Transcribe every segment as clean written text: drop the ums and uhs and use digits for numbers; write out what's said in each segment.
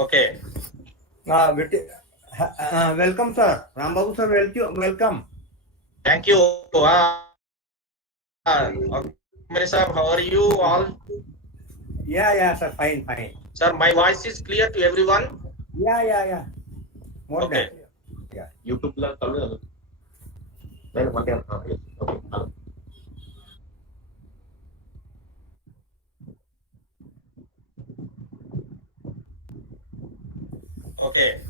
Okay. Uh, with- Welcome, sir. Rambabu, sir, welcome. Thank you. Okay, sir, how are you all? Yeah, sir. Fine. Sir, my voice is clear to everyone? Yeah. More Okay. than. Yeah. YouTube la kalu. Okay.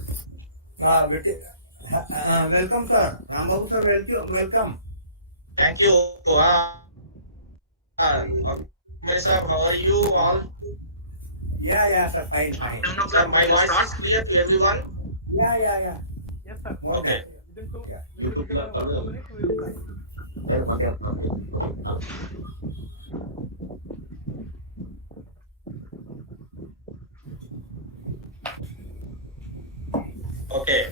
Welcome, sir. Rambabu, sir, welcome. Thank you. Okay, sir, how are you all? Yeah, sir. Fine. Sir, my voice is clear to everyone? Yeah. Yes, sir. More Okay. than. Yeah. YouTube la kalu. Okay.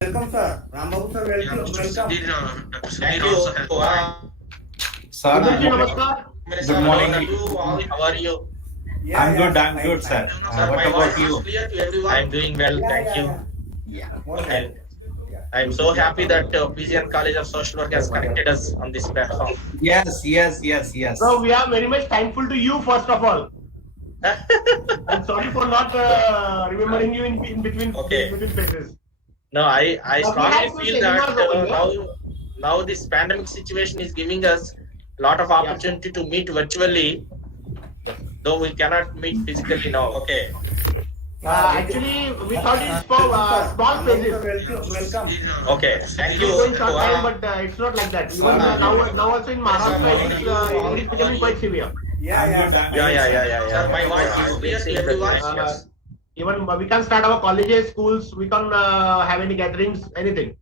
Welcome, sir. Rambabu, sir, welcome. Thank you. Sir, Good morning. How are you? I'm good, fine. sir. Sir, What my about voice you? is clear to everyone? I'm doing well, thank you. Yeah. More Okay. than. Yeah. I'm so happy that PGN College of Social Work has connected us on this platform. Yes. So we are very much thankful to you, first of all. I'm sorry for not remembering you in between Okay. between spaces. No, I But we strongly had some feel that seminars over here. now this pandemic situation is giving us a lot of opportunity to meet virtually, though we cannot meet physically now. Okay. Actually, we thought it's for small phases. Welcome. Okay. Thank you. It's going short time, but it's not like that. Even now also in Maharashtra, it is becoming quite severe. Yeah. Yeah. Sir, my voice is clear to everyone. Even we can't start our colleges, schools. We can't have any gatherings, anything.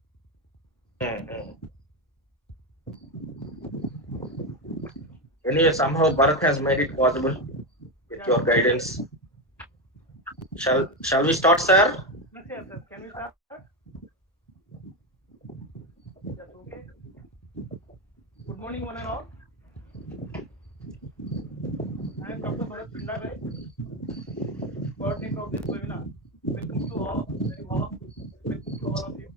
Anyway, somehow Bharat has made it possible with your guidance. Shall we start, sir? Yes, sir. Can we start? Yes, okay. Good morning, one and all. I am Dr. Bharat Pindare, coordinator of this webinar. Welcome to all of you.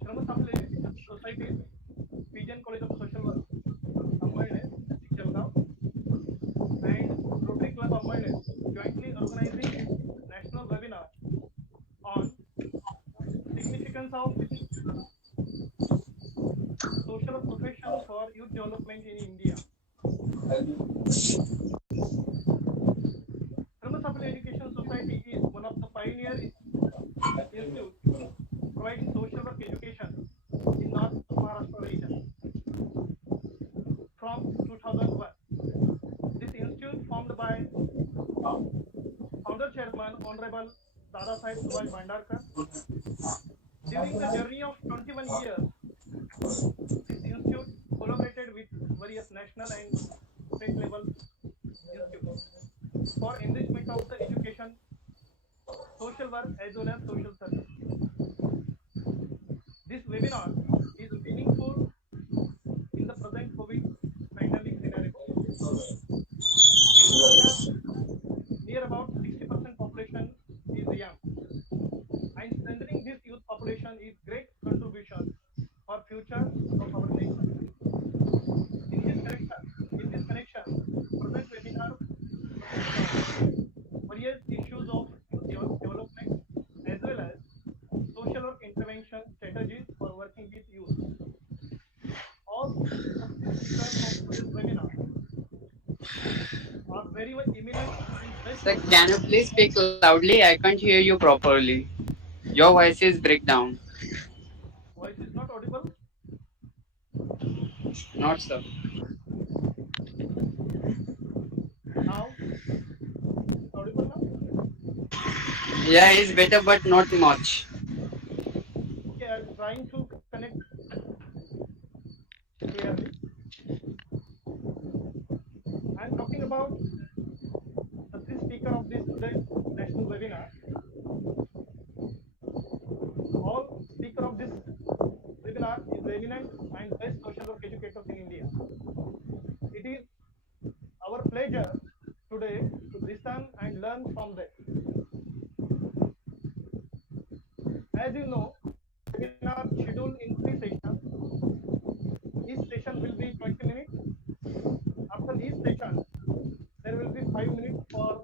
Shramas आपले society PGN College of Social Work, Ambalne, Jalgaon, and Rotary Club Ambalne jointly organizing national webinar on significance of social profession for youth development in India. Shramas Education Society is one of the pioneer institutes providing social work education in North Maharashtra region. From 2001, this institute formed by founder chairman Honorable Dada Sahib Subhash Bhandarkar. During the journey of 21 years, this institute collaborated with various national and state level institutes for enrichment of the education, social work as well as social service. This webinar is meaningful in the present COVID pandemic scenario. In India, near about 60% population is young, and strengthening this youth population is great contribution for future of our nation. In this connection, present webinar focuses on various issues of youth development as well as social work intervention strategies for working with youth. All the speakers of today's webinar are very eminent and best. Sir, can you please speak loudly? I can't hear you properly. Your voice is breakdown. Voice is not audible. Not sir. Now, it's audible now. Yeah, it's better, but not much. Okay, I'm trying to connect clearly. I'm talking about the three speakers of this today's national webinar. All speakers of this webinar is eminent and best social work educators in India. It is our pleasure learn from them. As you know, webinar scheduled in 3 sessions. Each session will be 20 minutes. After each session, there will be 5 minutes for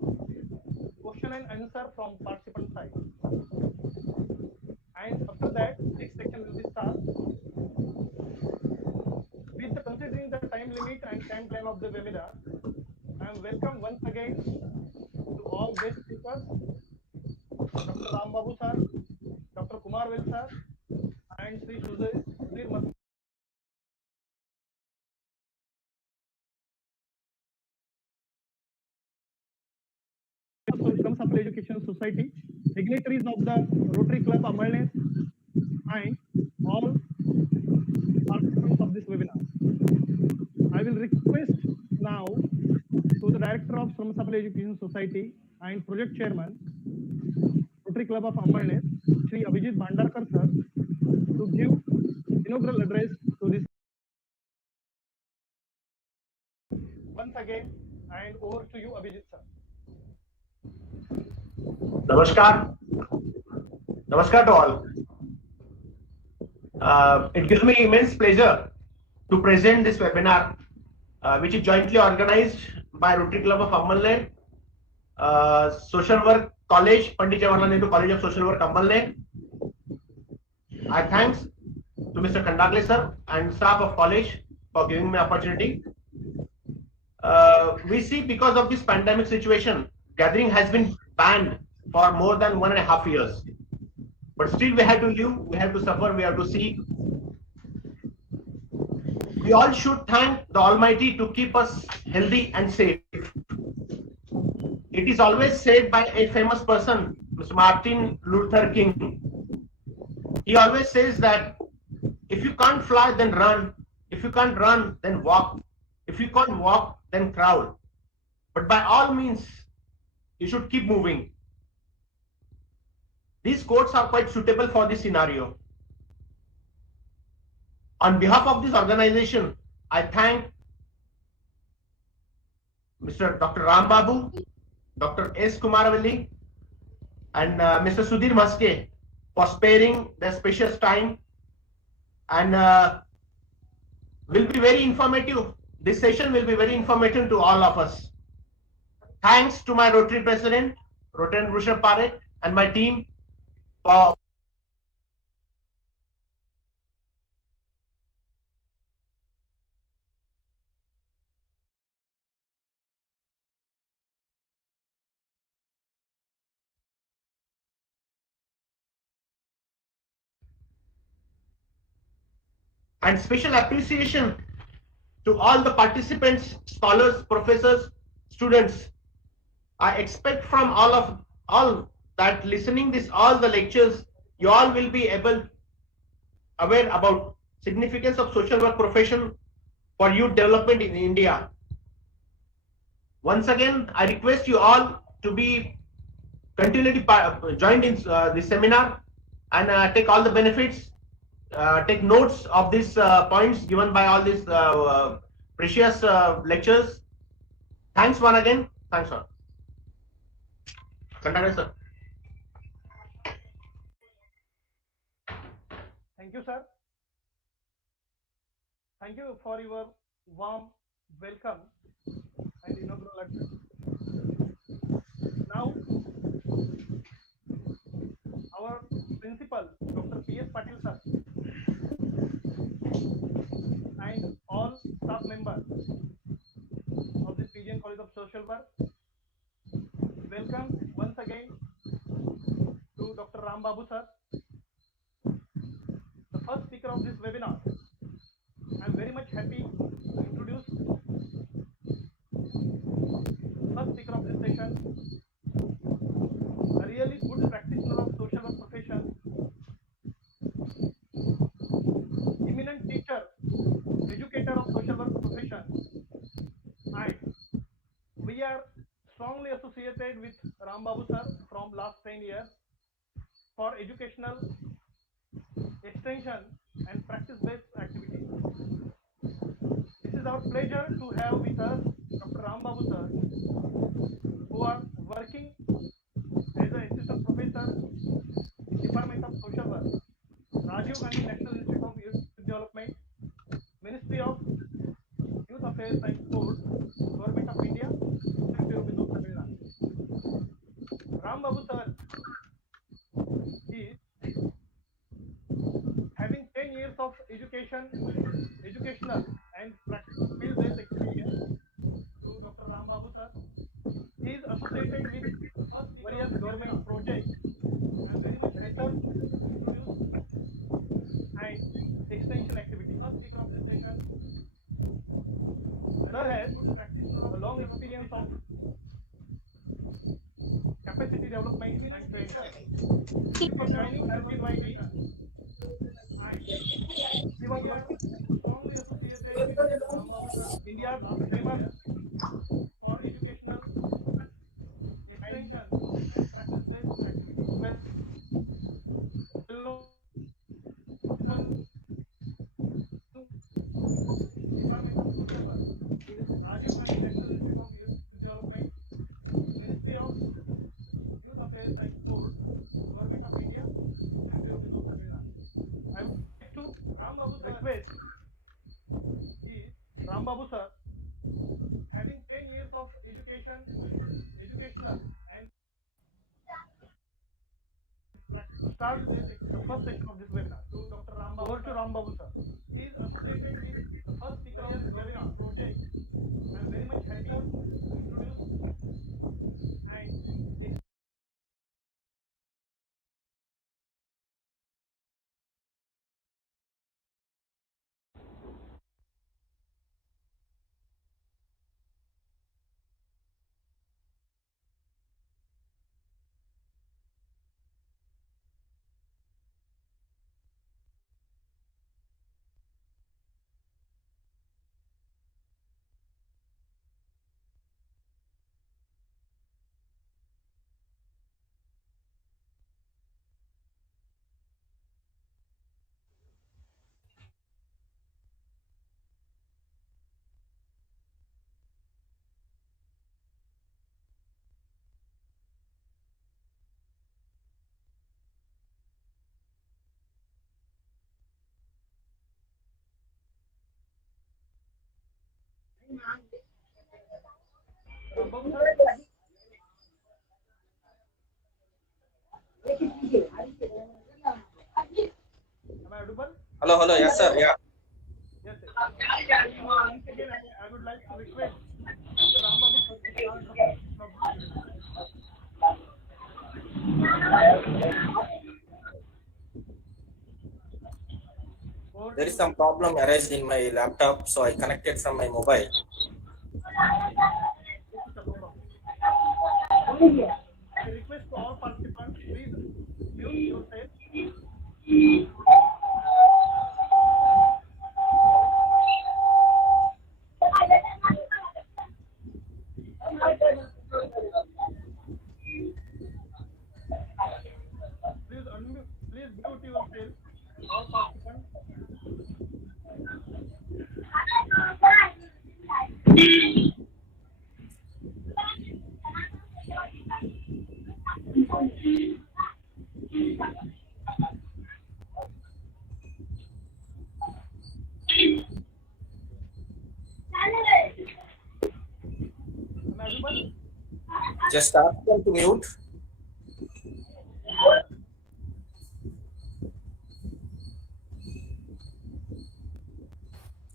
question and answer from participant side. And after that, next section will be start. With the considering the time limit and time plan of the webinar, I am welcome once again to all guest speakers, Dr. Ram Babu sir, Dr. Kumar Vel sir, and Sri Sudhir Mas. From Supply Education Society, dignitaries of the Rotary Club Amalnes, and all participants of this webinar. I will request now to the Director of From Supply Education Society and Project Chairman, Rotary Club of Amalnes, Sri Abhijit Bhandarkar sir, to give inaugural address to this. Once again, and over to you, Abhijit sir. Namaskar. Namaskar to all. It gives me immense pleasure to present this webinar, which is jointly organized by Rotary Club of Amalne, Social Work College, Pandit Jawaharlal Nehru College of Social Work, Amalne. I thanks to Mr. Kandakle sir and staff of college for giving me opportunity. We see because of this pandemic situation, gathering has been banned for more than 1.5 years. But still we have to live, we have to suffer, we have to see. We all should thank the Almighty to keep us healthy and safe. It is always said by a famous person, Mr. Martin Luther King. He always says that if you can't fly, then run. If you can't run, then walk. If you can't walk, then crawl. But by all means, you should keep moving. These quotes are quite suitable for this scenario. On behalf of this organization, I thank Mr. Dr. Ram Babu, Dr. S. Kumaravelli, and Mr. Sudhir Maske for sparing their precious time, and will be very informative. This session will be very informative to all of us. Thanks to my Rotary President, Rotary Rushabh Parekh, and my team for and special appreciation to all the participants, scholars, professors, students. I expect from all that listening this all the lectures, you all will be aware about significance of social work profession for youth development in India. Once again, I request you all to be continually joined in this seminar and take all the benefits. Take notes of these points given by all these precious lectures. Thanks one again. Thanks all. Kandakle sir. Thank you, sir. Thank you for your warm welcome and inaugural address. Now, our principal, Dr. P.S. Patil sir, and all staff members of this PGN College of Social Work, welcome once again to Dr. Ram Babu sir, the first speaker of this webinar. I am very much happy to introduce first speaker of this session, a really good practitioner of social work profession, eminent teacher, educator of social work profession, and we are strongly associated with Ram Babu sir from last 10 years for educational extension and practice-based activities. This is our pleasure to have with us Dr. Ram Babu sir, who are working educational and field-based experience to Dr. Ram Babu sir. He is associated with various government projects and very much research, introduce and extension activities. First speaker of this session, sir has a long experience of capacity development and training. Before joining Urban Invitation, and he was strongly associated with Ram Babu sir, India's famous for educational extension and practice-based activities. Well known Department of Social Work, Rajiv Gandhi National Institute of Youth Development, Ministry of Youth Affairs and Sport, Government of India, Tirupati, Tamil Nadu. I would like to Ram Babu sir request is Ram Babu sir having 10 years of educational and start this the first session of this webinar to Dr. Ram Babu. Over to Ram Babu sir. He is associated with the first speaker of this webinar project. I am very much happy to introduce and Ram Babu sir. Am I audible? Hello, yes sir, yeah. Yes, sir. Once again, I would like to request Dr. Ram Babu sir to start the presentation of this webinar. There is some problem arised in my laptop, so I connected from my mobile. I request to all participants, please mute yourself. Please mute yourself, all participants. Am I audible? Just ask them to mute.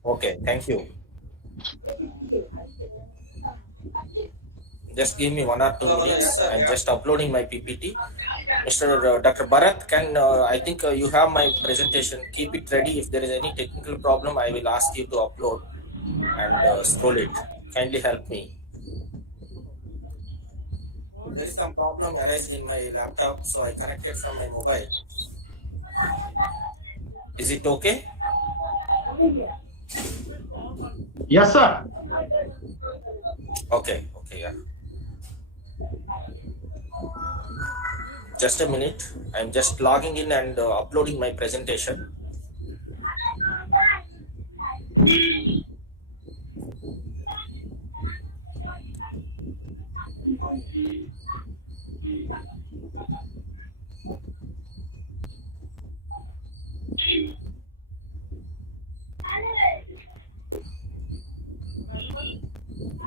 Okay, thank you. Just give me 1 or 2 minutes. I'm just uploading my PPT. Mr. Dr. Bharat, I think you have my presentation. Keep it ready. If there is any technical problem, I will ask you to upload and scroll it. Kindly help me. There is some problem arised in my laptop, so I connected from my mobile. Is it okay? Yes, sir. Okay, yeah. Just a minute. I'm just logging in and uploading my presentation.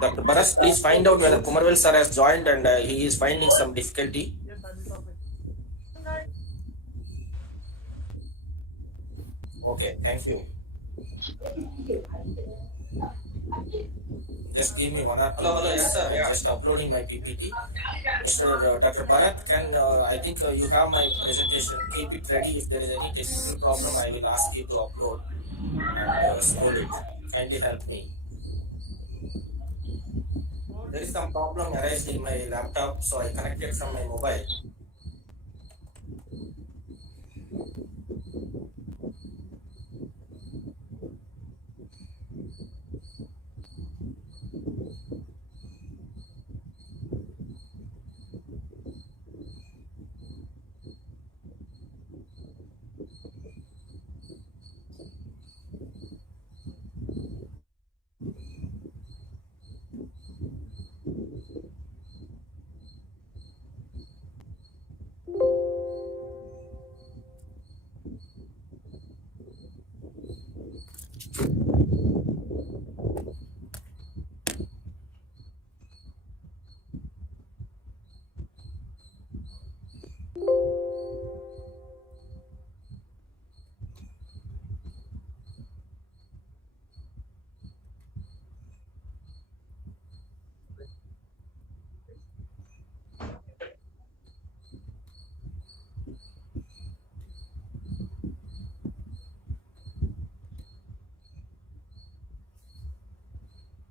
Dr. Bharat, please find out whether Kumarvel sir has joined and he is finding some difficulty. Yes, I will talk with you. Okay, thank you. Just give me 1 hour. Hello, yes sir. I'm just uploading my PPT. Mr. Dr. Bharat, can I think you have my presentation. Keep it ready. If there is any technical problem, I will ask you to upload and scroll it. Kindly help me. There is some problem arised in my laptop, so I connected from my mobile.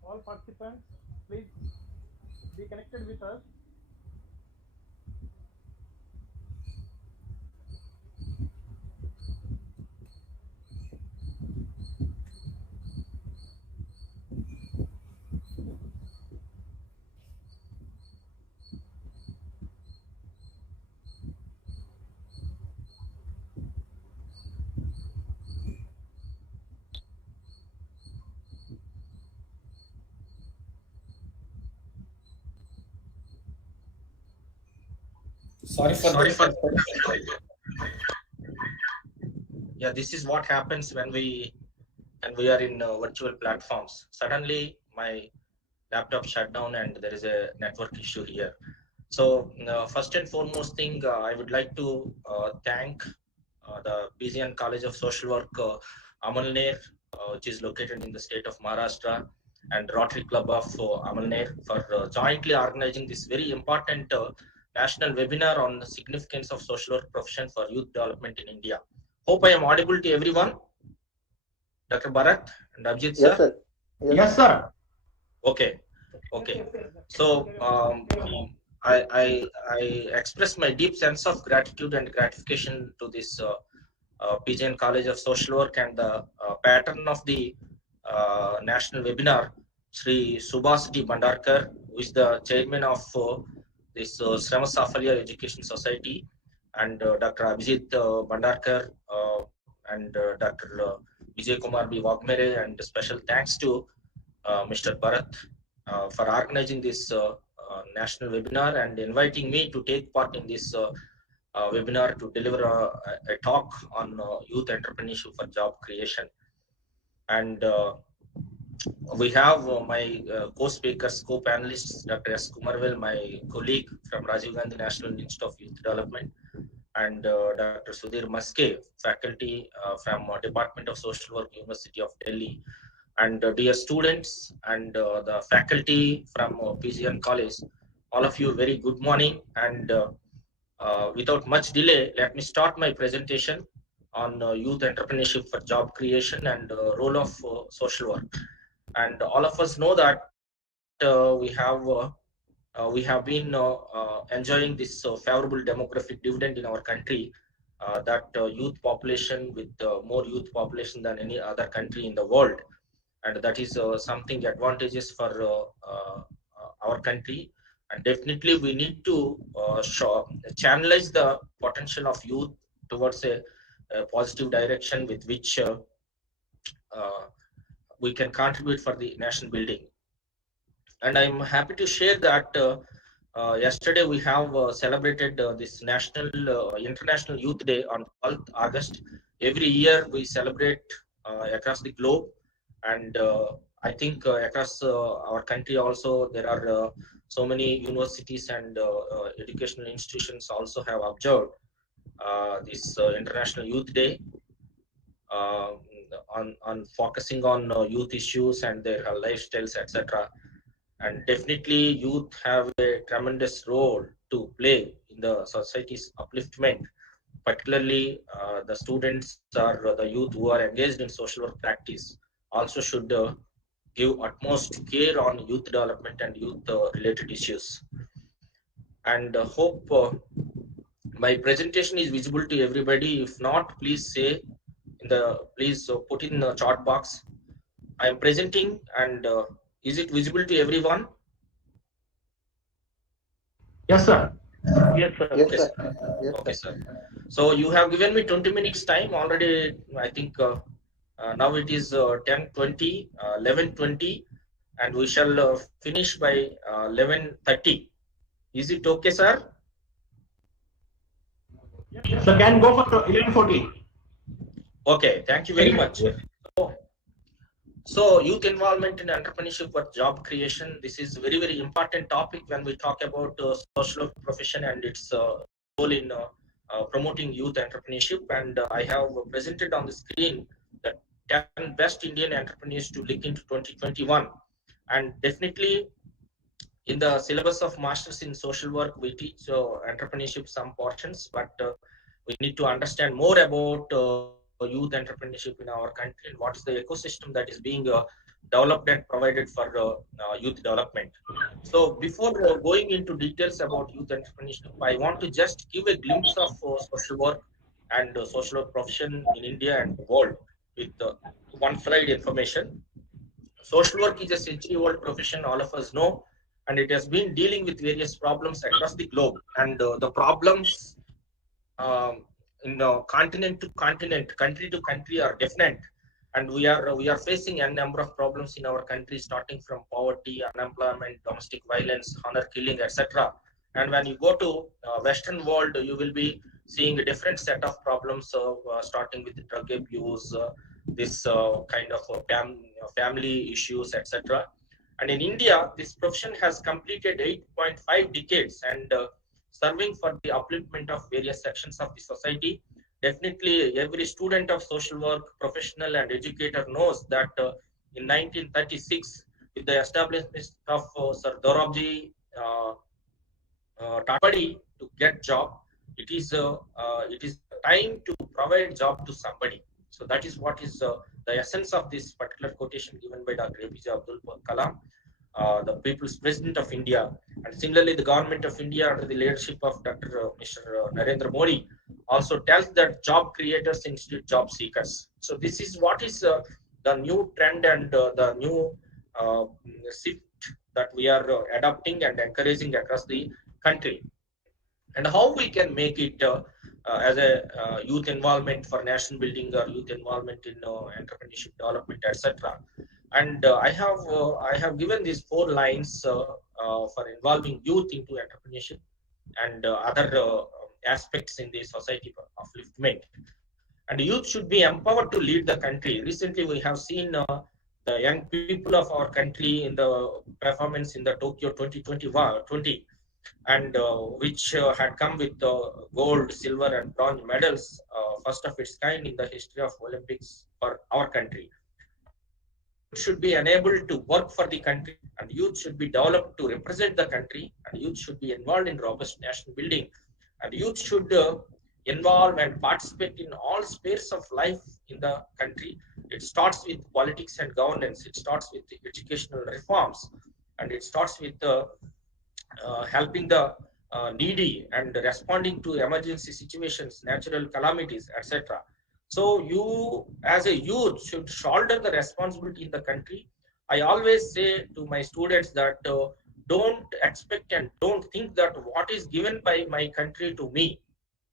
All participants, please be connected with us. Sorry for yeah, this is what happens when we are in virtual platforms. Suddenly my laptop shut down and there is a network issue here. So first and foremost thing, I would like to thank the PGN College of Social Work Amalner, which is located in the state of Maharashtra, and Rotary Club of Amalner for jointly organizing this very important national webinar on the significance of social work profession for youth development in India. Hope I am audible to everyone. Dr. Bharat and Abhijit sir. Yes, sir. Yes, sir. Okay. So I express my deep sense of gratitude and gratification to this PGN College of Social Work and the patron of the national webinar, Sri Subhas D. Bandarkar, who is the chairman of this Srama Safalya Education Society, and Dr. Abhijit Bandarkar and Dr. Vijay Kumar B. Wagmere, and special thanks to Mr. Bharat for organizing this national webinar and inviting me to take part in this webinar to deliver a talk on youth entrepreneurship for job creation. And we have my co-speakers, co-panelists, Dr. S. Kumarvel, my colleague from Rajiv Gandhi National Institute of Youth Development, and Dr. Sudhir Maske, faculty from Department of Social Work, University of Delhi. And dear students and the faculty from PGN College, all of you, very good morning. And without much delay, let me start my presentation on youth entrepreneurship for job creation and role of social work. And all of us know that we have been enjoying this favorable demographic dividend in our country, that youth population with more youth population than any other country in the world, and that is something advantageous for our country. And definitely we need to channelize the potential of youth towards a positive direction with which we can contribute for the nation building. And I'm happy to share that yesterday we have celebrated this International Youth Day on 12th August. Every year we celebrate across the globe, and I think across our country also there are so many universities and educational institutions also have observed this International Youth Day on focusing on youth issues and their lifestyles, etc. And definitely, youth have a tremendous role to play in the society's upliftment. Particularly, the students or the youth who are engaged in social work practice also should give utmost care on youth development and youth related issues. And hope my presentation is visible to everybody. If not, please say in the please put in the chat box. I am presenting, and is it visible to everyone? Yes, sir. Yes, sir. Okay, sir. Okay, sir. So you have given me 20 minutes time already. I think now it is 10:20, 11:20, and we shall finish by 11:30. Is it okay, sir? So can go for 11:40. Okay, thank you very much. So youth involvement in entrepreneurship or job creation, this is very, very important topic when we talk about social profession and its role in promoting youth entrepreneurship. And I have presented on the screen the 10 best Indian entrepreneurs to look into 2021. And definitely in the syllabus of Masters in Social Work, we teach entrepreneurship some portions, but we need to understand more about youth entrepreneurship in our country and what is the ecosystem that is being developed and provided for youth development. So before going into details about youth entrepreneurship, I want to just give a glimpse of social work and social work profession in India and the world with one slide information. Social work is a century-old profession, all of us know, and it has been dealing with various problems across the globe. And the problems in continent to continent, country to country are different. And we are facing a number of problems in our country, starting from poverty, unemployment, domestic violence, honor killing, etc. And when you go to Western world, you will be seeing a different set of problems, starting with drug abuse, this kind of family issues, etc. And in India, this profession has completed 8.5 decades and serving for the upliftment of various sections of the society. Definitely, every student of social work, professional and educator knows that in 1936, with the establishment of Sir Dorabji Tatpadi to get job, it is time to provide job to somebody. So that is what is the essence of this particular quotation given by Dr. APJ Abdul Kalam, the People's President of India. And similarly, the government of India under the leadership of Dr. Mr. Narendra Modi also tells that job creators instead job seekers. So this is what is the new trend and the new shift that we are adopting and encouraging across the country. And how we can make it as a youth involvement for nation building or youth involvement in entrepreneurship development, etc. And I have given these 4 lines for involving youth into entrepreneurship and other aspects in the society upliftment. And youth should be empowered to lead the country. Recently, we have seen the young people of our country in the performance in the Tokyo 2020, and which had come with gold, silver, and bronze medals, first of its kind in the history of Olympics for our country. And youth should be enabled to work for the country, and youth should be developed to represent the country, and youth should be involved in robust nation building, and youth should involve and participate in all spheres of life in the country. It starts with politics and governance, it starts with the educational reforms, and it starts with helping the needy and responding to emergency situations, natural calamities, etc. So you as a youth should shoulder the responsibility in the country. I always say to my students that don't expect and don't think that what is given by my country to me,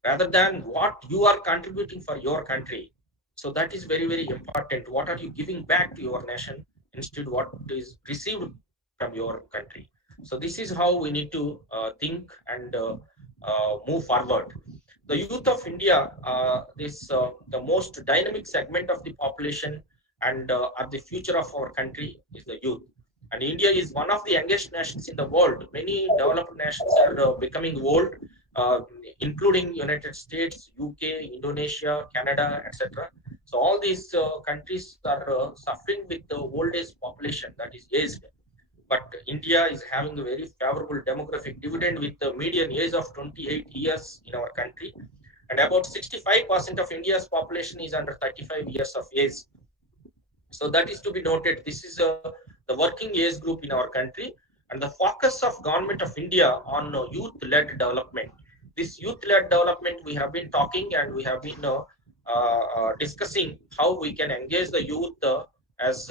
rather than what you are contributing for your country. So that is very, very important. What are you giving back to your nation instead what is received from your country? So this is how we need to think and move forward. The youth of India is the most dynamic segment of the population and are the future of our country is the youth. And India is one of the youngest nations in the world. Many developed nations are becoming old, including United States, UK, Indonesia, Canada, etc. So all these countries are suffering with the old age population, that is aged. But India is having a very favorable demographic dividend with the median age of 28 years in our country, and about 65% of India's population is under 35 years of age. So that is to be noted. This is the working age group in our country, and the focus of government of India on youth-led development. This youth-led development we have been talking, and we have been discussing how we can engage the youth as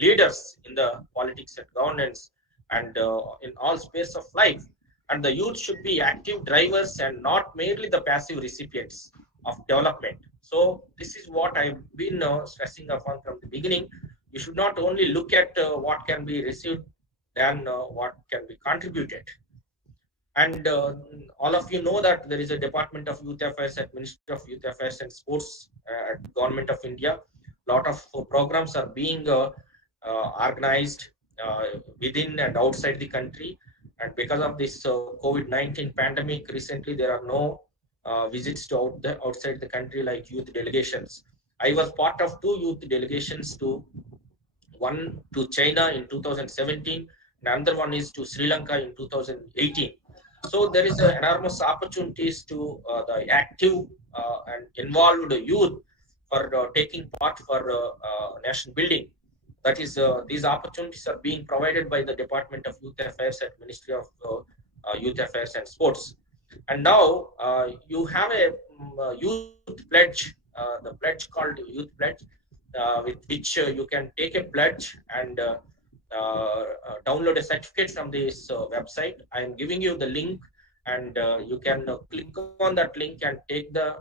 leaders in the politics and governance and in all space of life. And the youth should be active drivers and not merely the passive recipients of development. So this is what I've been stressing upon from the beginning. You should not only look at what can be received than what can be contributed. And all of you know that there is a Department of Youth Affairs at Ministry of Youth Affairs and Sports at Government of India. A lot of programs are being organized within and outside the country. And because of this COVID-19 pandemic, recently there are no visits to outside the country like youth delegations. I was part of 2 youth delegations, one to China in 2017, and another one is to Sri Lanka in 2018. So there is enormous opportunities to the active and involved youth for taking part for nation building. That is, these opportunities are being provided by the Department of Youth Affairs at Ministry of Youth Affairs and Sports. And now you have a youth pledge, the pledge called Youth Pledge, with which you can take a pledge and download a certificate from this website. I am giving you the link, and you can click on that link and take the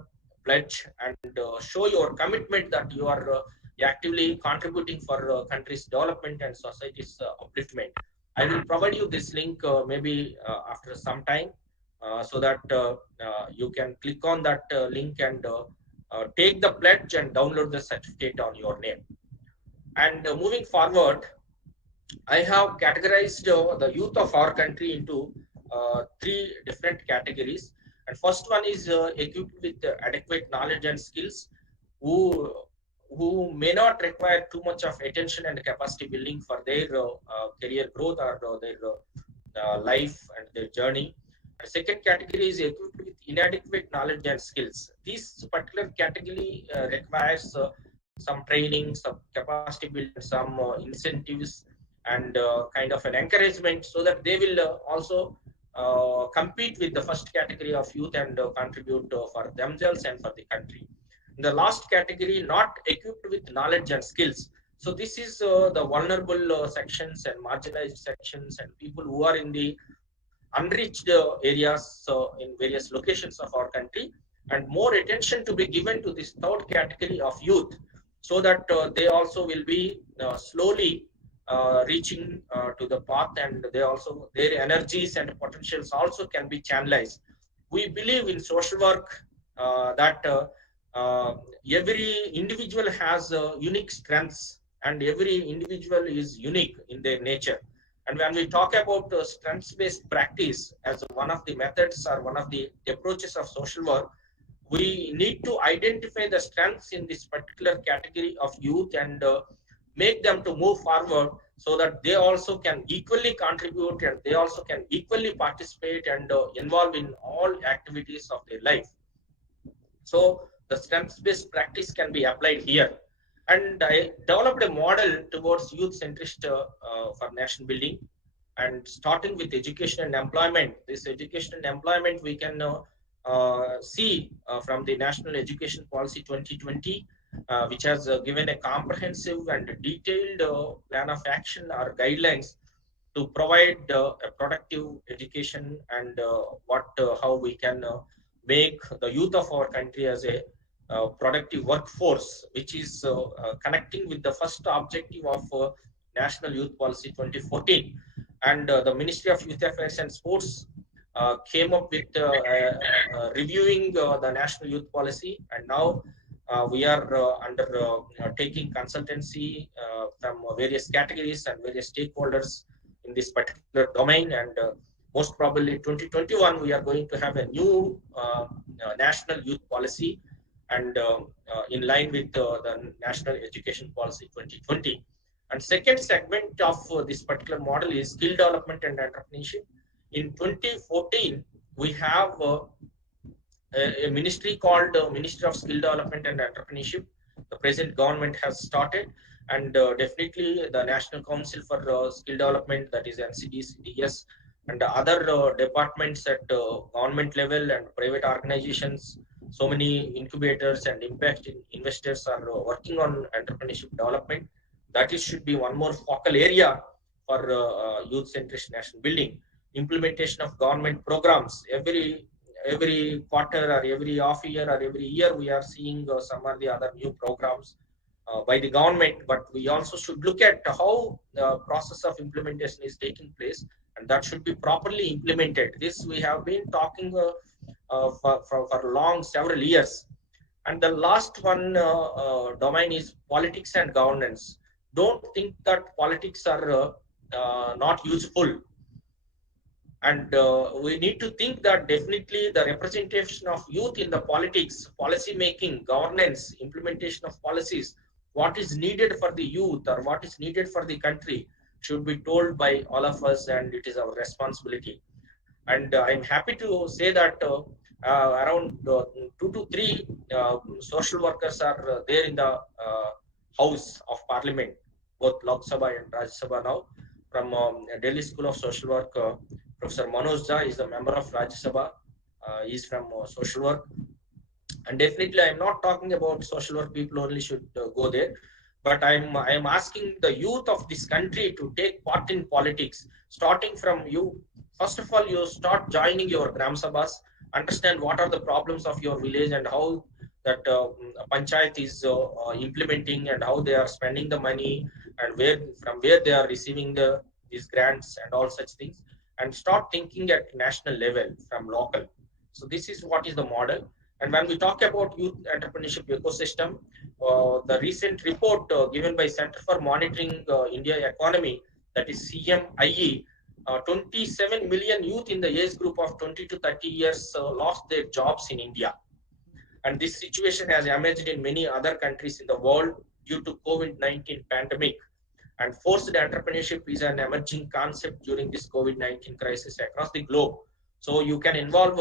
pledge and show your commitment that you are actively contributing for country's development and society's upliftment. I will provide you this link maybe after some time so that you can click on that link and take the pledge and download the certificate on your name. And moving forward, I have categorized the youth of our country into 3 different categories. And first one is equipped with adequate knowledge and skills, who may not require too much of attention and capacity building for their career growth or their life and their journey. The second category is equipped with inadequate knowledge and skills. This particular category requires some training, some capacity building, some incentives, and kind of an encouragement, so that they will also compete with the first category of youth and contribute for themselves and for the country. In the last category, not equipped with knowledge and skills. So this is the vulnerable sections and marginalized sections and people who are in the unreached areas in various locations of our country, and more attention to be given to this third category of youth, so that they also will be slowly reaching to the path, and they also, their energies and potentials also can be channelized. We believe in social work that every individual has unique strengths, and every individual is unique in their nature. And when we talk about strengths-based practice as one of the methods or one of the approaches of social work, we need to identify the strengths in this particular category of youth and make them to move forward, so that they also can equally contribute and they also can equally participate and involve in all activities of their life. So the strengths-based practice can be applied here. And I developed a model towards youth-centrist for nation building, and starting with education and employment. This education and employment we can see from the National Education Policy 2020, which has given a comprehensive and detailed plan of action or guidelines to provide a productive education, and how we can make the youth of our country as a productive workforce, which is connecting with the first objective of National Youth Policy 2014. And the Ministry of Youth Affairs and Sports came up with reviewing the National Youth Policy, and now we are taking consultancy from various categories and various stakeholders in this particular domain. And most probably 2021 we are going to have a new national youth policy, and in line with the National Education Policy 2020. And second segment of this particular model is skill development and entrepreneurship. In 2014, we have a ministry called Ministry of Skill Development and Entrepreneurship. The present government has started, and definitely the National Council for Skill Development, that is NCD, CDS, and other departments at government level and private organizations. So many incubators and impact investors are working on entrepreneurship development. That is should be one more focal area for youth-centric nation building. Implementation of government programs every quarter or every half year or every year we are seeing some or the other new programs by the government, but we also should look at how the process of implementation is taking place, and that should be properly implemented. This we have been talking for long several years. And the last one domain is politics and governance. Don't think that politics are not useful, and we need to think that definitely the representation of youth in the politics, policy making, governance, implementation of policies, what is needed for the youth or what is needed for the country should be told by all of us, and it is our responsibility. And I'm happy to say that around 2 to 3 social workers are there in the House of Parliament, both Lok Sabha and Rajya Sabha now. From Delhi School of Social Work, Professor Manoj Jha is the member of Rajya Sabha. He is from social work. And definitely, I'm not talking about social work people only should go there, but I'm asking the youth of this country to take part in politics, starting from you. First of all, you start joining your Gram Sabhas, understand what are the problems of your village and how that panchayat is implementing and how they are spending the money and where they are receiving these grants and all such things, and start thinking at national level from local. So this is what is the model. And when we talk about youth entrepreneurship ecosystem, the recent report given by Center for Monitoring India Economy, that is CMIE, 27 million youth in the age group of 20 to 30 years lost their jobs in India. And this situation has emerged in many other countries in the world due to COVID-19 pandemic. And forced entrepreneurship is an emerging concept during this COVID-19 crisis across the globe. So you can involve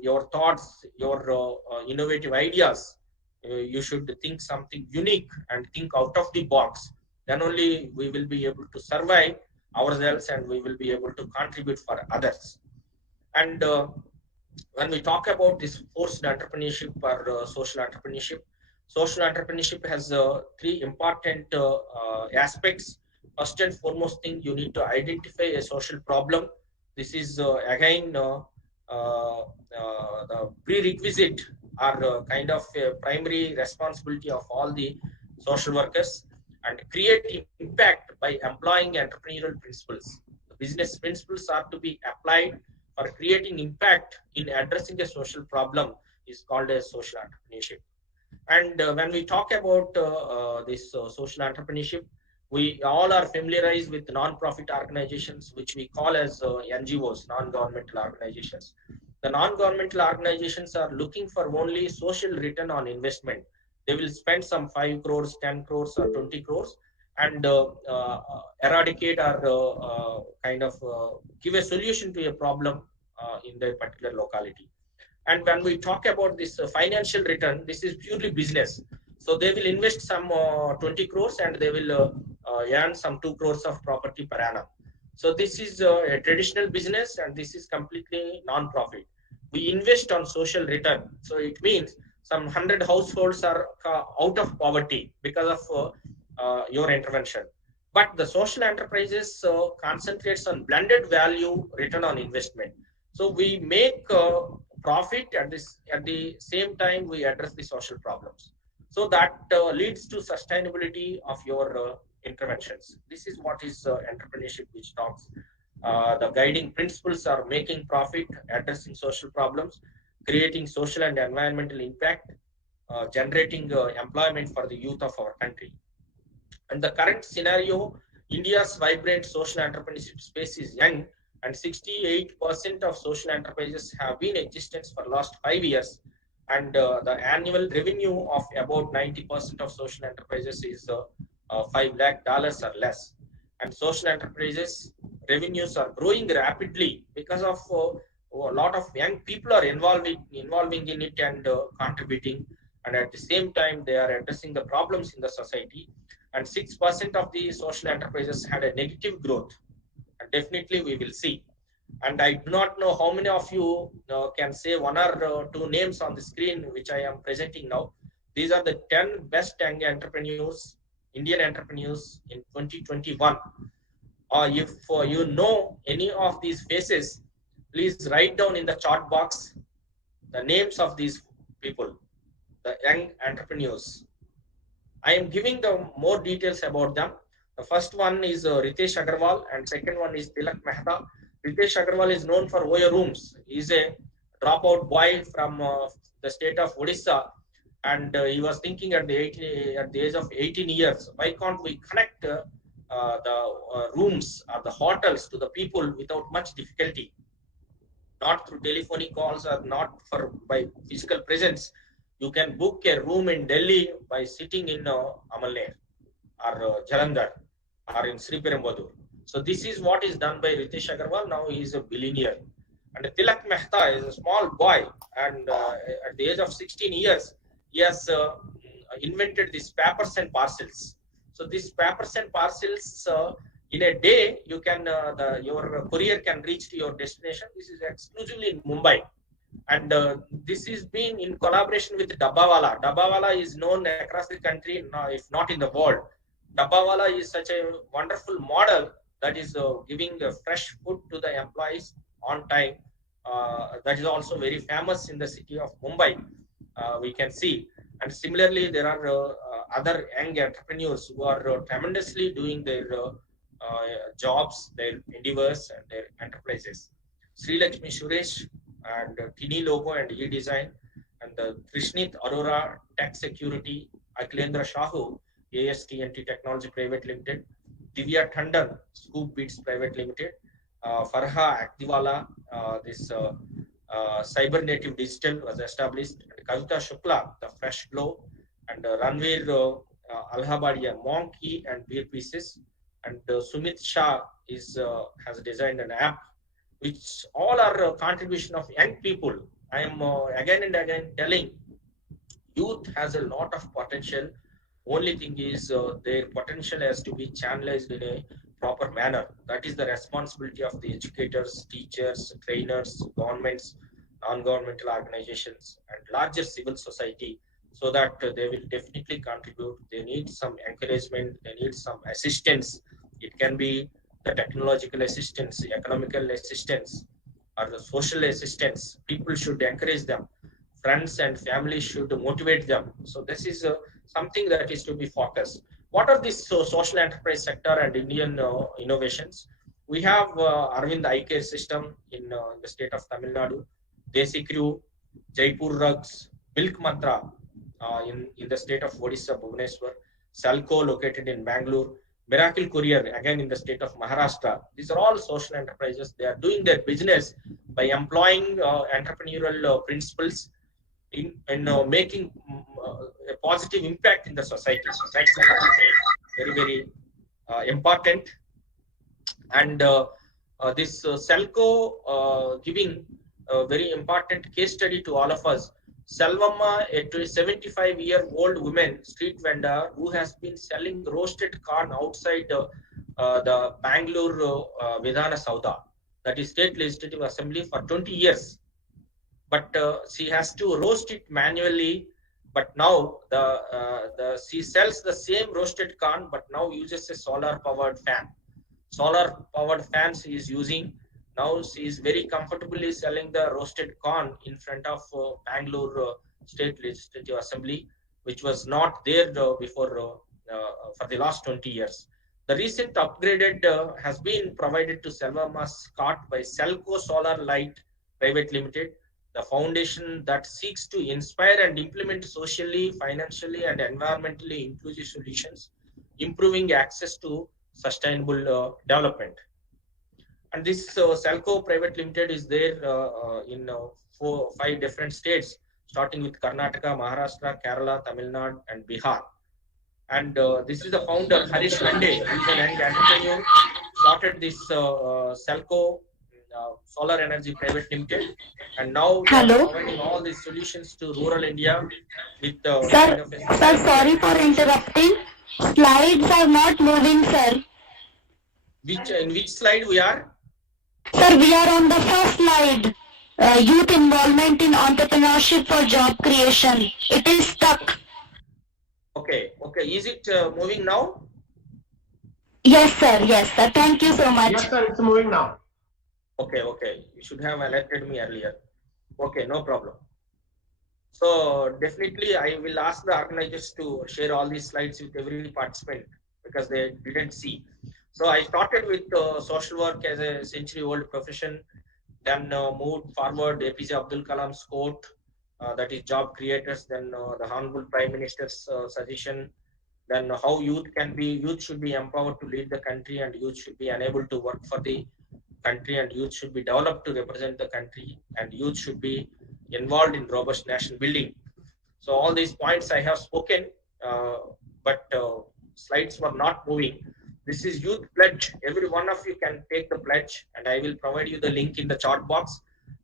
your thoughts, your innovative ideas. You should think something unique and think out of the box. Then only we will be able to survive ourselves and we will be able to contribute for others. And when we talk about this forced entrepreneurship or social entrepreneurship has 3 important aspects. First and foremost thing, you need to identify a social problem. This is again the prerequisite or kind of a primary responsibility of all the social workers, and create impact by employing entrepreneurial principles. The business principles are to be applied for creating impact in addressing a social problem is called as social entrepreneurship. And when we talk about this social entrepreneurship, we all are familiarized with non-profit organizations, which we call as NGOs, non-governmental organizations. The non-governmental organizations are looking for only social return on investment. They will spend some 5 crores, 10 crores or 20 crores and eradicate or kind of give a solution to a problem in their particular locality. And when we talk about this financial return, this is purely business. So they will invest some 20 crores and they will earn some 2 crores of property per annum. So this is a traditional business and this is completely non-profit. We invest on social return. So it means some 100 households are out of poverty because of your intervention. But the social enterprises concentrates on blended value return on investment. So we make profit at the same time we address the social problems. So that leads to sustainability of your interventions. This is what is entrepreneurship, which talks. The guiding principles are making profit, addressing social problems, creating social and environmental impact, generating employment for the youth of our country. And the current scenario, India's vibrant social entrepreneurship space is young, and 68% of social enterprises have been in existence for the last 5 years. and the annual revenue of about 90% of social enterprises is $5 lakh or less. And social enterprises revenues are growing rapidly because of a lot of young people are involving in it and contributing, and at the same time they are addressing the problems in the society. And 6% of the social enterprises had a negative growth, and definitely we will see. And I do not know how many of you can say one or two names on the screen which I am presenting now. These are the 10 best young entrepreneurs, Indian entrepreneurs in 2021. If you know any of these faces, please write down in the chat box the names of these people, the young entrepreneurs. I am giving the more details about them. The first one is Ritesh Agarwal, and second one is Tilak Mehta. Ritesh Agarwal is known for OYO rooms. He is a dropout boy from the state of Odisha, and he was thinking at the age of 18 years, why can't we connect the rooms or the hotels to the people without much difficulty, not through telephonic calls or not for by physical presence. You can book a room in Delhi by sitting in Amalner or Jalandhar or in Sri Perumbadur. So this is what is done by Ritesh Agarwal. Now he is a billionaire. And Tilak Mehta is a small boy, and at the age of 16 years, he has invented these papers and parcels. So these papers and parcels, in a day, you can your courier can reach to your destination. This is exclusively in Mumbai, and this is being in collaboration with Dabbawala. Dabbawala is known across the country, if not in the world. Dabbawala is such a wonderful model that is giving fresh food to the employees on time. That is also very famous in the city of Mumbai. We can see, and similarly, there are other young entrepreneurs who are tremendously doing their jobs, their endeavors, and their enterprises. Sri Lakshmi Suresh and Tini Logo and E-Design, and the Krishnit Arora Tech Security, Akilendra Shahu, ASTNT Technology Private Limited, Divya Tandon, Scoop Beats Private Limited, Farha Aktiwala, this Cyber Native Digital was established, and Kavita Shukla, the Fresh Glow, and Ranveer Alhabadia, Monkey and Beer Pieces, and Sumit Shah is has designed an app, which all are a contribution of young people. I am again and again telling, youth has a lot of potential. Only thing is their potential has to be channelized in a proper manner. That is the responsibility of the educators, teachers, trainers, governments, non-governmental organizations, and larger civil society, so that they will definitely contribute. They need some encouragement, they need some assistance. It can be the technological assistance, economical assistance, or the social assistance. People should encourage them. Friends and family should motivate them. So this is something that is to be focused. What are these social enterprise sector and Indian innovations? We have Arvind Eye Care System in the state of Tamil Nadu, Desi Crew, Jaipur Rugs, Milk Mantra in the state of Odisha, Bhubaneswar, Salco located in Bangalore, Miracle Courier again in the state of Maharashtra. These are all social enterprises. They are doing their business by employing entrepreneurial principles in making a positive impact in the society. So that's very, very important. And this Selco giving a very important case study to all of us. Salvamma, a 75-year-old woman street vendor who has been selling roasted corn outside the Bangalore Vidhana Sauda, that is State Legislative Assembly, for 20 years. But she has to roast it manually. But now she sells the same roasted corn, but now uses a solar-powered fan. Solar-powered fan she is using. Now she is very comfortably selling the roasted corn in front of Bangalore State Legislative Assembly, which was not there before for the last 20 years. The recent upgraded has been provided to Salvamma's cart by Selco Solar Light Private Limited, the foundation that seeks to inspire and implement socially, financially, and environmentally inclusive solutions, improving access to sustainable development. And this Selco Private Limited is there in 4-5 different states. starting with Karnataka, Maharashtra, Kerala, Tamil Nadu, and Bihar. And this is the founder, Harish Hande, who is an young entrepreneur, started this Celco Solar Energy Private Limited, and now they are Hello. providing all these solutions to rural India with kind Sir, of a sir, sorry for interrupting. Slides are not moving, sir. in which slide we are? Sir, we are on the first slide. Youth involvement in entrepreneurship for job creation. It is stuck. Okay, is it moving now? Yes, sir. Yes, sir. Thank you so much. Yes, sir, it's moving now. Okay, you should have alerted me earlier. Okay, no problem. So definitely I will ask the organizers to share all these slides with every participant because they didn't see. So I started with social work as a century-old profession, then moved forward APJ Abdul Kalam's quote, that is job creators, then the Honorable Prime Minister's suggestion, then how youth should be empowered to lead the country, and youth should be unable to work for the country, and youth should be developed to represent the country, and youth should be involved in robust nation building. So all these points I have spoken, but slides were not moving. This is youth pledge. Every one of you can take the pledge, and I will provide you the link in the chat box.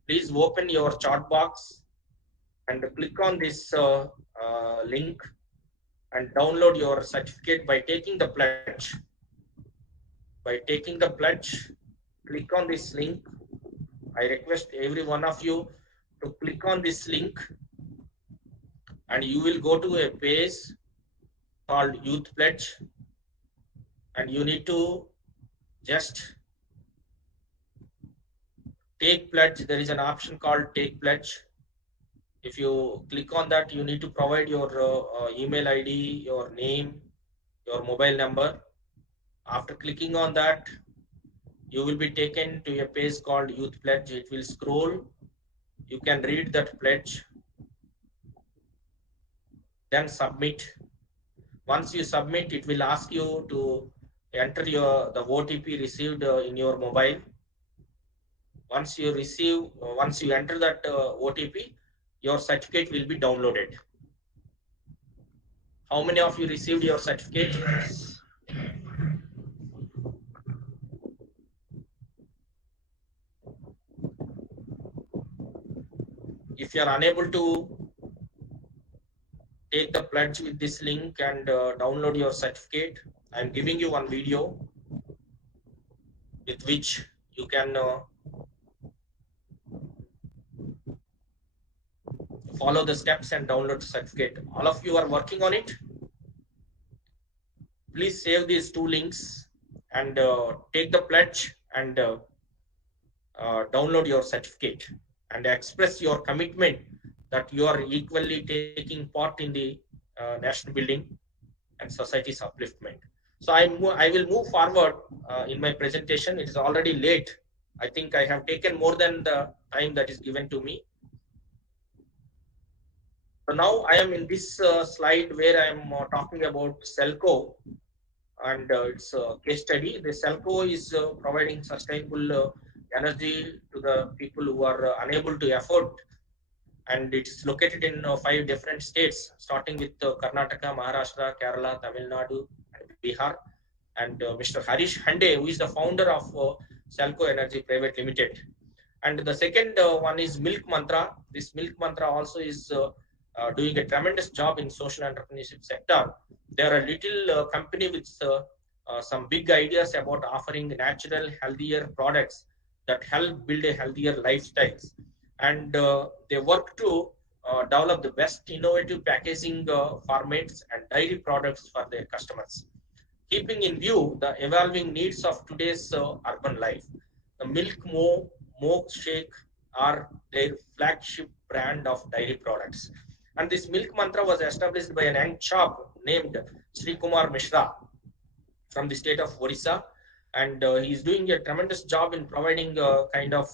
Please open your chat box and click on this link and download your certificate by taking the pledge. By taking the pledge, click on this link. I request every one of you to click on this link, and you will go to a page called Youth Pledge, and you need to just take pledge. There is an option called take pledge. If you click on that, you need to provide your email ID, your name, your mobile number. After clicking on that, you will be taken to a page called Youth Pledge. It will scroll. You can read that pledge. Then submit. Once you submit, it will ask you to enter the OTP received in your mobile. Once you enter that OTP, your certificate will be downloaded. How many of you received your certificate? If you are unable to take the pledge with this link and download your certificate, I am giving you one video with which you can follow the steps and download the certificate. All of you are working on it. Please save these two links and take the pledge and download your certificate and express your commitment that you are equally taking part in the national building and society's upliftment. So I will move forward in my presentation. It is already late. I think I have taken more than the time that is given to me. So now I am in this slide where I am talking about Celco and its case study. The Celco is providing sustainable energy to the people who are unable to afford, and it is located in 5 different states, starting with Karnataka, Maharashtra, Kerala, Tamil Nadu, and Bihar. And Mr. Harish Hande, who is the founder of Celco Energy Private Limited. And the second one is Milk Mantra. This Milk Mantra also is doing a tremendous job in social entrepreneurship sector. They are a little company with some big ideas about offering natural, healthier products that help build a healthier lifestyles. And they work to develop the best innovative packaging formats and dairy products for their customers, keeping in view the evolving needs of today's urban life. The Milk Shake are their flagship brand of dairy products. And this Milk Mantra was established by an young chap named Sri Kumar Mishra from the state of Odisha. And he is doing a tremendous job in providing kind of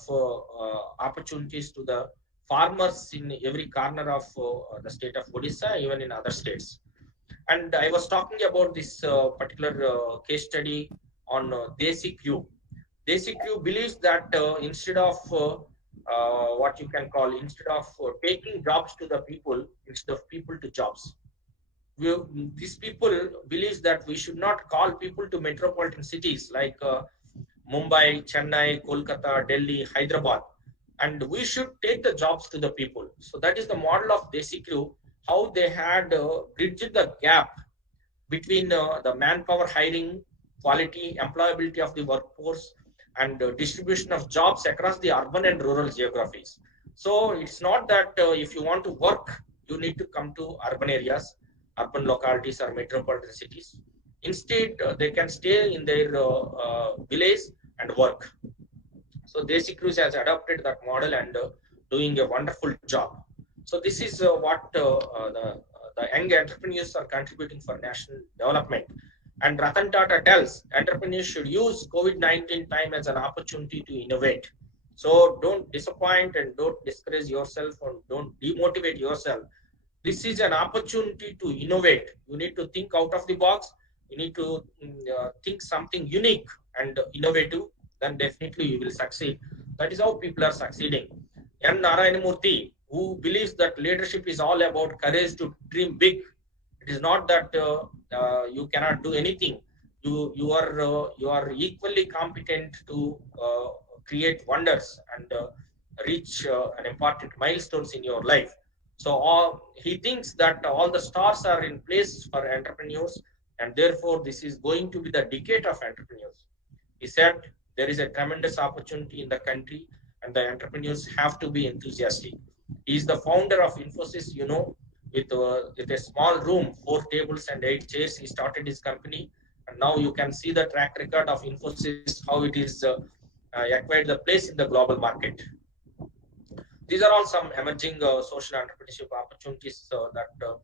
opportunities to the farmers in every corner of the state of Odisha, even in other states. And I was talking about this particular case study on Desi Q. Desi Q believes that instead of what you can call, instead of taking jobs to the people, instead of people to jobs. These people believes that we should not call people to metropolitan cities like Mumbai, Chennai, Kolkata, Delhi, Hyderabad, and we should take the jobs to the people. So that is the model of Desi Crew, how they had bridged the gap between the manpower hiring, quality, employability of the workforce, and distribution of jobs across the urban and rural geographies. So it's not that if you want to work, you need to come to urban areas, urban localities, or metropolitan cities. Instead, they can stay in their village and work. So Desi Cruise has adopted that model and doing a wonderful job. So this is what the young entrepreneurs are contributing for national development. And Ratan Tata tells entrepreneurs should use COVID-19 time as an opportunity to innovate. So don't disappoint and don't discourage yourself and don't demotivate yourself. This is an opportunity to innovate. You need to think out of the box. You need to think something unique and innovative. Then definitely you will succeed. That is how people are succeeding. N. Narayanamurthy, who believes that leadership is all about courage to dream big. It is not that you cannot do anything. You are equally competent to create wonders and reach an important milestones in your life. So he thinks that all the stars are in place for entrepreneurs, and therefore this is going to be the decade of entrepreneurs. He said there is a tremendous opportunity in the country, and the entrepreneurs have to be enthusiastic. He is the founder of Infosys, with a small room, 4 tables and 8 chairs. He started his company, and now you can see the track record of Infosys, how it is acquired the place in the global market. These are all some emerging social entrepreneurship opportunities that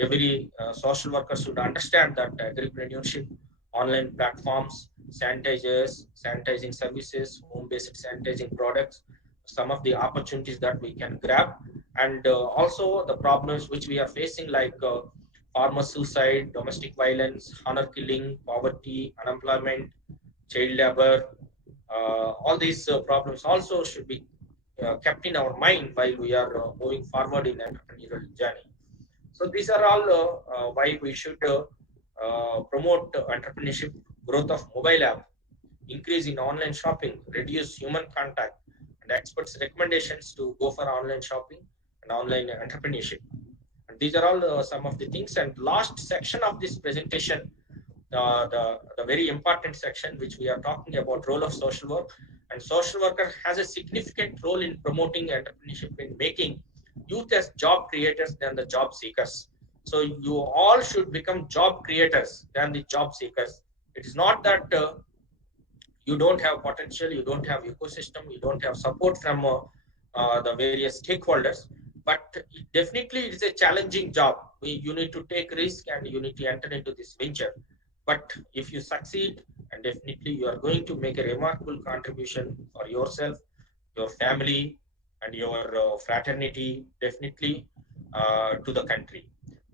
every social worker should understand, that agripreneurship, online platforms, sanitizers, sanitizing services, home-based sanitizing products, some of the opportunities that we can grab, and also the problems which we are facing, like farmer suicide, domestic violence, honor killing, poverty, unemployment, child labor. All these problems also should be kept in our mind while we are moving forward in entrepreneurial journey. So these are all why we should promote entrepreneurship, growth of mobile app, increase in online shopping, reduce human contact, and experts' recommendations to go for online shopping and online entrepreneurship. And these are all some of the things. And last section of this presentation, the very important section which we are talking about, role of social work. And social worker has a significant role in promoting entrepreneurship, in making youth as job creators than the job seekers. So you all should become job creators than the job seekers. It is not that you don't have potential, you don't have ecosystem, you don't have support from the various stakeholders, but definitely it is a challenging job. You need to take risk and you need to enter into this venture. But if you succeed, and definitely you are going to make a remarkable contribution for yourself, your family, and your fraternity, definitely to the country.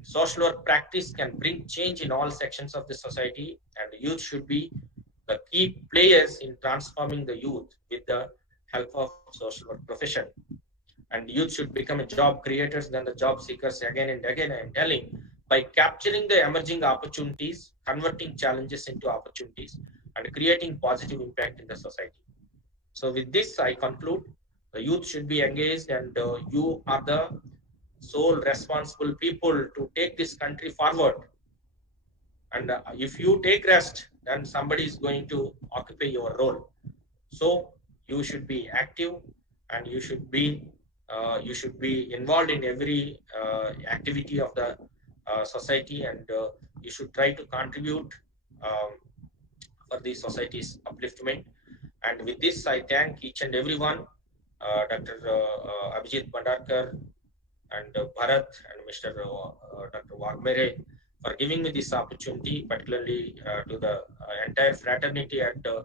Social work practice can bring change in all sections of the society, and youth should be the key players in transforming the youth with the help of social work profession. And youth should become job creators than the job seekers. Again and again, I am telling, by capturing the emerging opportunities, converting challenges into opportunities, and creating positive impact in the society. So with this, I conclude, the youth should be engaged, and you are the sole responsible people to take this country forward. And if you take rest, then somebody is going to occupy your role. So you should be active, and you should be involved in every activity of the society, and you should try to contribute for the society's upliftment. And with this, I thank each and everyone, Dr. Abhijit Bhandarkar and Bharat and Mr. Dr. Wagmere, for giving me this opportunity, particularly to the entire fraternity at the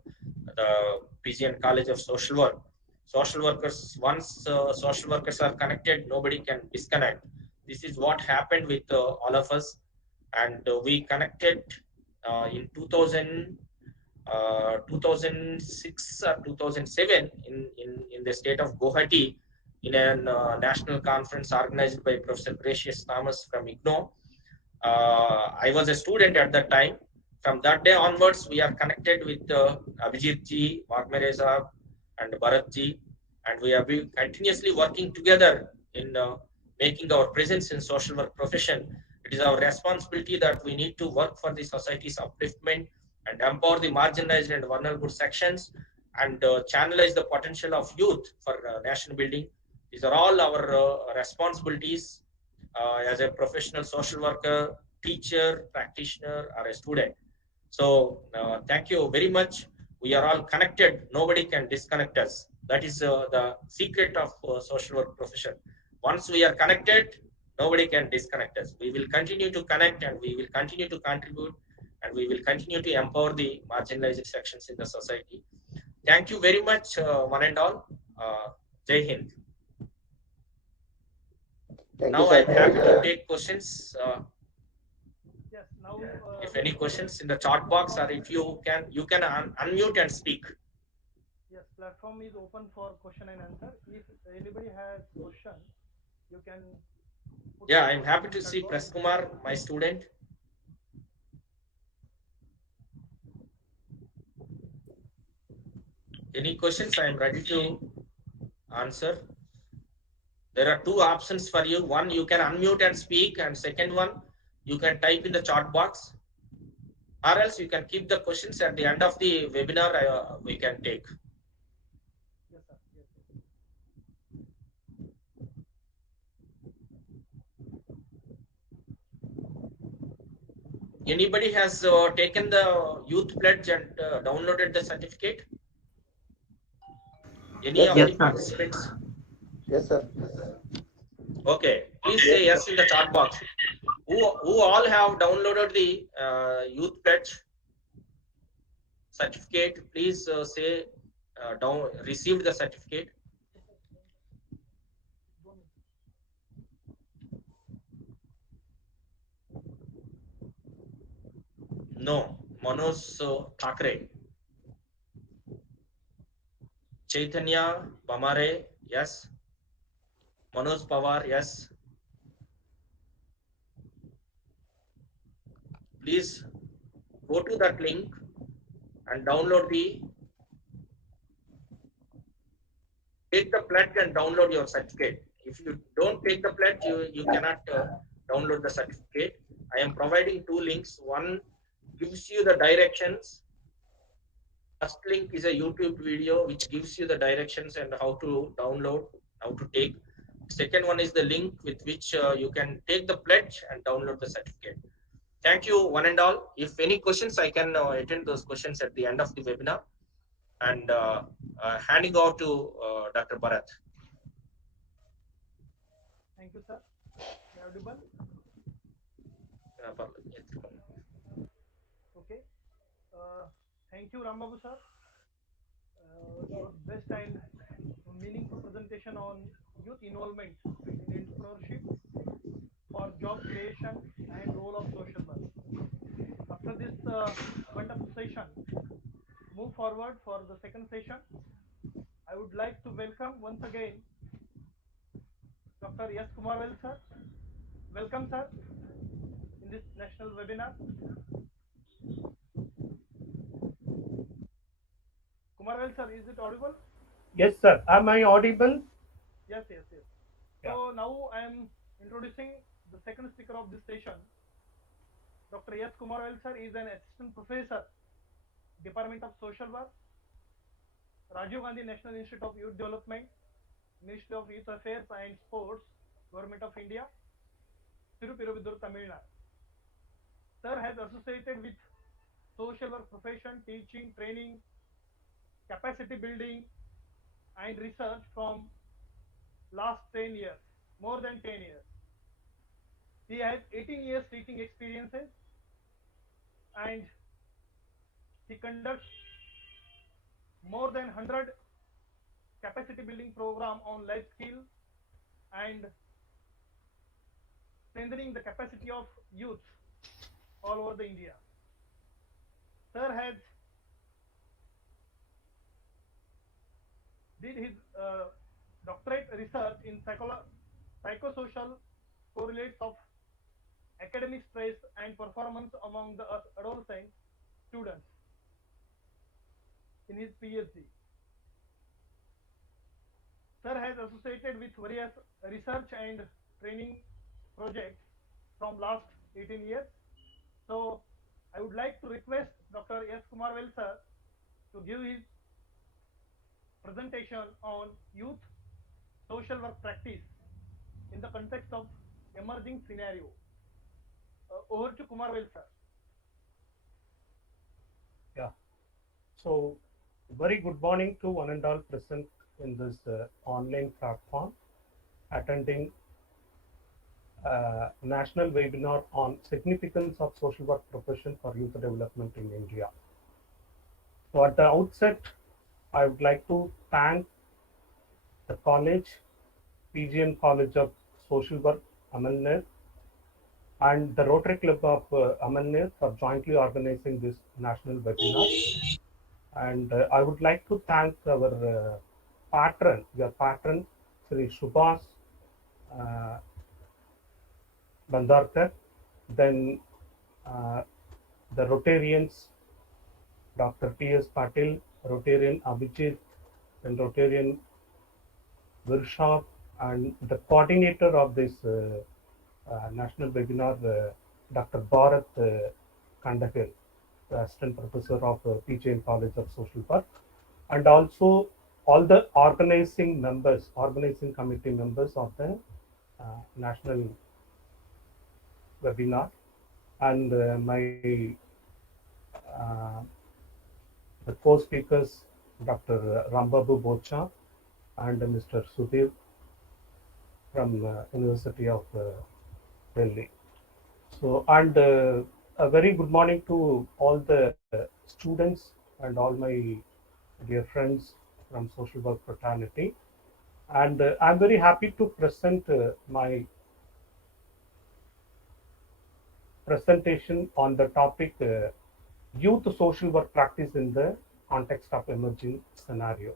PGN College of Social Work. Social workers, once social workers are connected, nobody can disconnect. This is what happened with all of us, and we connected in 2000. 2006 or 2007 in the state of Guwahati in a national conference organized by Professor Gracious Thomas from IGNO. I was a student at that time. From that day onwards, we are connected with Abhijit ji, Wagmereza, and Bharat ji, and we have been continuously working together in making our presence in social work profession. It is our responsibility that we need to work for the society's upliftment and empower the marginalized and vulnerable sections and channelize the potential of youth for nation building. These are all our responsibilities as a professional social worker, teacher, practitioner, or a student. So thank you very much. We are all connected. Nobody can disconnect us. That is the secret of social work profession. Once we are connected, nobody can disconnect us. We will continue to connect and we will continue to contribute and we will continue to empower the marginalized sections in the society. Thank you very much, one and all. Jai Hind. Now I'm happy to take questions. Yes, now If any questions in the chat box, or if you can unmute and speak. yes, platform is open for question and answer. If anybody has question, you can put Yeah, your I'm question happy in to chat see box. Press Kumar, my student. Any questions? I am ready to answer. There are two options for you. One, you can unmute and speak, and second one, you can type in the chat box, or else you can keep the questions at the end of the webinar. We can take. Yes, sir. Yes, yes. Anybody has taken the youth pledge and downloaded the certificate? Any of Yes, the sir. participants? Yes, sir. Okay, please say yes in the chat box. Who all have downloaded the youth pledge certificate? Please say received the certificate. No. Manoj Thakre. Chaitanya Bamare, yes. Manoj Pawar, yes. Please go to that link and download take the pledge and download your certificate. If you don't take the pledge, you cannot download the certificate. I am providing two links. One gives you the directions. First link is a YouTube video which gives you the directions and how to download, how to take. Second one is the link with which you can take the pledge and download the certificate. Thank you, one and all. If any questions, I can attend those questions at the end of the webinar. And handing over to Dr. Bharat. Thank you, sir. Audible? Okay. Thank you, Rambabu sir. Your best and meaningful presentation on youth involvement in entrepreneurship for job creation and role of social work. After this wonderful session, move forward for the second session. I would like to welcome once again Dr. S. Kumarvel sir. Welcome, sir, in this national webinar. Kumarvel sir, is it audible? Yes, sir. Am I audible? Yes, yes, yes. Yeah. So now I am introducing the second speaker of this session. Dr. S. Kumarvel sir is an assistant professor, Department of Social Work, Rajiv Gandhi National Institute of Youth Development, Ministry of Youth Affairs and Sports, Government of India, Tirupiruvidur, Tamil Nadu. Sir has associated with social work profession, teaching, training, capacity building, and research from last 10 years, more than 10 years. He has 18 years teaching experiences and he conducts more than 100 capacity building program on life skill and strengthening the capacity of youth all over the India. Sir has did his doctorate research in psychosocial correlates of academic stress and performance among the adolescent students in his PhD. Sir has associated with various research and training projects from last 18 years. So I would like to request Dr. S. Kumarvel sir to give his presentation on youth social work practice in the context of emerging scenario. Over to Kumarvel sir. Yeah. So, very good morning to one and all present in this online platform, attending national webinar on significance of social work profession for youth development in India. So, at the outset, I would like to thank the college, PGN College of Social Work, Amalner, and the Rotary Club of Amalner for jointly organizing this national webinar. And I would like to thank our your patron, Sri Subhas Bandarkar, then the Rotarians, Dr. T.S. Patil, Rotarian Abhijit, and Rotarian Virshav, and the coordinator of this national webinar, Dr. Bharat Kandahir, the assistant professor of PGN College of Social Work, and also all the organizing committee members of the national webinar, and uh, the co-speakers, Dr. Rambabu Bocha and Mr. Sudhir from University of Delhi. So, and a very good morning to all the students and all my dear friends from social work fraternity. And I'm very happy to present my presentation on the topic youth social work practice in the context of emerging scenario.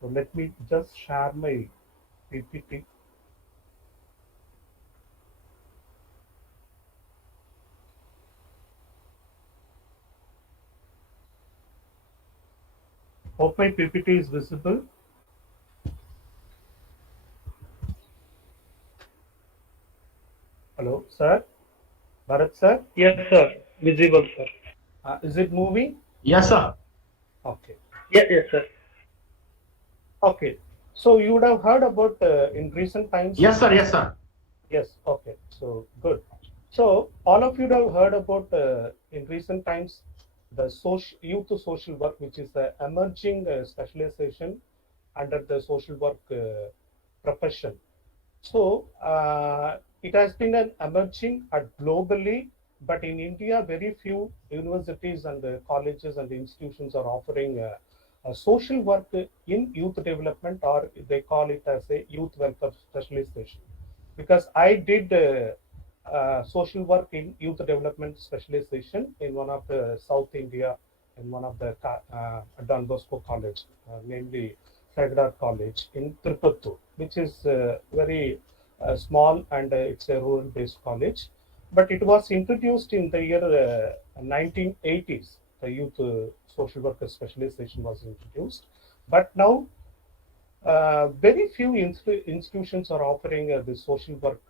So let me just share my PPT. Hope my PPT is visible. Hello, sir. Bharat, sir. Yes, sir. Visible, sir. Is it moving? Yes, sir. Okay. Yes, sir. Okay. So you would have heard about in recent times. Yes, sir. Yes, sir. Yes. Okay. So good. So all of you would have heard about in recent times the youth social work, which is the emerging specialization under the social work profession. So it has been an emerging globally, but in India, very few universities and colleges and institutions are offering social work in youth development, or they call it as a youth welfare specialization. Because I did social work in youth development specialization in one of the South India, in one of the Don Bosco College, namely Sacred College in Tirupattur, which is very small, and it's a rural-based college. But it was introduced in the year 1980s. The youth social worker specialization was introduced, but now very few institutions are offering the social work,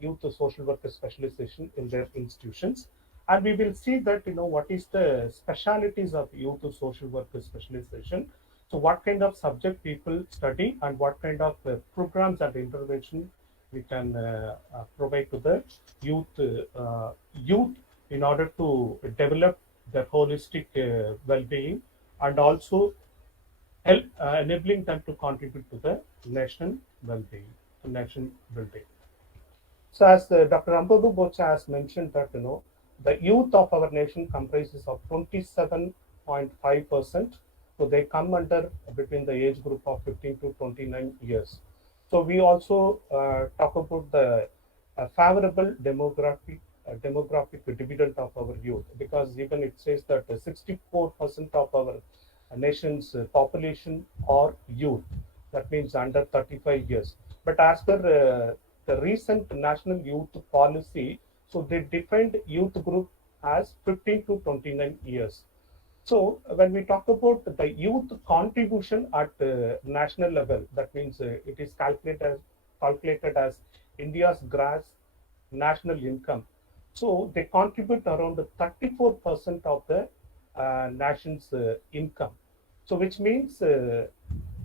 youth social worker specialization in their institutions. And we will see that, what is the specialities of youth social worker specialization. So what kind of subject people study, and what kind of programs and intervention we can provide to the youth in order to develop their holistic well-being, and also help enabling them to contribute to the nation well-being, nation building. So as Dr. Rambabu Bocha has mentioned that, the youth of our nation comprises of 27.5%. So they come under between the age group of 15 to 29 years. So we also talk about the favorable demographic dividend of our youth, because even it says that 64% of our nation's population or youth. That means under 35 years. But as per the recent national youth policy, so they defined youth group as 15 to 29 years. So when we talk about the youth contribution at national level, that means it is calculated as India's gross national income. So they contribute around 34% of the nation's income. So which means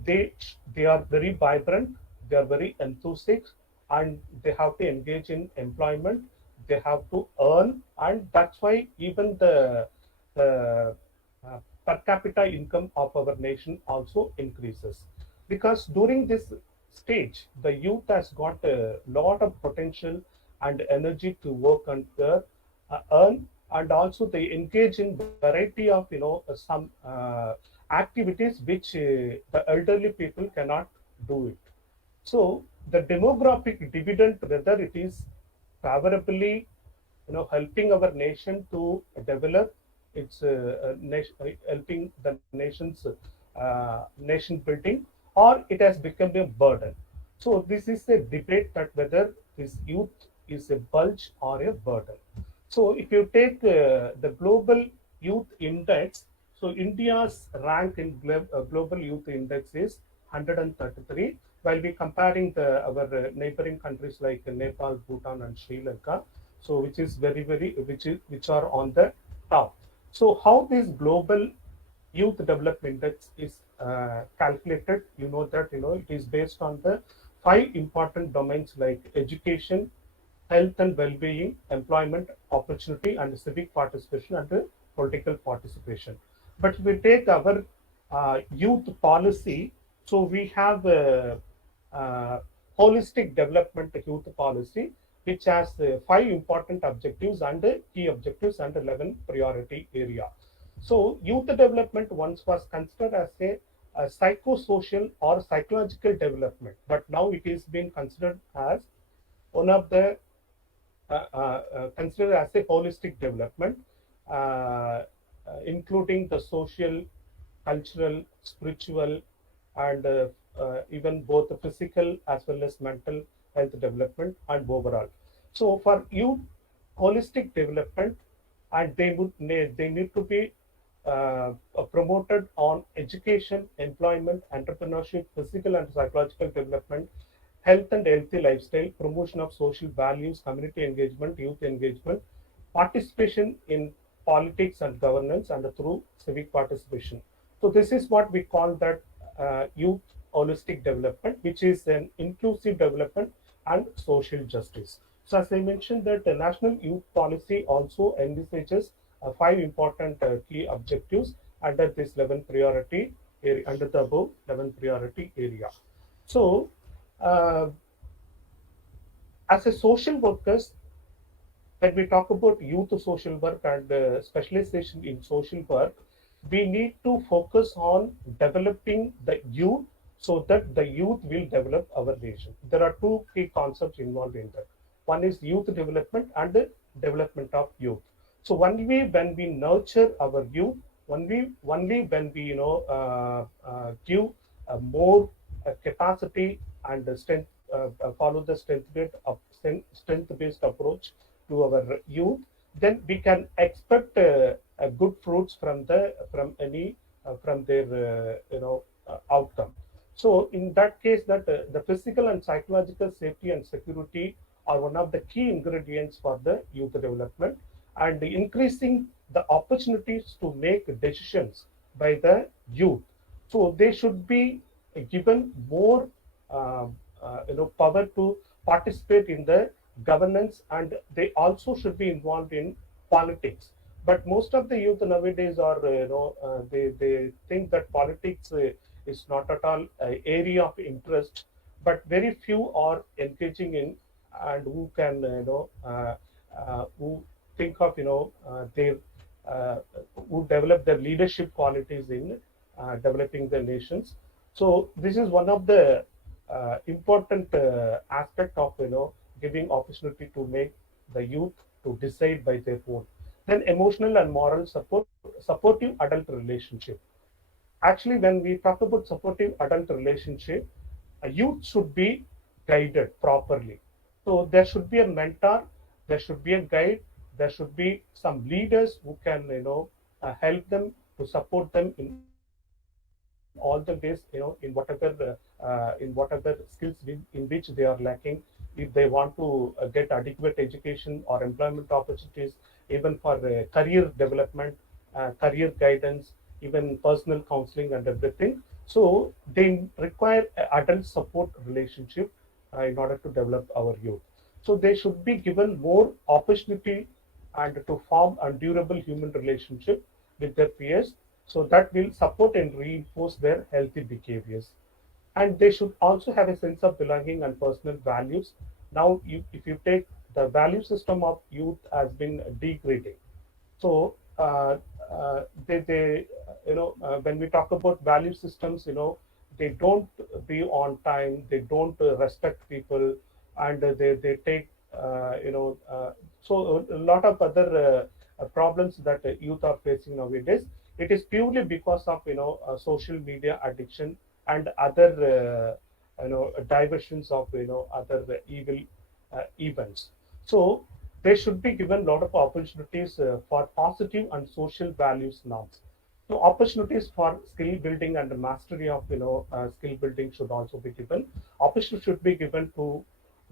they they are very vibrant, they are very enthusiastic, and they have to engage in employment. They have to earn, and that's why even the per capita income of our nation also increases, because during this stage the youth has got a lot of potential and energy to work and earn, and also they engage in variety of some activities which the elderly people cannot do it. So the demographic dividend, whether it is favorably, helping our nation to develop, it's helping the nation's nation building, or it has become a burden. So this is a debate that whether this youth is a bulge or a burden. So if you take the global youth index, so India's rank in global youth index is 133, while we comparing our neighboring countries like Nepal, Bhutan, and Sri Lanka, so which is which are on the top. So how this global youth development index is calculated? That it is based on the five important domains like education, health and well-being, employment, opportunity, and civic participation, and political participation. But if we take our youth policy, so we have uh, holistic development youth policy, which has five important objectives and key objectives and 11 priority area. So youth development once was considered as a psychosocial or psychological development, but now it is being considered as one of the considered as a holistic development, uh, including the social, cultural, spiritual, and even both the physical as well as mental health development and overall. So for youth, holistic development, and they need to be promoted on education, employment, entrepreneurship, physical and psychological development, health and healthy lifestyle, promotion of social values, community engagement, youth engagement, participation in politics and governance, and through civic participation. So this is what we call that youth holistic development, which is an inclusive development and social justice. So as I mentioned, that the national youth policy also envisages five important key objectives under this 11 priority area, under the above 11 priority area. So uh, as a social workers, when we talk about youth social work and specialization in social work, we need to focus on developing the youth so that the youth will develop our nation. There are two key concepts involved in that. One is youth development and the development of youth. So only when we nurture our youth, only when we give more capacity and strength, follow the strength-based approach to our youth, then we can expect good fruits from their outcome. So in that case, that the physical and psychological safety and security are one of the key ingredients for the youth development, and increasing the opportunities to make decisions by the youth. So they should be given more power to participate in the governance, and they also should be involved in politics. But most of the youth nowadays are they think that politics is not at all an area of interest, but very few are engaging in, and who can who think of their uh, who develop their leadership qualities in developing the nations. So this is one of the important aspect of giving opportunity to make the youth to decide by their own. Then emotional and moral support, supportive adult relationship. actually, when we talk about supportive adult relationship, a youth should be guided properly. So there should be a mentor, there should be a guide, there should be some leaders who can, help them, to support them in all the ways, in whatever skills in which they are lacking. If they want to get adequate education or employment opportunities, even for career development, career guidance, even personal counseling and everything. So they require adult support relationship in order to develop our youth. So they should be given more opportunity and to form a durable human relationship with their peers, so that will support and reinforce their healthy behaviors. And they should also have a sense of belonging and personal values. Now, if you take, the value system of youth has been degrading. So they when we talk about value systems, they don't be on time, they don't respect people, and they take so a lot of other problems that youth are facing nowadays. It is purely because of social media addiction and other diversions of other evil events. So they should be given a lot of opportunities for positive and social values norms. So opportunities for skill building and mastery of skill building should also be given. Opportunity should be given to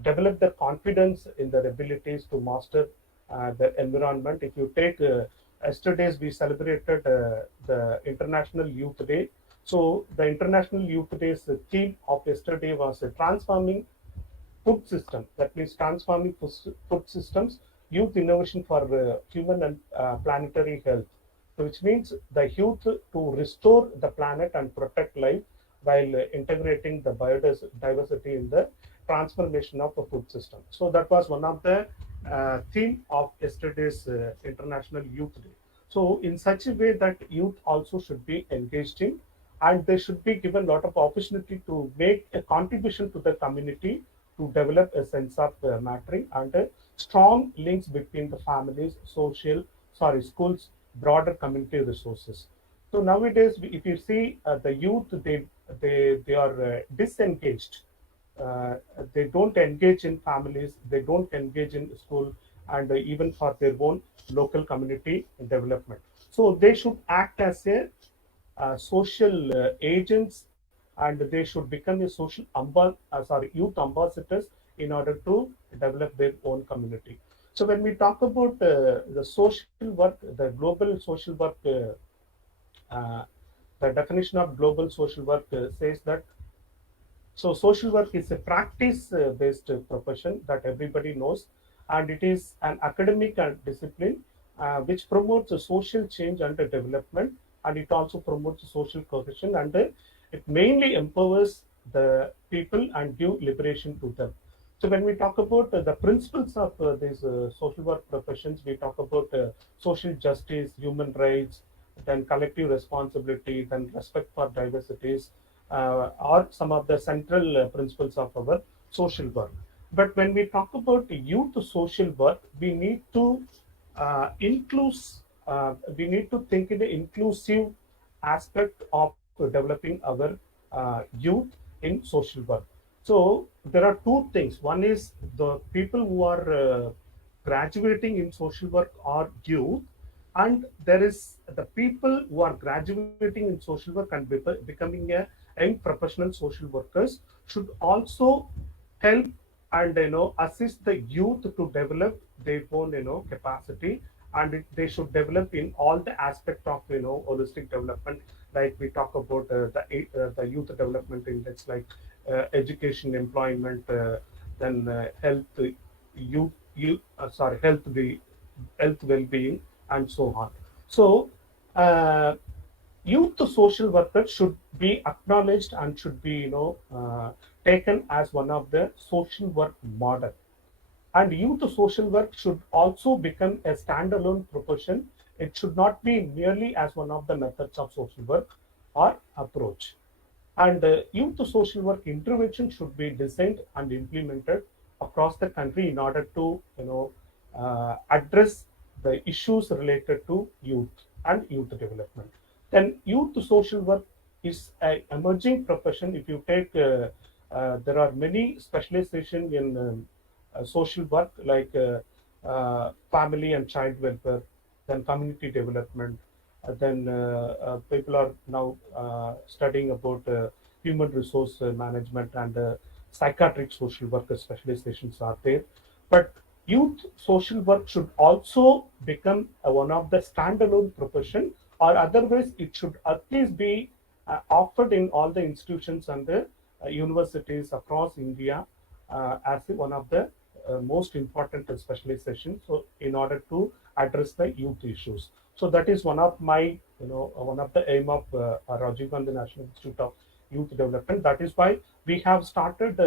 develop their confidence in their abilities to master the environment. If you take yesterday's, we celebrated the International Youth Day. So the International Youth Day's theme of yesterday was transforming food system. That means transforming food systems, youth innovation for human and planetary health. So which means the youth to restore the planet and protect life while integrating the biodiversity in the transformation of the food system. So that was one of the theme of yesterday's International Youth Day. So in such a way that youth also should be engaged in, and they should be given a lot of opportunity to make a contribution to the community, to develop a sense of mattering and strong links between the families, schools, broader community resources. So nowadays, if you see the youth, they are disengaged. Uh, they don't engage in families, they don't engage in school, and even for their own local community development. So they should act as a social agents, and they should become a youth ambassadors in order to develop their own community. So when we talk about the social work, the global social work, uh, the definition of global social work says that, so social work is a practice-based profession that everybody knows, and it is an academic discipline which promotes a social change and development, and it also promotes social cohesion, and it mainly empowers the people and give liberation to them. So when we talk about the principles of these social work professions, we talk about social justice, human rights, then collective responsibility, then respect for diversities, are some of the central principles of our social work. But when we talk about youth social work, include, we need to think in the inclusive aspect of developing our youth in social work. So there are two things. One is the people who are graduating in social work are youth, and there is the people who are graduating in social work and becoming a young professional social workers should also help and assist the youth to develop their own capacity, and they should develop in all the aspect of holistic development, like we talk about the youth development index, like education, employment, then health, health, the health well-being, and so on. So uh, youth social workers should be acknowledged and should be taken as one of the social work model. And youth social work should also become a standalone profession. It should not be merely as one of the methods of social work or approach. And youth social work intervention should be designed and implemented across the country in order to address the issues related to youth and youth development. Then youth social work is an emerging profession. If you take, there are many specialization in social work like family and child welfare, then community development, then people are now studying about human resource management and psychiatric social worker specializations are there. But youth social work should also become one of the standalone profession, or otherwise it should at least be offered in all the institutions and the universities across India as one of the most important specialization. So in order to address the youth issues. So that is one of my, one of the aim of Rajiv Gandhi National Institute of Youth Development. That is why we have started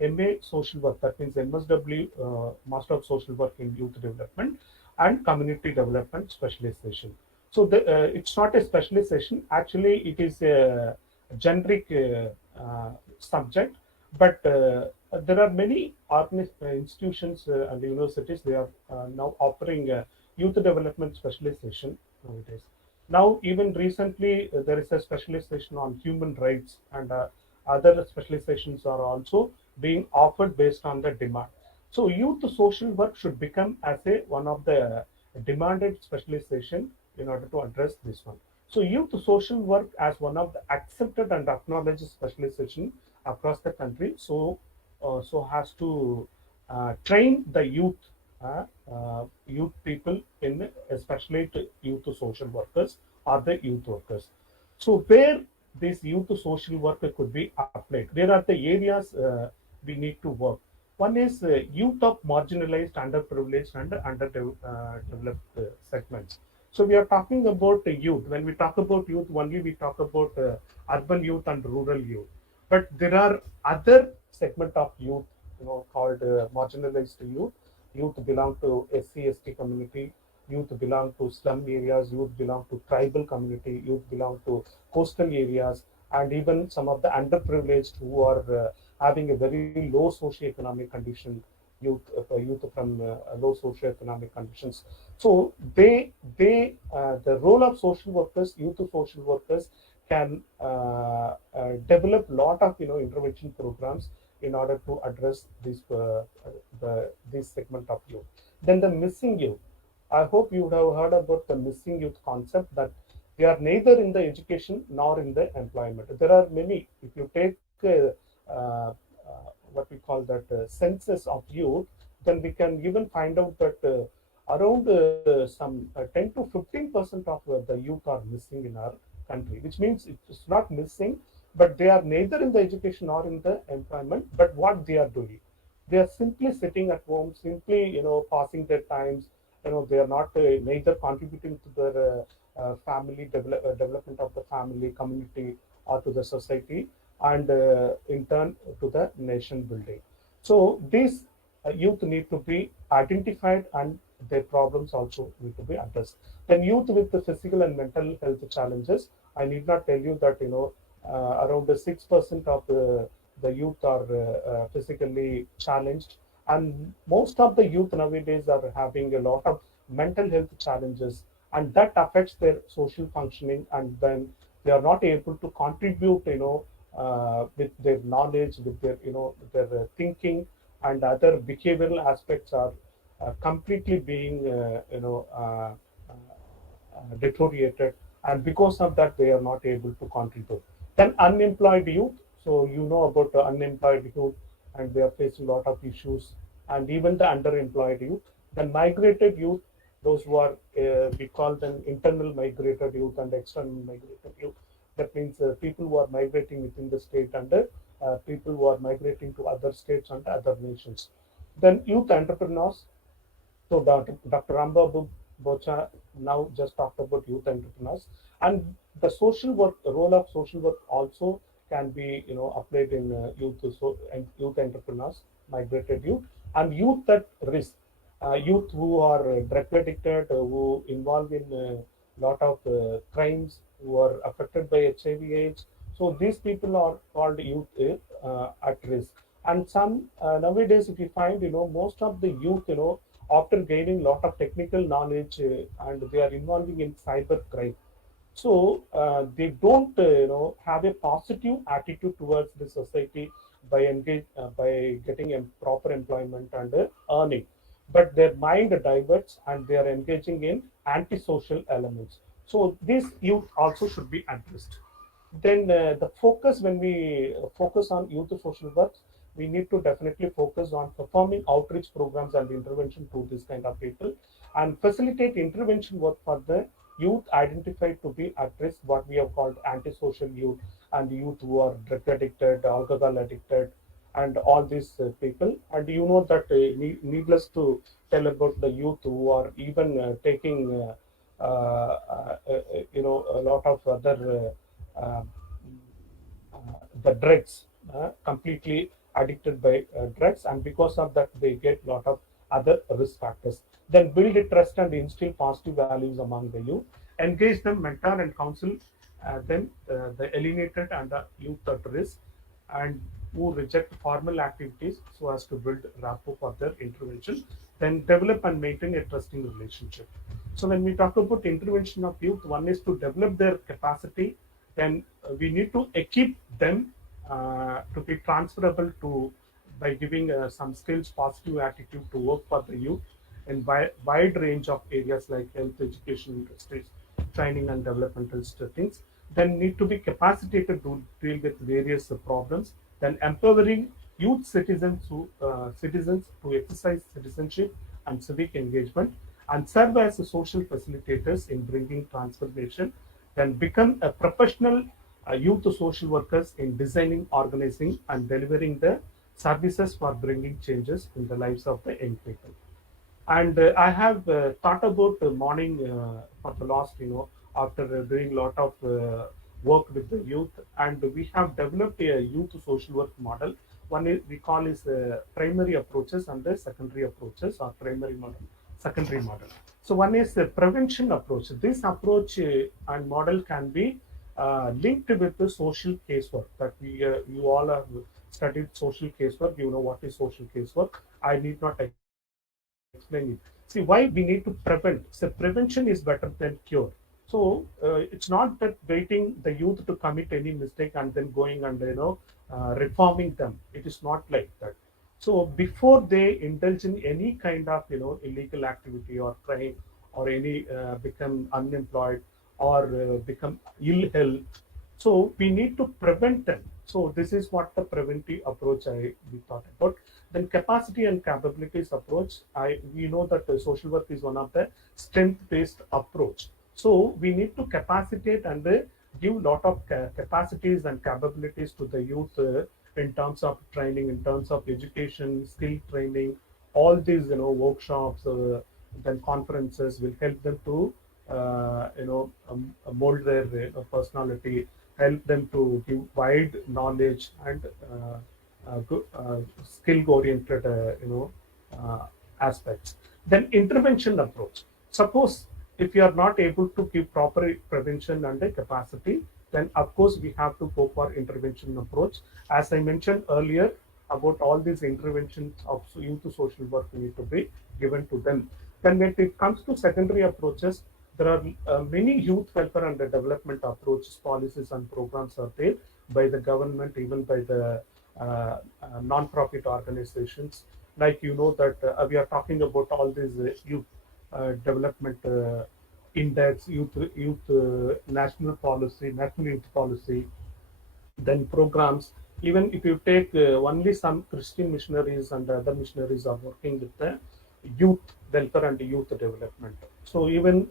MA Social Work, that means MSW, Master of Social Work in Youth Development and Community Development Specialization. So it's not a specialization. Actually, it is a generic subject, but there are many institutions and universities. They are now offering youth development specialization nowadays. Now, even recently, there is a specialization on human rights, and other specializations are also being offered based on the demand. So, youth social work should become as a one of the demanded specialization in order to address this one. So, youth social work as one of the accepted and acknowledged specialization across the country. So has to train the youth people in, especially to youth social workers or the youth workers. So where this youth social work could be applied, where are the areas we need to work? One is youth of marginalized, underprivileged, and underdeveloped segments. So we are talking about youth. When we talk about youth, only we talk about urban youth and rural youth. But there are other segment of youth, called marginalized youth. Youth belong to SC/ST community. Youth belong to slum areas. Youth belong to tribal community. Youth belong to coastal areas, and even some of the underprivileged who are having a very low socioeconomic condition. Youth from low socioeconomic conditions. So the role of social workers, youth social workers, can develop lot of intervention programs in order to address this segment of youth. Then the missing youth. I hope you would have heard about the missing youth concept, that they are neither in the education nor in the employment. There are many. If you take what we call that census of youth, then we can even find out that around some 10 to 15% of the youth are missing in our country, which means it's not missing, but they are neither in the education nor in the employment. But what they are doing, they are simply sitting at home, simply passing their times. They are not neither contributing to their family development of the family, community, or to the society, and in turn to the nation building. So these youth need to be identified, and their problems also need to be addressed. Then youth with the physical and mental health challenges, I need not tell you that around 6% of the youth are physically challenged, and most of the youth nowadays are having a lot of mental health challenges, and that affects their social functioning, and then they are not able to contribute with their knowledge, with their their thinking, and other behavioral aspects are completely being deteriorated, and because of that they are not able to contribute. Then unemployed youth. So about the unemployed youth, and they are facing a lot of issues, and even the underemployed youth. Then migrated youth, those who are we call them internal migrated youth and external migrated youth. That means people who are migrating within the state, and people who are migrating to other states and other nations. Then youth entrepreneurs. So Dr. Rambabu Bocha now just talked about youth entrepreneurs, and the social work, the role of social work also can be applied in and youth entrepreneurs, migrated youth, and youth at risk, youth who are drug addicted, who involved in a lot of crimes, who are affected by HIV/AIDS. So these people are called youth at risk. And some nowadays, if you find most of the youth after gaining a lot of technical knowledge and they are involving in cyber crime. So they don't have a positive attitude towards the society by getting a proper employment and earning, but their mind diverts and they are engaging in antisocial elements. So this youth also should be addressed. Then the focus, when we focus on youth social works, we need to definitely focus on performing outreach programs and intervention to this kind of people, and facilitate intervention work for the youth identified to be at risk, what we have called antisocial youth, and youth who are drug addicted, alcohol addicted, and all these people. And you know that needless to tell about the youth who are even taking a lot of other the drugs, completely addicted by drugs, and because of that they get lot of other risk factors. Then build a trust and instill positive values among the youth, engage them, mentor and counsel them, the alienated and the youth at risk, and who reject formal activities, so as to build rapport for their intervention. Then develop and maintain a trusting relationship. So when we talk about intervention of youth, one is to develop their capacity. Then we need to equip them to be transferable to, by giving some skills, positive attitude to work for the youth in wide range of areas like health, education, industries, training and developmental things. Then need to be capacitated to deal with various problems. Then empowering youth citizens to exercise citizenship and civic engagement, and serve as social facilitators in bringing transformation. Then become a professional youth social workers in designing, organizing, and delivering the services for bringing changes in the lives of the young people. And I have thought about morning for the last, after doing a lot of work with the youth, and we have developed a youth social work model. One is, we call is primary approaches and the secondary approaches, or primary model, secondary model. So one is the prevention approach. This approach and model can be linked with the social casework that we you all have studied social casework. You know what is social casework. I need not explain it. See why we need to prevent. So prevention is better than cure. So it's not that waiting the youth to commit any mistake and then going and reforming them. It is not like that. So before they indulge in any kind of illegal activity or crime, or any become unemployed, or become ill health, so we need to prevent them. So this is what the preventive approach we thought about. Then capacity and capabilities approach. We know that social work is one of the strength-based approach. So we need to capacitate and give lot of capacities and capabilities to the youth in terms of training, in terms of education, skill training. All these workshops, then conferences will help them to mold their personality, help them to give wide knowledge and skill oriented aspects. Then intervention approach. Suppose if you are not able to give proper prevention and capacity, then of course we have to go for intervention approach. As I mentioned earlier about all these interventions of youth social work need to be given to them. Then when it comes to secondary approaches, there are many youth welfare and development approaches, policies and programs are there by the government, even by the non-profit organizations. Like that we are talking about all these youth development index, youth national policy, national youth policy, then programs. Even if you take only some Christian missionaries and other missionaries are working with the youth welfare and youth development. So even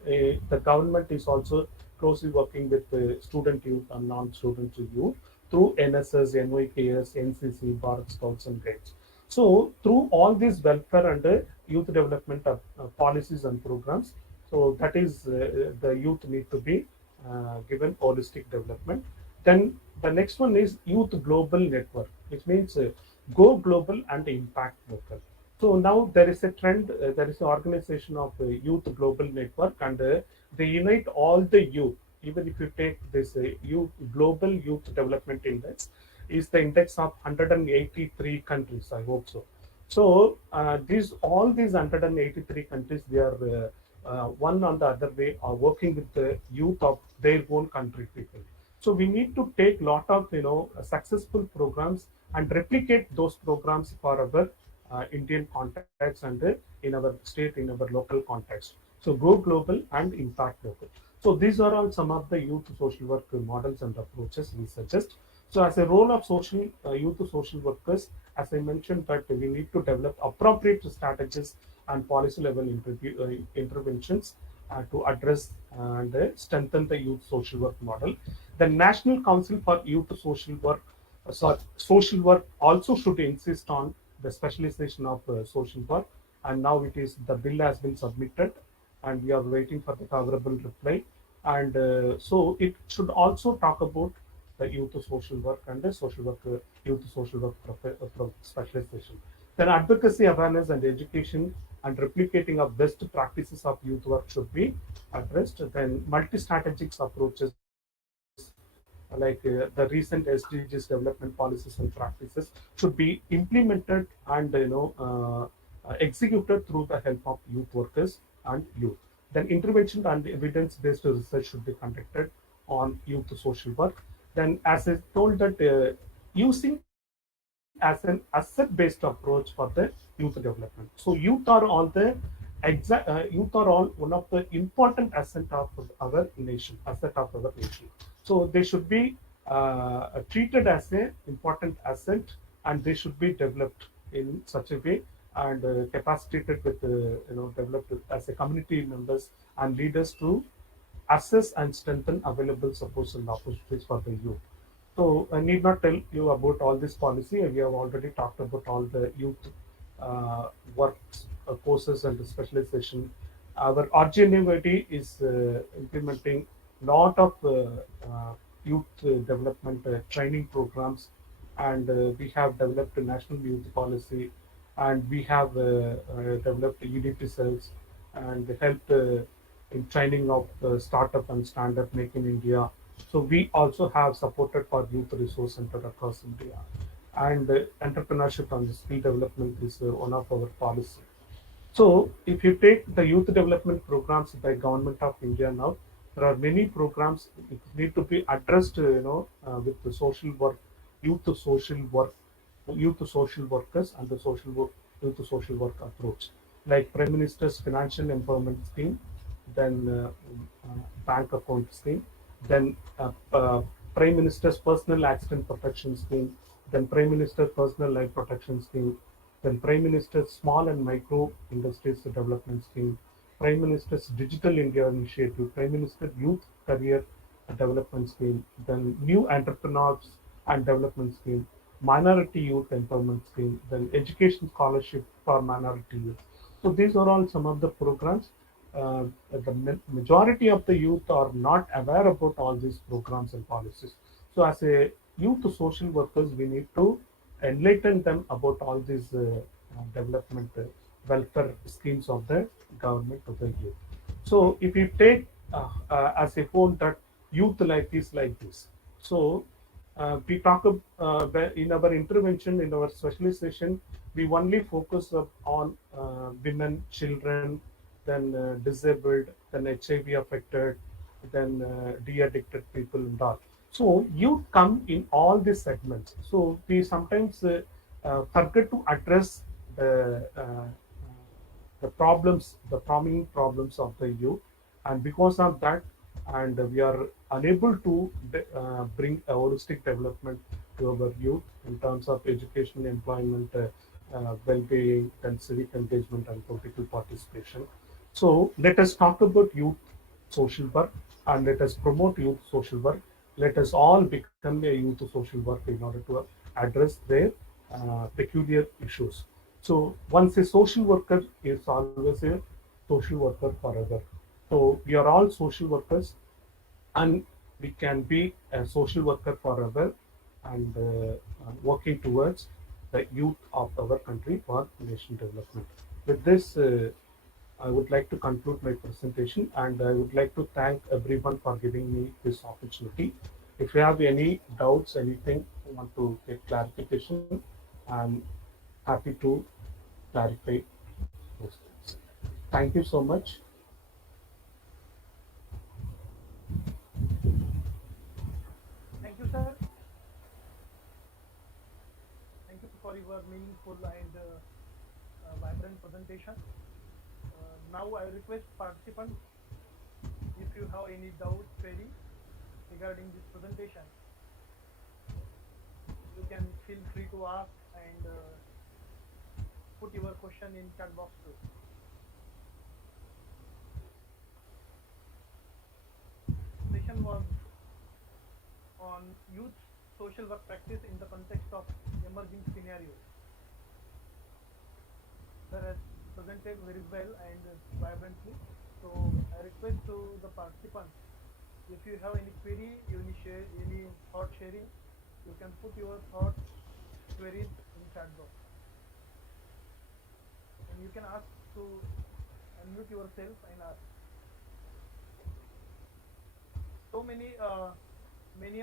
the government is also closely working with student youth and non-student youth through NSS, NYKS, NCC, Bharat Scouts and Guides. So through all these welfare and youth development policies and programs, so that is the youth need to be given holistic development. Then the next one is youth global network, which means go global and impact local. So now there is a trend, there is an organization of youth global network, and they unite all the youth. Even if you take this youth global youth development index, is the index of 183 countries. I hope so. So these all these 183 countries, they are one on the other way are working with the youth of their own country people. So we need to take lot of successful programs and replicate those programs for our Indian context and in our state, in our local context. So go global and impact local. So these are all some of the youth social work models and approaches we suggest. So as a role of youth social workers, as I mentioned, that we need to develop appropriate strategies and policy level interventions to address and strengthen the youth social work model. The National Council for Youth Social work also should insist on the specialization of social work, and now the bill has been submitted, and we are waiting for the favorable reply. And so it should also talk about the youth social work and the youth social work specialization. Then advocacy, awareness, and education and replicating of best practices of youth work should be addressed. Then multi-strategic approaches like the recent SDGs development policies and practices should be implemented and executed through the help of youth workers and youth. Then intervention and evidence-based research should be conducted on youth social work. Then, as I told that using as an asset-based approach for the youth development. So youth are all one of the important asset of our nation. So they should be treated as a important asset, and they should be developed in such a way and capacitated with developed as a community members and leaders to assess and strengthen available supports and opportunities for the youth. So I need not tell you about all this policy. We have already talked about all the youth works, courses and specialization. Our RGNAVD is implementing lot of youth development training programs, and we have developed a national youth policy, and we have developed EDP cells and helped in training of startup and stand-up make in India. So we also have supported for youth resource center across India, and entrepreneurship and skill development is one of our policy. So if you take the youth development programs by Government of India now, there are many programs which need to be addressed, with the social work, youth to social work, youth to social workers, and the youth to social work approach, like Prime Minister's Financial Empowerment Scheme, then bank account scheme, then Prime Minister's Personal Accident Protection Scheme, then Prime Minister's Personal Life Protection Scheme, then Prime Minister's Small and Micro Industries Development Scheme, Prime Minister's Digital India Initiative, Prime Minister's Youth Career Development Scheme, then New Entrepreneurs and Development Scheme, Minority Youth Empowerment Scheme, then Education Scholarship for Minority Youth. So these are all some of the programs. The majority of the youth are not aware about all these programs and policies. So as a youth social workers, we need to enlighten them about all these development welfare schemes of the government of the youth. So if you take as a whole that youth life is like this. So we talk in our intervention, in our specialization, we only focus on women, children, then disabled, then HIV affected, then de-addicted people and all. So youth come in all these segments. So we sometimes forget to address the problems, the prominent problems of the youth, and because of that, and we are unable to bring a holistic development to our youth in terms of education, employment, well-being, and civic engagement and political participation. So let us talk about youth social work, and let us promote youth social work. Let us all become a youth social work in order to address their peculiar issues. So once a social worker is always a social worker forever. So we are all social workers, and we can be a social worker forever, and working towards the youth of our country for nation development. With this, I would like to conclude my presentation, and I would like to thank everyone for giving me this opportunity. If you have any doubts, anything you want to get clarification, I'm happy to clarify those things. Thank you so much. thank you for your meaningful and vibrant presentation. Now I request participants, if you have any doubt, query regarding this presentation, you can feel free to ask and put your question in chat box too. Session was on youth social work practice in the context of emerging scenarios. Sir has presented very well and vibrantly. So I request to the participants, if you have any query, any thought sharing, you can put your thoughts, queries in chat box. And you can ask to unmute yourself and ask. So many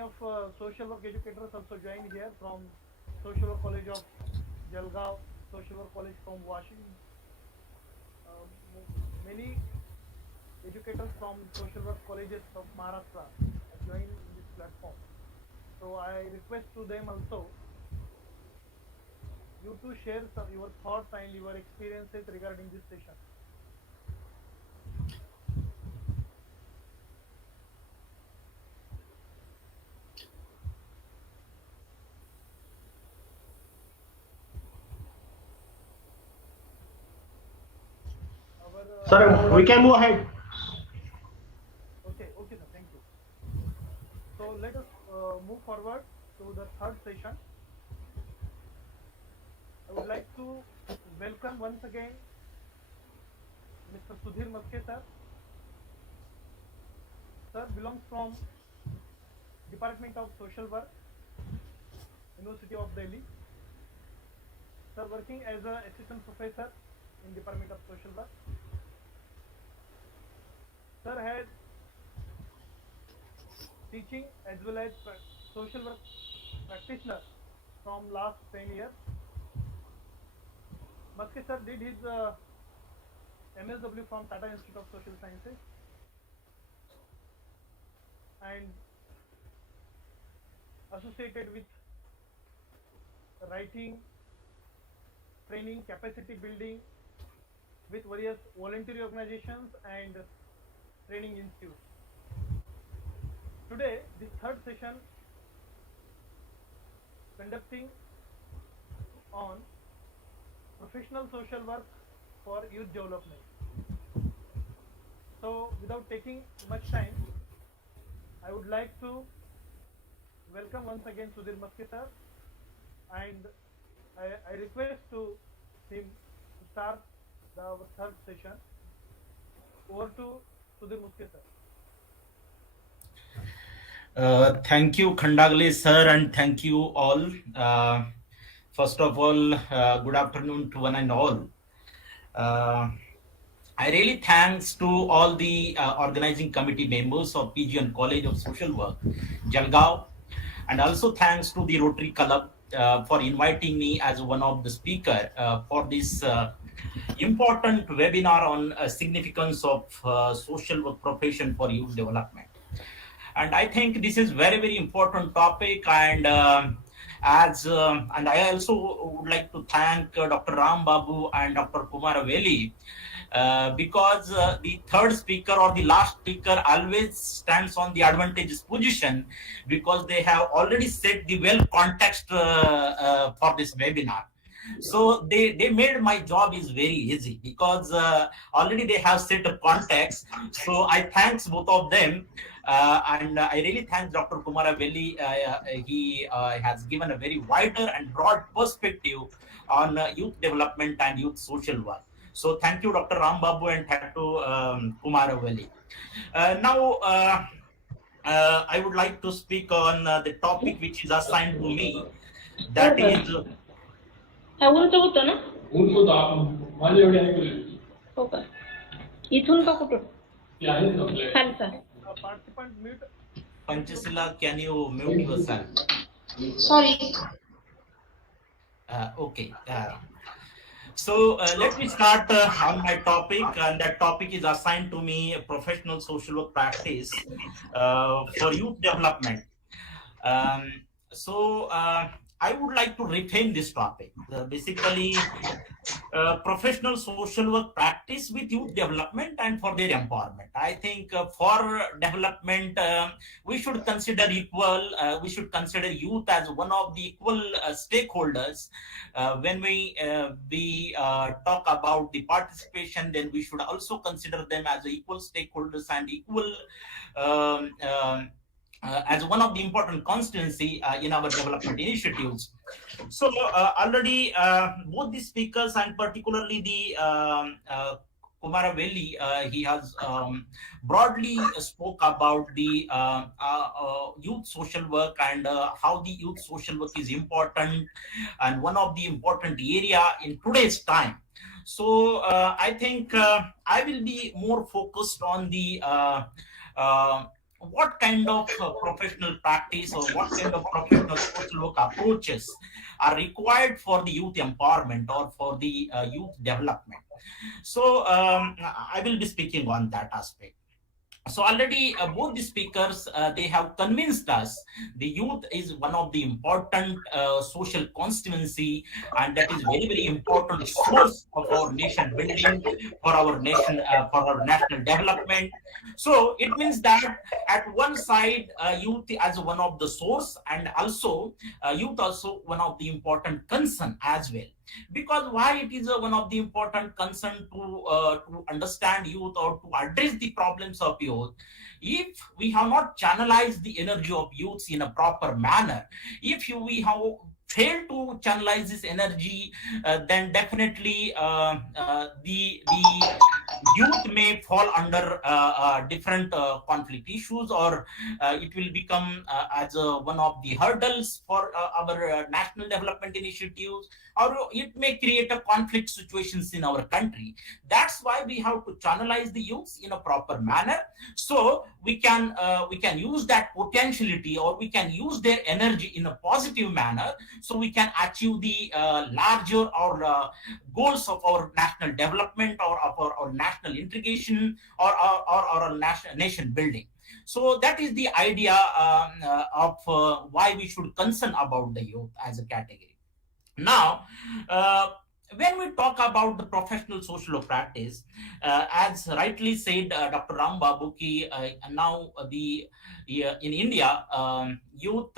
of social work educators also joined here from Social Work College of Jalgaon, Social Work College from Washington. Many educators from social work colleges of Maharashtra have joined in this platform. So I request to them also, you to share your thoughts and your experiences regarding this session. Sir, we can move ahead. Okay, sir, thank you. So let us move forward to the third session. I would like to welcome once again Mr. Sudhir Maske sir. Sir belongs from Department of Social Work, University of Delhi. Sir working as an assistant professor in Department of Social Work. Sir has teaching as well as social work practitioner from last 10 years. Maske sir did his MSW from Tata Institute of Social Sciences and associated with writing, training, capacity building with various voluntary organizations and training institutes. Today, this third session conducting on professional social work for youth development. So, without taking much time, I would like to welcome once again Sudhir Maske sir, and I request to him to start the third session. Over to Sudhir Maske sir. Thank you, Khandagale sir, and thank you all. First of all, good afternoon to one and all. I really thanks to all the organizing committee members of PG and College of Social Work, Jalgaon, and also thanks to the Rotary Club for inviting me as one of the speaker for this important webinar on significance of social work profession for youth development. And I think this is very, very important topic. And and I also would like to thank Dr. Ram Babu and Dr. Kumar Veli because the third speaker or the last speaker always stands on the advantageous position because they have already set the well context for this webinar. So they made my job is very easy because already they have set a context. So I thanks both of them. And I really thank Dr. Kumar Veli. He has given a very wider and broad perspective on youth development and youth social work. So thank you, Dr. Ram Babu, and thank you, Kumar Veli. Now, I would like to speak on the topic which is assigned to me. That is. उंच होतं ना उंच होतं माझ्या एवढी ऐकले हो का इथून का कुठून खालचा Participant mute. Panchasila, can you mute yourself? Sorry. Okay. So let me start on my topic, and that topic is assigned to me professional social work practice for youth development. So I would like to reframe this topic. Basically, professional social work practice with youth development and for their empowerment. I think for development, we should consider equal. We should consider youth as one of the equal stakeholders. When we talk about the participation, then we should also consider them as equal stakeholders and equal. Um, um, as one of the important constituency in our development initiatives. So already both the speakers and particularly the Kumaravelli, he has broadly spoke about the youth social work and how the youth social work is important and one of the important area in today's time. So I think I will be more focused on the what kind of professional practice or what kind of professional social work approaches are required for the youth empowerment or for the youth development. So I will be speaking on that aspect. So already both the speakers, they have convinced us the youth is one of the important social constituency, and that is very, very important source of our nation building, for our nation, for our national development. So it means that at one side, youth as one of the source, and also youth also one of the important concern as well. Because why it is one of the important concern to understand youth or to address the problems of youth, if we have not channelized the energy of youths in a proper manner, if we have failed to channelize this energy, then definitely the youth may fall under different conflict issues, or it will become as one of the hurdles for our national development initiatives, or it may create a conflict situations in our country. That's why we have to channelize the youths in a proper manner, so we can use that potentiality, or we can use their energy in a positive manner, so we can achieve the larger or goals of our national development, or of our national integration, or our national nation building. So that is the idea of why we should concern about the youth as a category. Now, when we talk about the professional social practice, as rightly said Dr. Ram Babu ki, now in India, youth,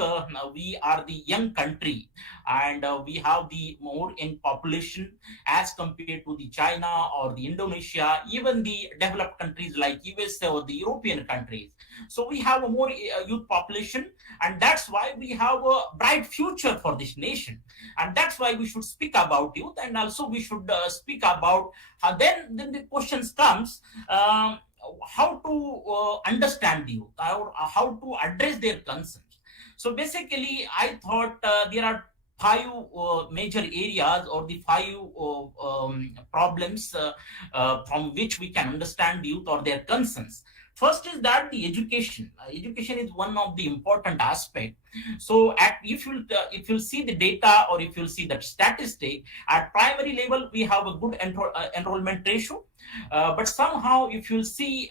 we are the young country, and we have the more young population as compared to the China or the Indonesia, even the developed countries like USA or the European countries. So we have a more youth population, and that's why we have a bright future for this nation, and that's why we should speak about youth, and also we should speak about then the questions comes, how to understand youth, how to address their concerns. So basically, I thought there are five major areas, or the five problems from which we can understand youth or their concerns. First is that the education. Education is one of the important aspect. So if you'll see the data, or if you'll see the statistic, at primary level we have a good enrollment ratio, but somehow if you'll see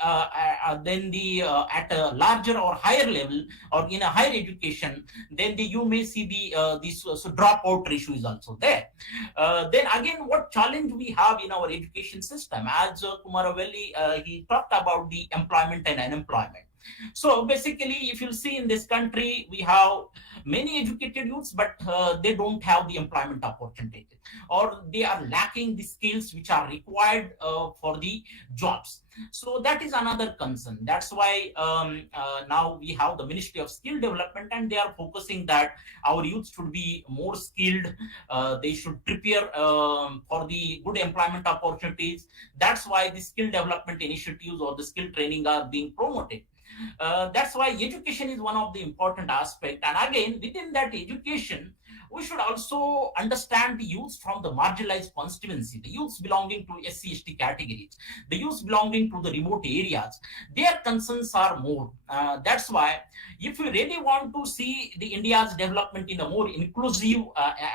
then the at a larger or higher level, or in a higher education, then you may see the this dropout ratio is also there. Then again, what challenge we have in our education system, as Kumaravelli he talked about the employment and unemployment. So basically, if you see in this country, we have many educated youths, but they don't have the employment opportunity, or they are lacking the skills which are required for the jobs. So that is another concern. That's why now we have the Ministry of Skill Development, and they are focusing that our youth should be more skilled. They should prepare for the good employment opportunities. That's why the skill development initiatives or the skill training are being promoted. That's why education is one of the important aspects. And again, within that education, we should also understand the youths from the marginalized constituency, the youths belonging to SC/ST categories, the youths belonging to the remote areas. Their concerns are more. That's why if we really want to see the India's development in a more inclusive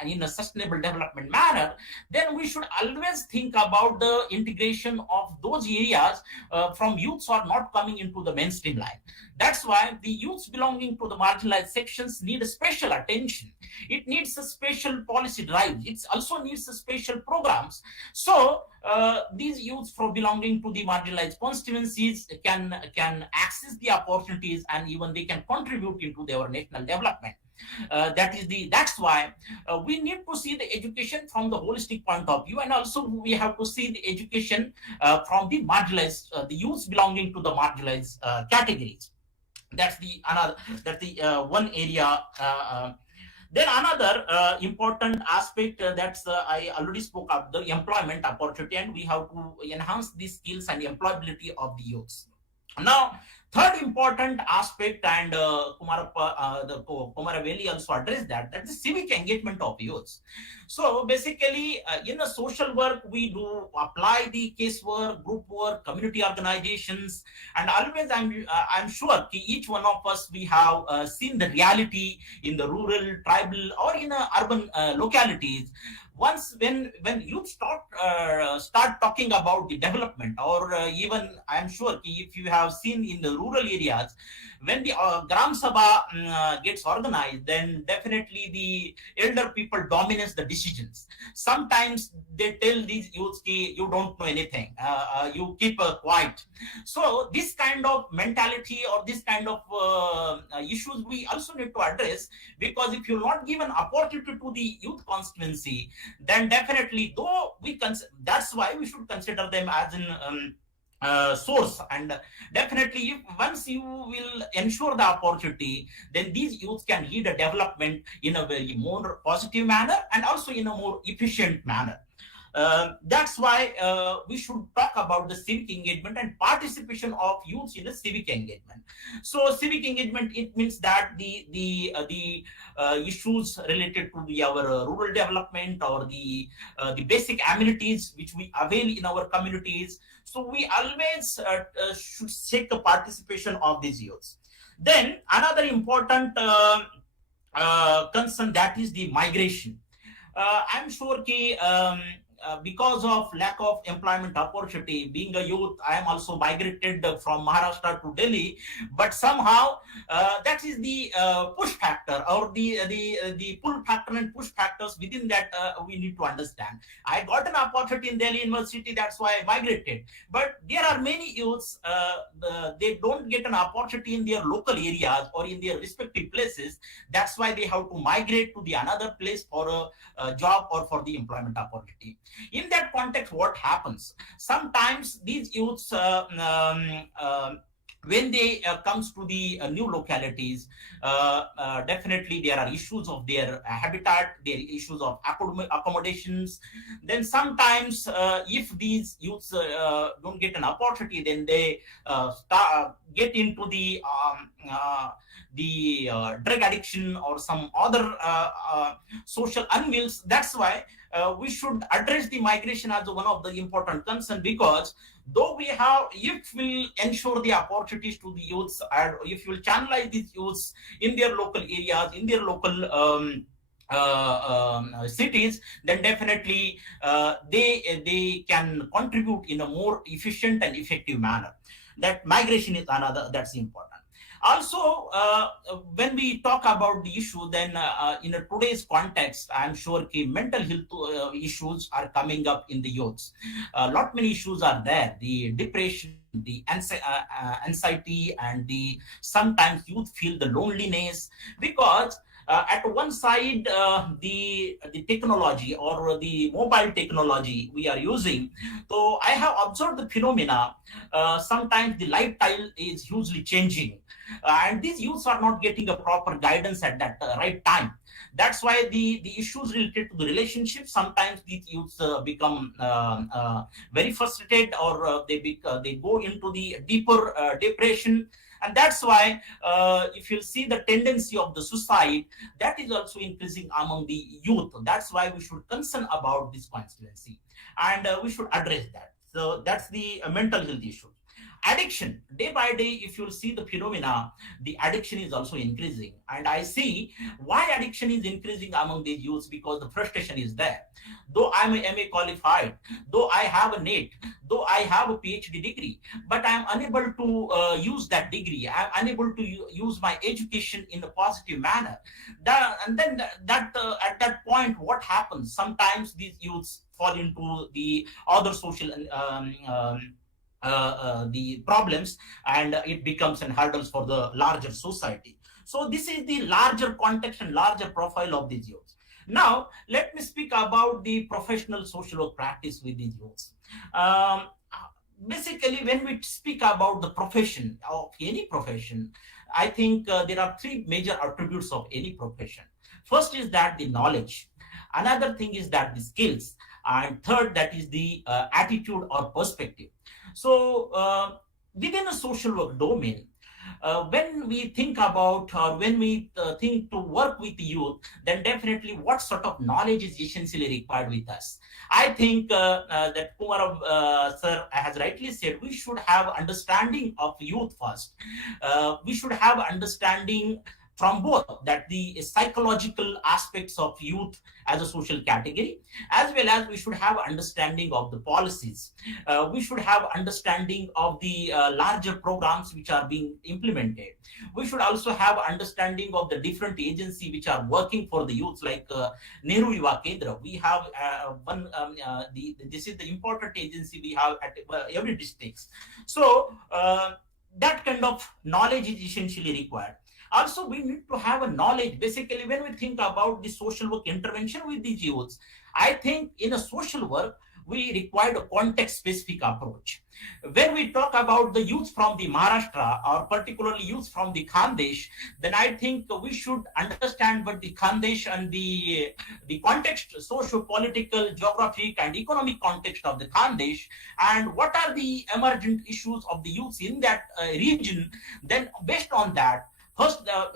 and in a sustainable development manner, then we should always think about the integration of those areas from youths who are not coming into the mainstream life. That's why the youths belonging to the marginalized sections need a special attention. It needs needs a special policy drive. It also needs a special programs. So these youths from belonging to the marginalized constituencies can access the opportunities, and even they can contribute into their national development. That's why we need to see the education from the holistic point of view, and also we have to see the education from the marginalized, the youths belonging to the marginalized categories. That's the one area. Then another important aspect that's I already spoke of, the employment opportunity, and we have to enhance the skills and employability of the youths. Now, third important aspect, and Kumaravelli also addressed that's the civic engagement of youths. So basically, in the social work, we do apply the casework, group work, community organizations, and always I'm sure each one of us, we have seen the reality in the rural, tribal, or in urban localities. Once when youth start talking about the development, or even I'm sure if you have seen in the rural areas, when the Gram Sabha gets organized, then definitely the elder people dominates the decisions. Sometimes they tell these youths, you don't know anything, you keep quiet. So this kind of mentality, or this kind of issues we also need to address, because if you not give an opportunity to the youth constituency, then definitely, though that's why we should consider them as an source. And definitely, if once you will ensure the opportunity, then these youths can lead a development in a very more positive manner, and also in a more efficient manner. That's why we should talk about the civic engagement and participation of youths in the civic engagement. So civic engagement, it means that the issues related to our rural development, or the basic amenities which we avail in our communities. So we always should seek the participation of these youths. Then another important concern, that is the migration. I'm sure because of lack of employment opportunity, being a youth, I am also migrated from Maharashtra to Delhi, but somehow that is the push factor, or the pull factor and push factors within that we need to understand. I got an opportunity in Delhi University, that's why I migrated. But there are many youths, they don't get an opportunity in their local areas or in their respective places. That's why they have to migrate to the another place for a job or for the employment opportunity. In that context, what happens? Sometimes these youths, when they comes to the new localities, definitely there are issues of their habitat, there are issues of accommodations. Then sometimes if these youths don't get an opportunity, then they get into the drug addiction or some other social unwills. That's why we should address the migration as one of the important concerns, because though we have, if we ensure the opportunities to the youths, and if we will channelize these youths in their local areas, in their local cities, then definitely they can contribute in a more efficient and effective manner. That migration is another that's important. Also, when we talk about the issue, then in today's context, I'm sure mental health issues are coming up in the youths. Lot many issues are there: the depression, the anxiety, and the sometimes youth feel the loneliness, because at one side, the technology or the mobile technology we are using. So I have observed the phenomena. Sometimes the lifestyle is hugely changing, and these youths are not getting a proper guidance at that right time. That's why the issues related to the relationship, sometimes these youths become very frustrated, or they go into the deeper depression. And that's why if you see the tendency of the suicide, that is also increasing among the youth. That's why we should concern about this constituency, and we should address that. So that's the mental health issue. Addiction, day by day, if you'll see the phenomena, the addiction is also increasing. And I see why addiction is increasing among these youths, because the frustration is there. Though I'm a MA qualified, though I have a NET, though I have a PhD degree, but I'm unable to use that degree. I'm unable to use my education in a positive manner. And then at that point, what happens? Sometimes these youths fall into the other social the problems, and it becomes an hurdles for the larger society. So this is the larger context and larger profile of these youths. Now let me speak about the professional social work practice with these youths. Basically, when we speak about the profession of any profession, I think there are three major attributes of any profession. First is that the knowledge, another thing is that the skills, and third, that is the attitude or perspective. So within a social work domain, when we think about, or when we think to work with youth, then definitely what sort of knowledge is essentially required with us. I think that Kumar sir has rightly said, we should have understanding of youth first. We should have understanding from both, that the psychological aspects of youth as a social category, as well as we should have understanding of the policies. We should have understanding of the larger programs which are being implemented. We should also have understanding of the different agencies which are working for the youth, like Nehru Yuva Kendra. We have this is the important agency we have at every district. So that kind of knowledge is essentially required. Also, we need to have a knowledge. Basically, when we think about the social work intervention with these youths, I think in a social work, we require a context-specific approach. When we talk about the youth from the Maharashtra, or particularly youth from the Khandesh, then I think we should understand what the Khandesh and the context, socio-political, geographic, and economic context of the Khandesh, and what are the emergent issues of the youths in that region. Then, based on that,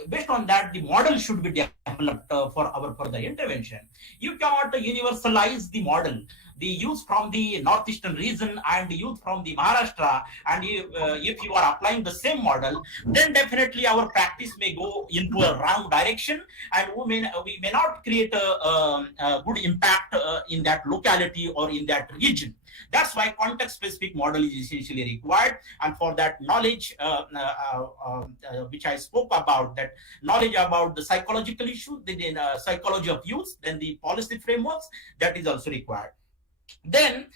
based on that, the model should be developed for our further intervention. You cannot universalize the model. The youth from the northeastern region and the youth from the Maharashtra, and if you are applying the same model, then definitely our practice may go into a wrong direction, and we may not create a good impact in that locality or in that region. That's why context-specific model is essentially required, and for that knowledge, which I spoke about, that knowledge about the psychological issues, the psychology of youth, then the policy frameworks, that is also required. Then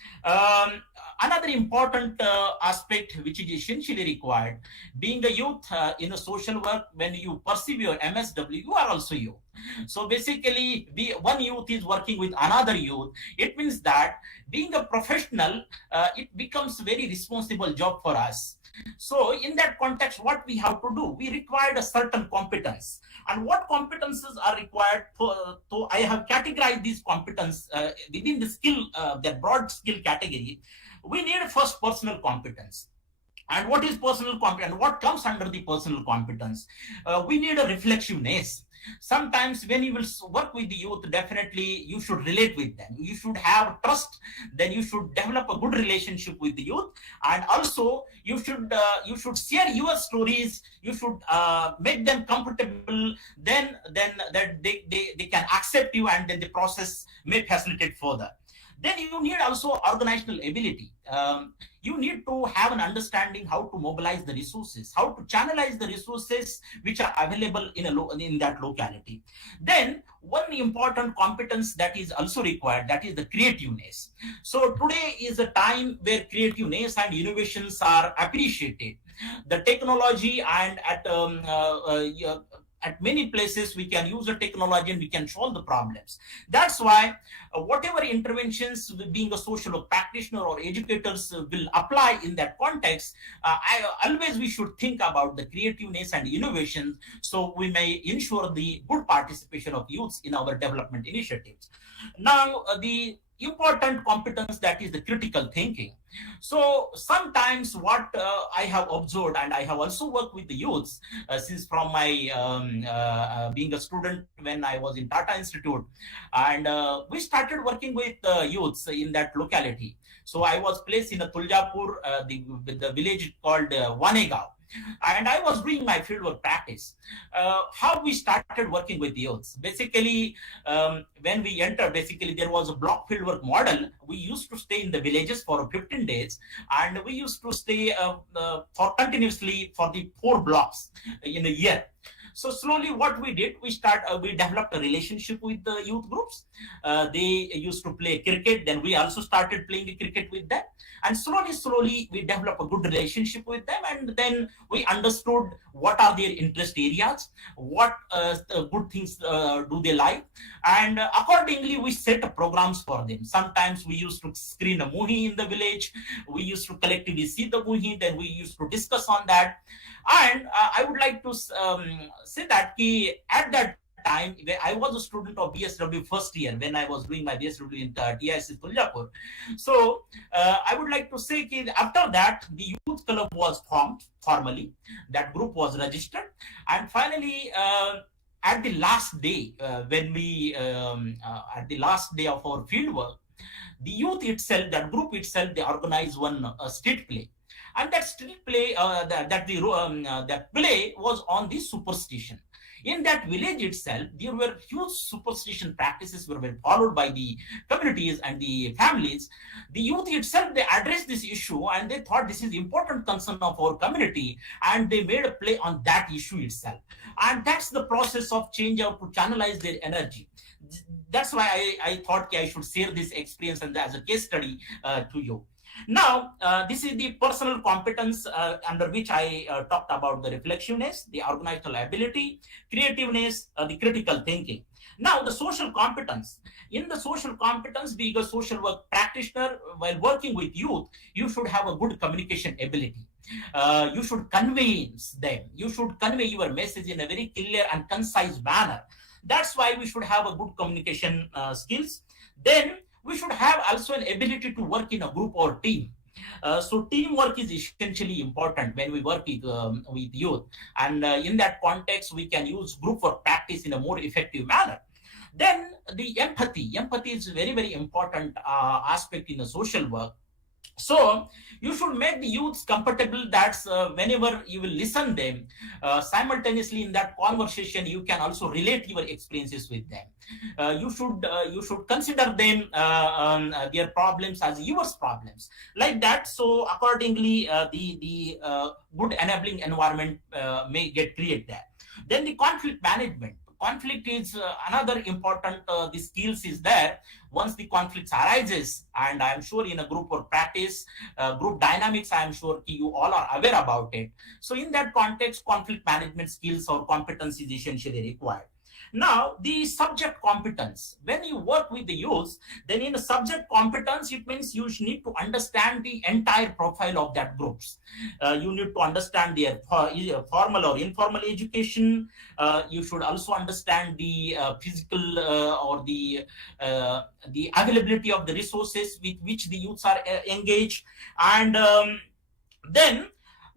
another important aspect which is essentially required, being a youth in a social work, when you perceive your MSW, you are also youth. So basically, one youth is working with another youth. It means that being a professional, it becomes a very responsible job for us. So in that context, what we have to do, we require a certain competence. And what competences are required so I have categorized these competence within the skill, the broad skill category. We need first personal competence. And what is personal competence? What comes under the personal competence? We need a reflexiveness. Sometimes when you will work with the youth, definitely you should relate with them. You should have trust. Then you should develop a good relationship with the youth, and also you should share your stories. You should make them comfortable. Then that they can accept you, and then the process may facilitate further. Then you need also organizational ability. You need to have an understanding how to mobilize the resources, how to channelize the resources which are available in that locality. Then one important competence that is also required, that is the creativeness. So today is a time where creativeness and innovations are appreciated. The technology, and at many places we can use the technology and we can solve the problems. That's why whatever interventions, being a social work practitioner or educators will apply in that context, we should think about the creativeness and innovation, so we may ensure the good participation of youths in our development initiatives. Now, the important competence, that is the critical thinking. So sometimes what I have observed, and I have also worked with the youths since from my being a student when I was in Tata Institute, and we started working with youths in that locality. So I was placed in a Tuljapur, the village called Wanegaon, and I was doing my fieldwork practice. How we started working with youths? Basically, when we entered, basically there was a block fieldwork model. We used to stay in the villages for 15 days, and we used to stay for continuously for the 4 blocks in a year. So slowly what we did, we developed a relationship with the youth groups. They used to play cricket, then we also started playing cricket with them, and slowly we developed a good relationship with them, and then we understood what are their interest areas, what good things do they like, and accordingly we set up programs for them. Sometimes we used to screen a movie in the village, we used to collectively see the movie, then we used to discuss on that. And I would like to say that at that time, I was a student of BSW first year when I was doing my BSW in TIC Tuljapur. So I would like to say that after that, the youth club was formed formally. That group was registered, and finally, at the last day, when we at the last day of our field work, the youth itself, that group itself, they organized one street play. And that street play, that play was on the superstition. In that village itself, there were huge superstition practices were followed by the communities and the families. The youth itself, they addressed this issue, and they thought this is important concern of our community, and they made a play on that issue itself. And that's the process of change out to channelize their energy. That's why I thought I should share this experience and as a case study to you. Now, this is the personal competence under which I talked about the reflexiveness, the organizational ability, creativeness, the critical thinking. Now, the social competence. In the social competence, being a social work practitioner, while working with youth, you should have a good communication ability. You should convince them. You should convey your message in a very clear and concise manner. That's why we should have a good communication skills. Then we should have also an ability to work in a group or team. So teamwork is essentially important when we work with youth, and in that context we can use group work practice in a more effective manner. Then the empathy is a very important aspect in the social work. So you should make the youths comfortable that whenever you will listen them, simultaneously in that conversation you can also relate your experiences with them. You should consider them their problems as yours problems, like that. So accordingly, the good enabling environment may get created there. Then the conflict management. Conflict is another important, the skills is there. Once the conflicts arises, and I am sure in a group or practice, group dynamics, I am sure you all are aware about it. So in that context, conflict management skills or competence is essentially required. Now, the subject competence. When you work with the youth, then in the subject competence, it means you need to understand the entire profile of that groups. You need to understand their formal or informal education. You should also understand the physical or the availability of the resources with which the youths are engaged. And then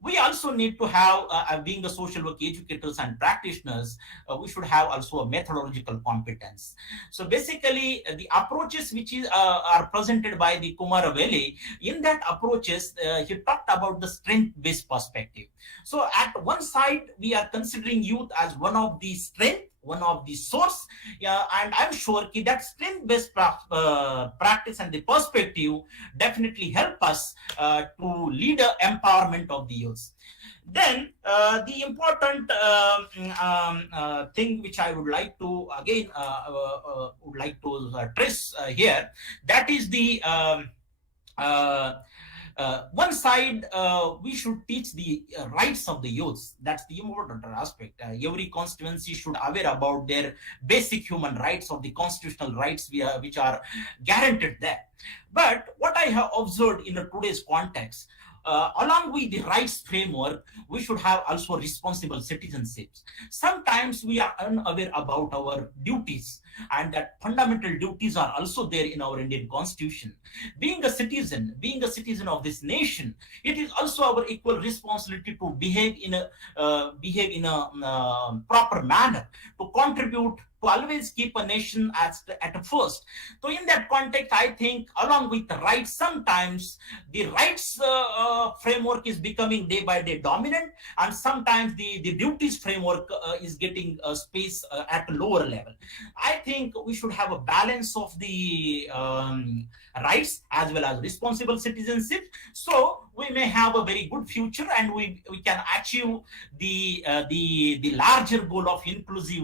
we also need to have, being the social work educators and practitioners, we should have also a methodological competence. So basically, the approaches which are presented by the Kumar Veli, in that approaches, he talked about the strength-based perspective. So at one side, we are considering youth as one of the strength, one of the source, and I'm sure that strength-based practice and the perspective definitely help us to lead the empowerment of the youth. Then the important thing which I would like to again stress here, that is the one side, we should teach the rights of the youths. That's the important aspect. Every constituency should aware about their basic human rights or the constitutional rights which are guaranteed there. But what I have observed in today's context, along with the rights framework, we should have also responsible citizenships. Sometimes we are unaware about our duties. and that fundamental duties are also there in our Indian constitution. Being a citizen of this nation, it is also our equal responsibility to behave in a proper manner, to contribute, to always keep a nation at first. So in that context, I think along with the rights, sometimes the rights framework is becoming day by day dominant, and sometimes the duties framework is getting space at a lower level. I think we should have a balance of the rights as well as responsible citizenship, so we may have a very good future, and we can achieve the larger goal of inclusive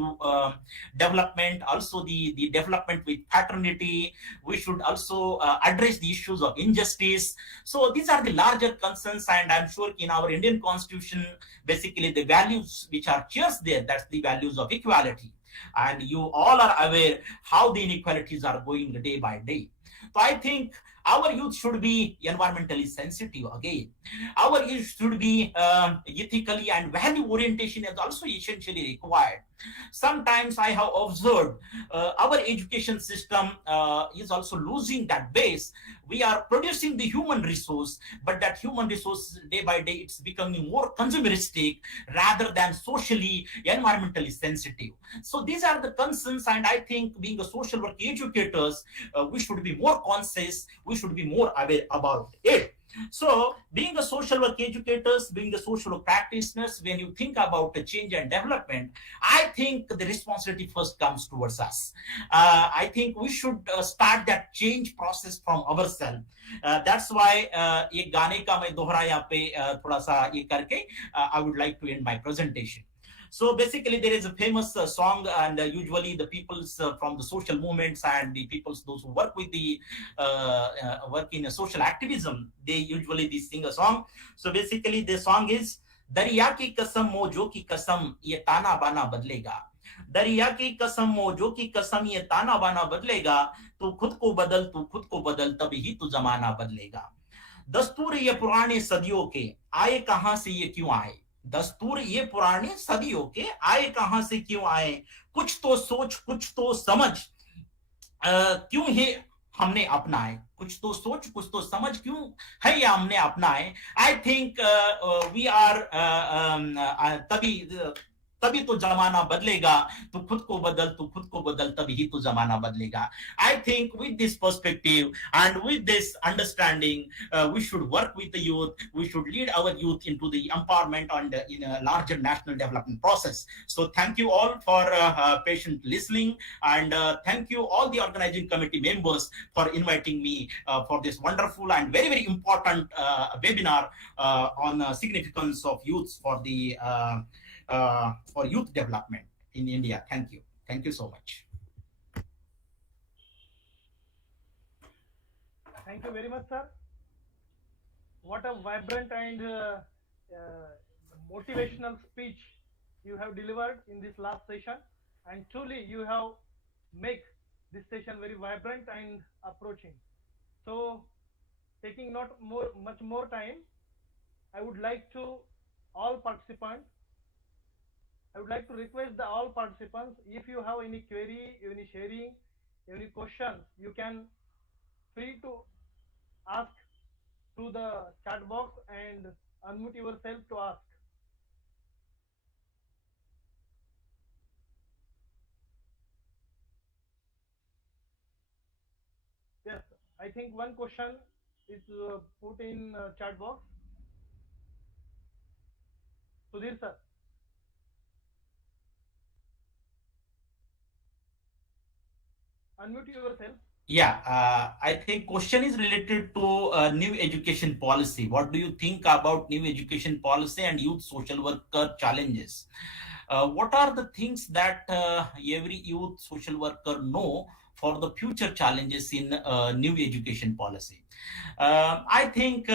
development, also the development with fraternity. We should also address the issues of injustice. So these are the larger concerns, and I'm sure in our Indian constitution, basically the values which are just there, that's the values of equality. And you all are aware how the inequalities are going day by day. So I think our youth should be environmentally sensitive again. Our youth should be ethically, and value orientation is also essentially required. Sometimes I have observed our education system is also losing that base. We are producing the human resource, but that human resource day by day it's becoming more consumeristic rather than socially, environmentally sensitive. So these are the concerns, and I think being a social work educators, we should be more conscious, we should be more aware about it. So being a social work educators, being a social work practitioners, when you think about the change and development, I think the responsibility first comes towards us. I think we should start that change process from ourselves. That's why एक गाने का मैं दोहरा यहाँ पे थोड़ा सा ये करके I would like to end my presentation. So basically, there is a famous song, and usually the peoples from the social movements and the peoples, those who work with the work in social activism, they usually they sing a song. So basically, the song is दरिया की कसम मौजों की कसम ये ताना बाना बदलेगा, दरिया की कसम मौजों की कसम ये ताना बाना बदलेगा, तू खुद को बदल तभी ही तू जमाना बदलेगा। दस्तूर ये पुराने सदियों के आए कहां से ये क्यों आए, दस्तूर ये पुराने सदियों के आए कहां से क्यों आए, कुछ तो सोच कुछ तो समझ क्यों है हमने अपनाए, कुछ तो सोच कुछ तो समझ क्यों है या हमने अपनाए। आई थिंक वी आर तभी तो जमाना बदलेगा, तू खुद को बदल तभी ही तो जमाना बदलेगा। I think with this perspective and with this understanding, we should work with the youth, we should lead our youth into the empowerment and in a larger national development process. So thank you all for patient listening, and thank you all the organizing committee members for inviting me for this wonderful and very, very important webinar on significance of youth for the for youth development in India. Thank you. Thank you so much. Thank you very much, sir. What a vibrant and motivational speech you have delivered in this last session, and truly you have made this session very vibrant and approaching. So, taking not much more time, I would like to request all participants, if you have any query, any sharing, any questions, you can free to ask through the chat box and unmute yourself to ask. Yes, I think one question is put in chat box. Sudhir sir. Unmute yourself. Yeah, I think question is related to new education policy. What do you think about new education policy and youth social worker challenges? What are the things that every youth social worker know for the future challenges in new education policy? I think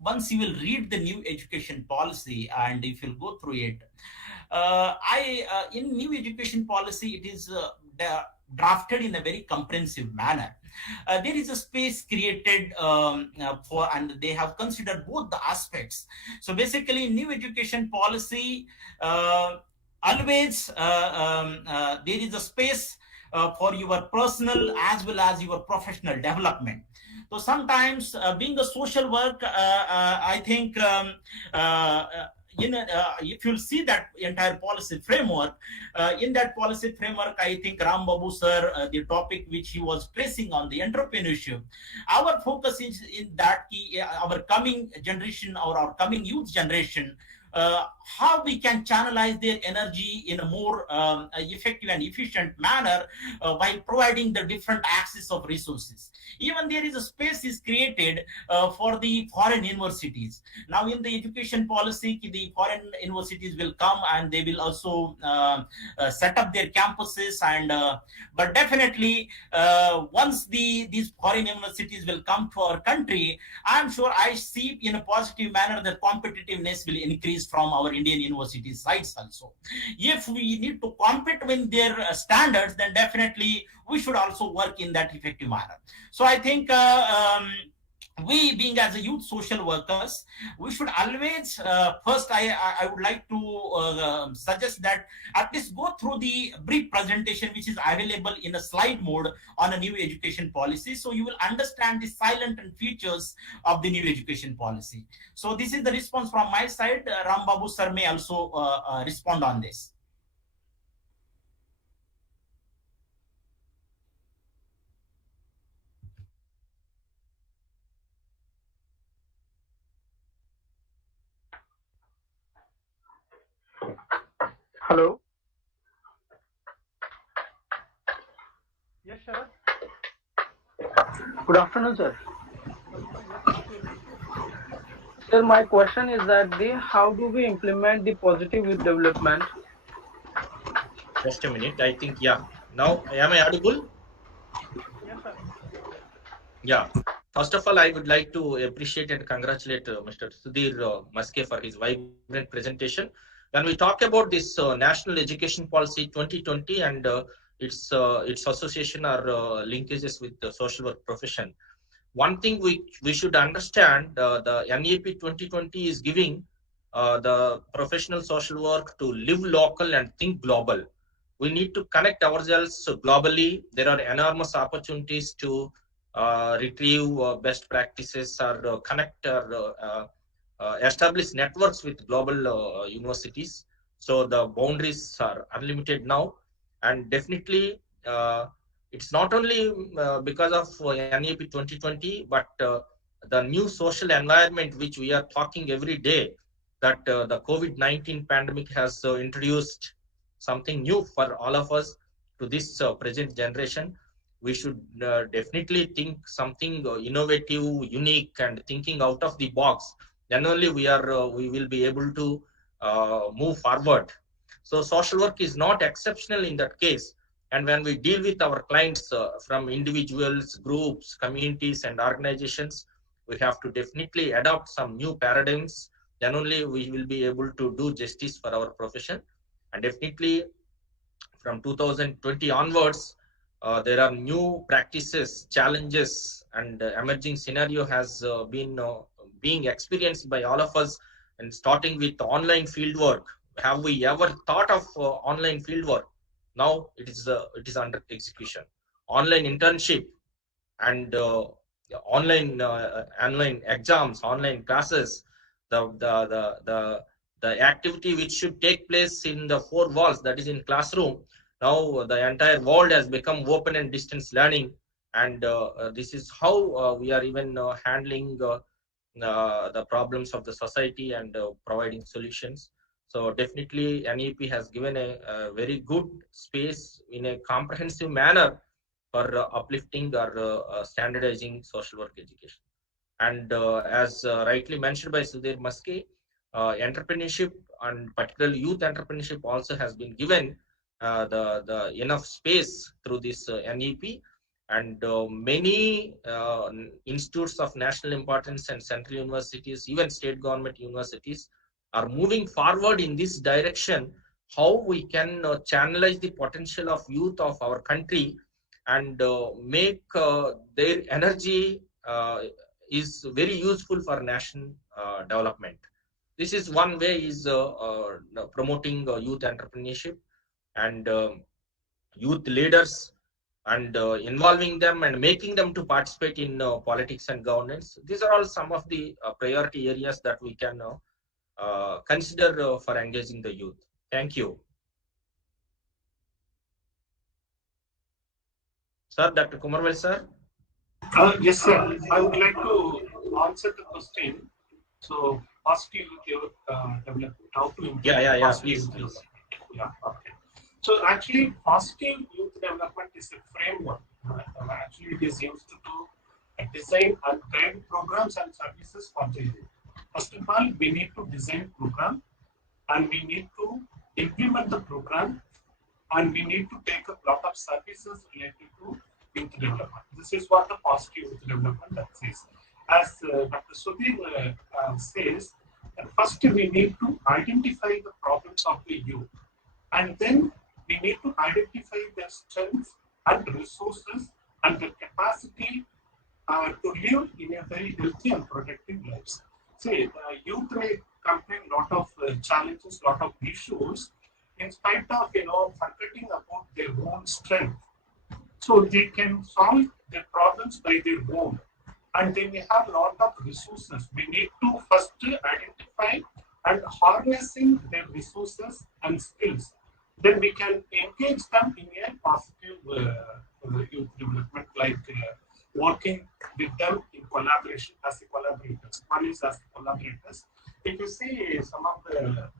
once you will read the new education policy and if you'll go through it, in new education policy, it is drafted in a very comprehensive manner. There is a space created for, and they have considered both the aspects. So basically, new education policy always there is a space for your personal as well as your professional development. So sometimes being a social work, I think if you'll see that entire policy framework, in that policy framework, I think Ram Babu sir, the topic which he was placing on the entrepreneurship, our focus is in that our coming generation or our coming youth generation, how we can channelize their energy in a more effective and efficient manner while providing the different access of resources. Even there is a space is created for the foreign universities. Now in the education policy, the foreign universities will come and they will also set up their campuses, and but definitely once these foreign universities will come to our country, I'm sure I see in a positive manner that competitiveness will increase from our Indian university sides also. If we need to compete with their standards, then definitely we should also work in that effective manner. So I think we being as a youth social workers, we should always first I would like to suggest that at least go through the brief presentation which is available in a slide mode on a new education policy, so you will understand the silent and features of the new education policy. So this is the response from my side. Ram Babu sir may also respond on this. Hello. Yes, Sharad. Good afternoon, sir. Sir, my question is that how do we implement the positive youth development? Just a minute. I think, yeah. Now, am I audible? Yes, sir. Yeah. First of all, I would like to appreciate and congratulate Mr. Sudhir Maske for his vibrant presentation. When we talk about this National Education Policy 2020 and its association or linkages with the social work profession, one thing we should understand, the NEP 2020 is giving the professional social work to live local and think global. We need to connect ourselves globally. There are enormous opportunities to retrieve best practices or connect or establish networks with global universities. So the boundaries are unlimited now, and definitely it's not only because of NEP 2020, but the new social environment which we are talking every day, that the COVID-19 pandemic has introduced something new for all of us to this present generation. We should definitely think something innovative, unique, and thinking out of the box. Then only we will be able to move forward. So social work is not exceptional in that case. And when we deal with our clients from individuals, groups, communities, and organizations, we have to definitely adopt some new paradigms. Then only we will be able to do justice for our profession. And definitely from 2020 onwards, there are new practices, challenges, and emerging scenario has been being experienced by all of us. And starting with online fieldwork, have we ever thought of online fieldwork? Now it is under execution. Online internship and online exams, online classes, the activity which should take place in the four walls, that is in classroom. Now the entire world has become open and distance learning, and this is how we are even handling the problems of the society and providing solutions. So definitely NEP has given a very good space in a comprehensive manner for uplifting or standardizing social work education. And as rightly mentioned by Sudhir Maske, entrepreneurship and particularly youth entrepreneurship also has been given the enough space through this NEP, and many institutes of national importance and central universities, even state government universities, are moving forward in this direction. How we can channelize the potential of youth of our country and make their energy is very useful for national development. This is one way is promoting youth entrepreneurship, and youth leaders and involving them and making them to participate in politics and governance. These are all some of the priority areas that we can consider for engaging the youth. Thank you. Sir, Dr. Kumarvel, sir. Yes, sir. I would like to answer the question. So, positive youth development, how to improve Yeah, positive please, youth please. development. Yeah, okay. So, actually, positive youth development is a framework. Actually, it is used to design and guide programs and services for the youth. First of all, we need to design program, and we need to implement the program, and we need to take a lot of services related to youth development. This is what the positive youth development that says. As Dr. Sudhir says, first we need to identify the problems of the youth, and then we need to identify their strengths and resources and their capacity to live in a very healthy and productive lives. See, youth may complain a lot of challenges, lot of issues, in spite of forgetting about their own strength. So they can solve their problems by their own, and they may have a lot of resources. We need to first identify and harnessing their resources and skills. Then we can engage them in a positive youth development, like working with them in collaboration as a collaborators. One is as collaborators. If you see some of the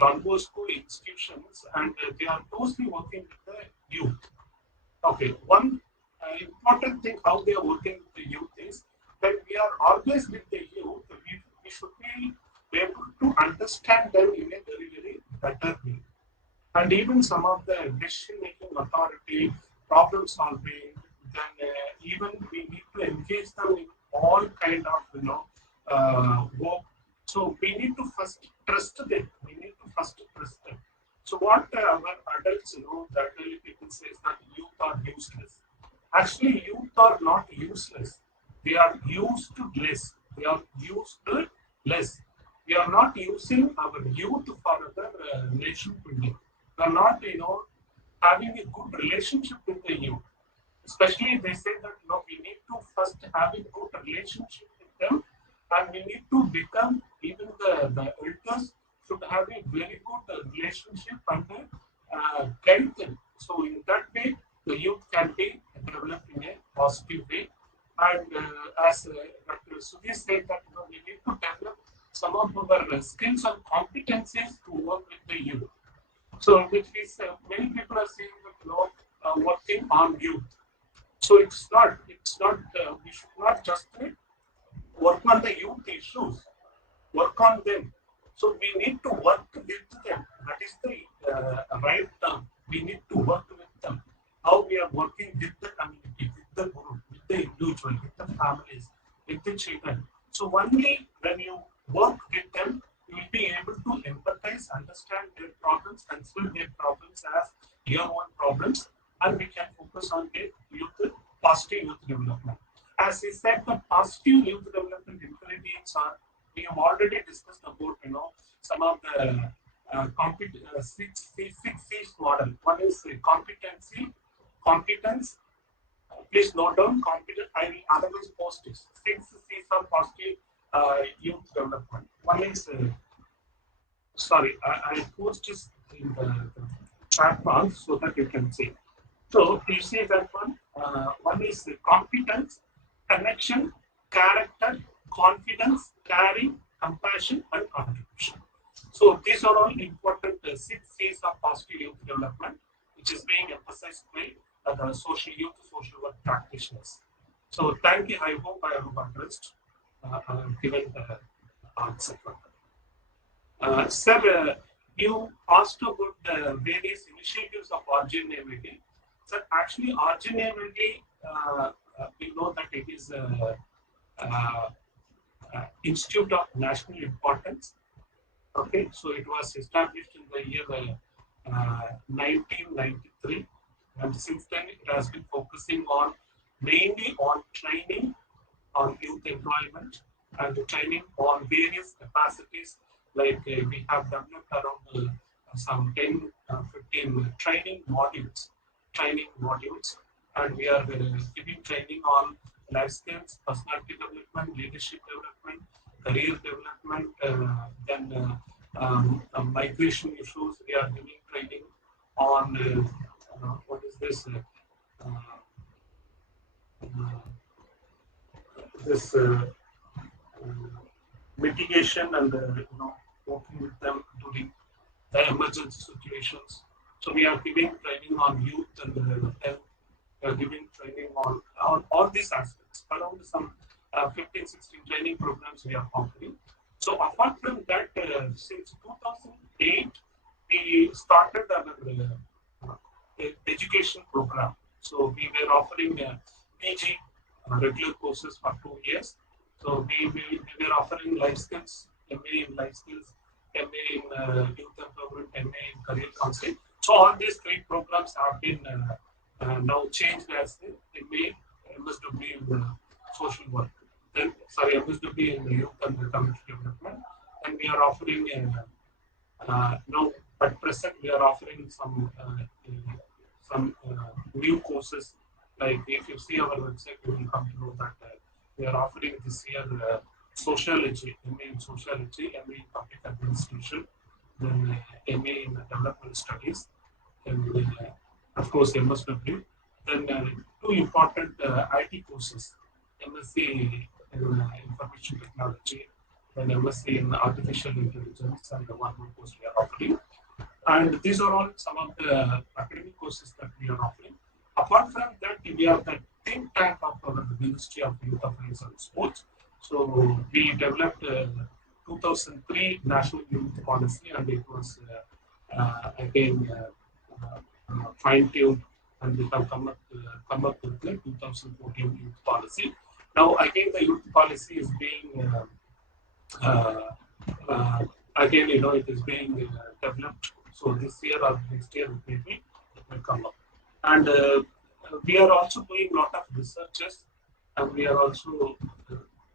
Don Bosco institutions, and they are closely working with the youth. Okay, one important thing how they are working with the youth is when we are always with the youth, we should be able to understand them in a very, very better way. And even some of the decision-making authority, problem solving, then even we need to engage them in all kind of work. So we need to first trust them. We need to first trust them. So what our adults the elderly people say is that youth are useless. Actually, youth are not useless. They are used to less. They are used to less. We are not using our youth for other nation building. We are not, having a good relationship with the youth. Especially, they say that we need to first have a good relationship with them, and we need to become even the elders should have a very good relationship and guide them. So in that way, the youth can be developed in a positive way. And as Dr. Sudhir said that we need to develop some of our skills and competencies to work with the youth. So which is many people are saying that working on youth. So it's not we should not just work on the youth issues, work on them. So we need to work with them. That is the right term. We need to work with them. How we are working with the community, with the group, with the individual, with the families, with the children. So only when you work with them, you will be able to empathize, understand their problems, and solve their problems as your own problems, and we can focus on the youth, positive youth development. As I said, the positive youth development ingredients are, we have already discussed about some of the six C's model. One is competency, competence. Please note down competence. I will otherwise post it. 6 C's of positive youth development. One is sorry, I post this in the chat box so that you can see. So you see that one. One is competence, connection, character, confidence, caring, compassion, and contribution. So these are all important 6 C's of positive youth development, which is being emphasized by the social youth, social work practitioners. So thank you. I hope I have addressed, given the answer. Sir, you asked about the various initiatives of RGNAVD. Sir, actually, RGNAVD, we know that it is Institute of National Importance. Okay, so it was established in the year 1993, and since then it has been focusing on mainly on training on youth employment and training on various capacities. Like we have developed around some 10, 15 training modules, and we are giving training on life skills, personality development, leadership development, career development, then migration issues. We are giving training on what is this? This mitigation and working with them during the emergency situations. So we are giving training on youth and health. We are giving training on all these aspects. Around some 15, 16 training programs we are offering. So apart from that, since 2008, we started our education program. So we were offering PG regular courses for 2 years. So we were offering life skills, MA in life skills, MA in youth empowerment, MA in career counseling. So all these 3 programs have been now changed as the MA, MSW in social work. Then MSW in youth and community development. And we are offering now at present we are offering some new courses. Like if you see our website, you will come to know that we are offering this year sociology, MA in sociology, MA in public administration, then MA in development studies, and of course MSW. Then 2 important IT courses, MSc in information technology, and MSc in artificial intelligence, and the 1 more course we are offering. And these are all some of the academic courses that we are offering. Apart from that, we have the think tank of our Ministry of Youth Affairs and Sports. So we developed 2003 National Youth Policy, and it was again fine-tuned, and we have come up with the 2014 Youth Policy. Now again, the Youth Policy is being again, it is being developed. So this year or next year, maybe it will come up. And we are also doing a lot of researches, and we are also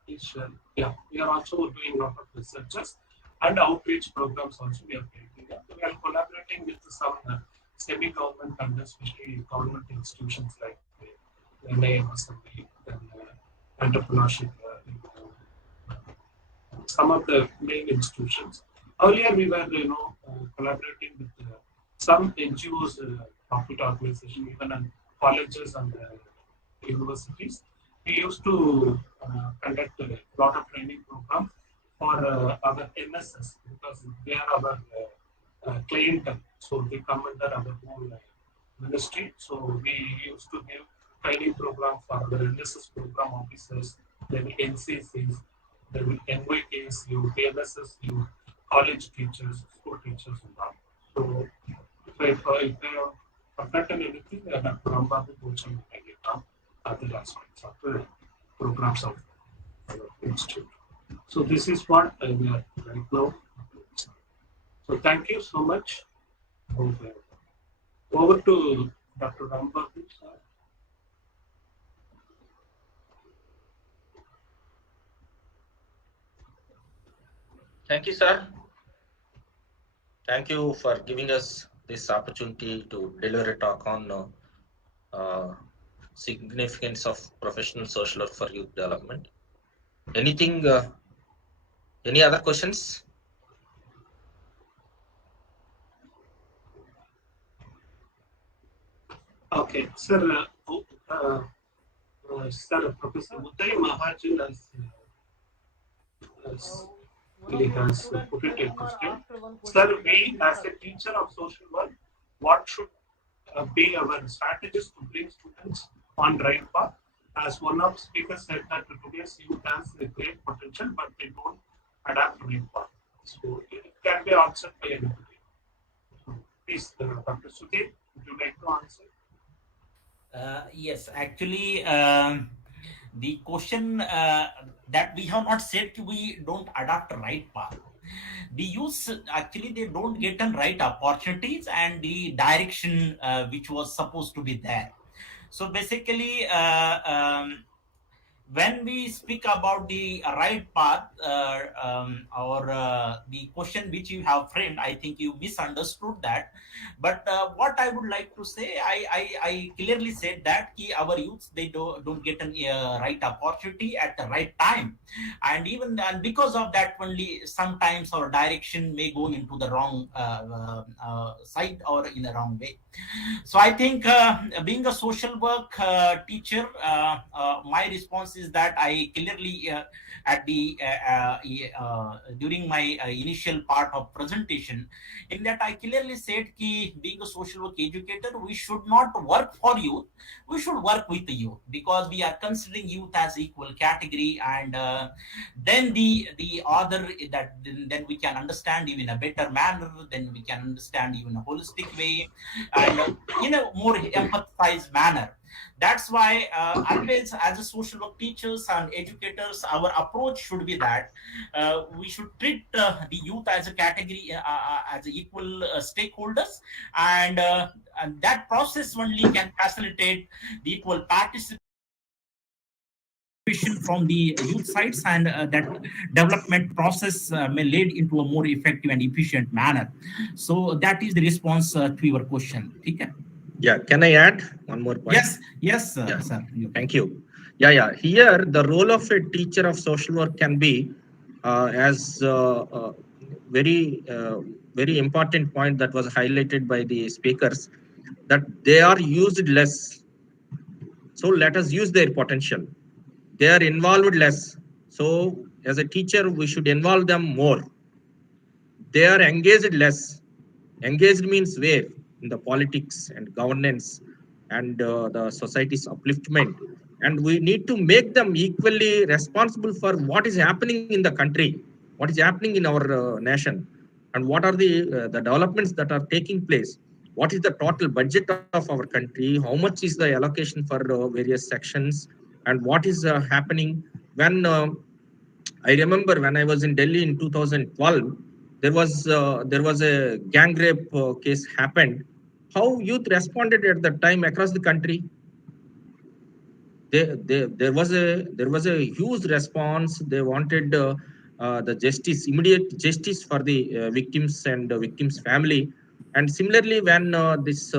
we are also doing a lot of researches and outreach programs also we are taking up. We are collaborating with some semi-government and especially government institutions like the NIMSMB and Entrepreneurship, some of the main institutions. Earlier, we were collaborating with some NGOs, profit organizations, even in colleges and universities. We used to conduct a lot of training programs for our NSS because they are our clientele. So they come under our own ministry. So we used to give training program for our NSS program officers, then NCCs, then NYKSU, PNSSU, college teachers, school teachers, and all. So if I have forgotten anything, Dr. Rambabu Bochan will take it down other aspects of the programs of our institute. So this is what we are right now. So thank you so much. Over to Dr. Rambabu, sir. Thank you, sir. Thank you for giving us this opportunity to deliver a talk on significance of professional social work for youth development. Anything? Any other questions? Okay, sir. Sir, Professor Uday Mahajan really has put it a question. Sir, we as a teacher of social work, what should be our strategies to bring students on right path? As one of speakers said that today's youth has a great potential, but they don't adapt to right path. So it can be answered by anybody. Please, Dr. Sudhir, would you like to answer? Yes, actually, the question that we have not said we don't adapt right path. The youth actually they don't get the right opportunities and the direction which was supposed to be there. So basically, when we speak about the right path, or the question which you have framed, I think you misunderstood that. But what I would like to say, I clearly said that our youths, they don't get an right opportunity at the right time, and even and because of that only sometimes our direction may go into the wrong side or in the wrong way. So I think, being a social work teacher, my response is that I clearly, at the during my initial part of presentation, in that I clearly said ki being a social work educator, we should not work for youth, we should work with the youth, because we are considering youth as equal category, and then the other, that then we can understand even a better manner, then we can understand even a holistic way, and in a more empathized manner. That's why, always as a social work teachers and educators, our approach should be that we should treat the youth as a category, as equal stakeholders, and that process only can facilitate the equal participation from the youth sides, and that development process may lead into a more effective and efficient manner. So that is the response to your question. Okay? Yeah, can I add one more point? Yes, Yeah. sir. Thank you. Yeah. Here, the role of a teacher of social work can be as very important point that was highlighted by the speakers, that they are used less. So let us use their potential. They are involved less. So as a teacher, we should involve them more. They are engaged less. Engaged means where? In the politics and governance and the society's upliftment. And we need to make them equally responsible for what is happening in the country, what is happening in our nation, and what are the developments that are taking place. What is the total budget of our country? How much is the allocation for various sections? And what is happening when I remember when I was in Delhi in 2012, there was a gang rape case happened. How youth responded at the time across the country? There was a huge response. They wanted the justice, immediate justice for the victims and victims' family. And similarly, when this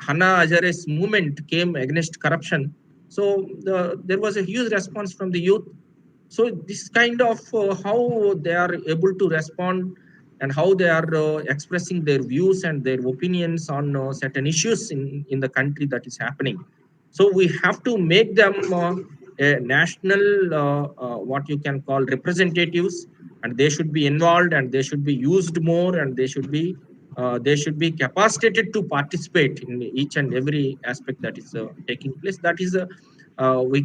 Hannah Azare's movement came against corruption, so there was a huge response from the youth. So this kind of how they are able to respond and how they are expressing their views and their opinions on certain issues in the country that is happening. So we have to make them a national, what you can call representatives, and they should be involved and they should be used more, and they should be capacitated to participate in each and every aspect that is taking place. That is we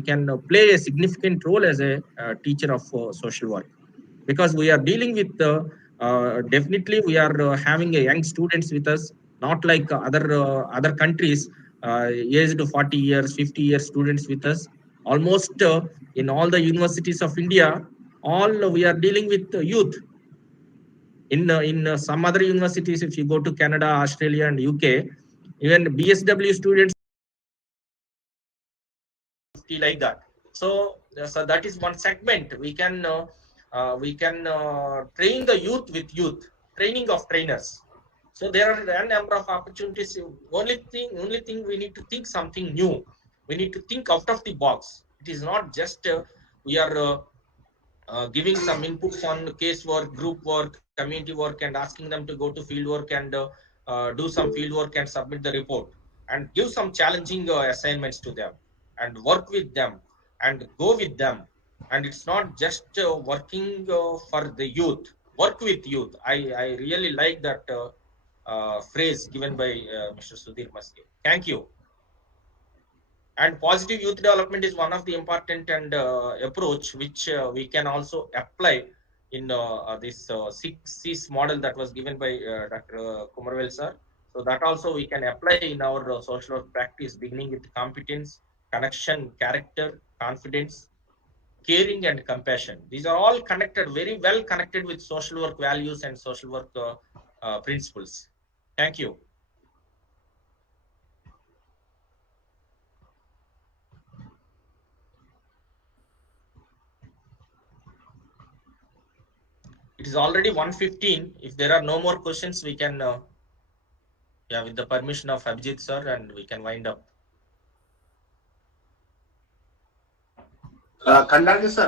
can play a significant role as a teacher of social work, because we are dealing with definitely we are having a young students with us, not like other countries, aged 40 years 50 years students with us. Almost in all the universities of India, all we are dealing with youth. In some other universities, if you go to Canada, Australia and UK, even BSW students like that. So that is one segment. We can train the youth with youth, training of trainers. So there are a number of opportunities. Only thing we need to think something new. We need to think out of the box. It is not just we are giving some inputs on case work, group work, community work, and asking them to go to field work and do some field work and submit the report, and give some challenging assignments to them and work with them and go with them. And it's not just working for the youth, work with youth. I really like that phrase given by Mr. Sudhir Maske. Thank you. And positive youth development is one of the important and approach which we can also apply in this 6Cs model that was given by Dr. Kumarvel sir. So that also we can apply in our social work practice, beginning with competence, connection, character, confidence, caring, and compassion. These are all connected, very well connected with social work values and social work principles. Thank you. It is already 1:15. If there are no more questions, we can, with the permission of Abhijit sir, and we can wind up. Khandagir sir,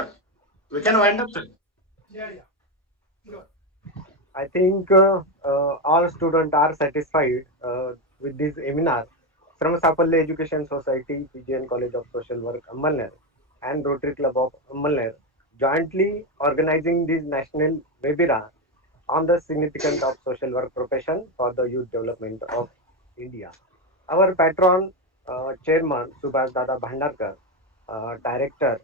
we can wind up, sir. Yeah. Sure. I think all students are satisfied with this seminar from Sapalya Education Society, PGN College of Social Work, Ammalner, and Rotary Club of Ammalner, jointly organizing this national webinar on the significance of social work profession for the youth development of India. Our patron, Chairman Subhash Dada Bhandarkar, Director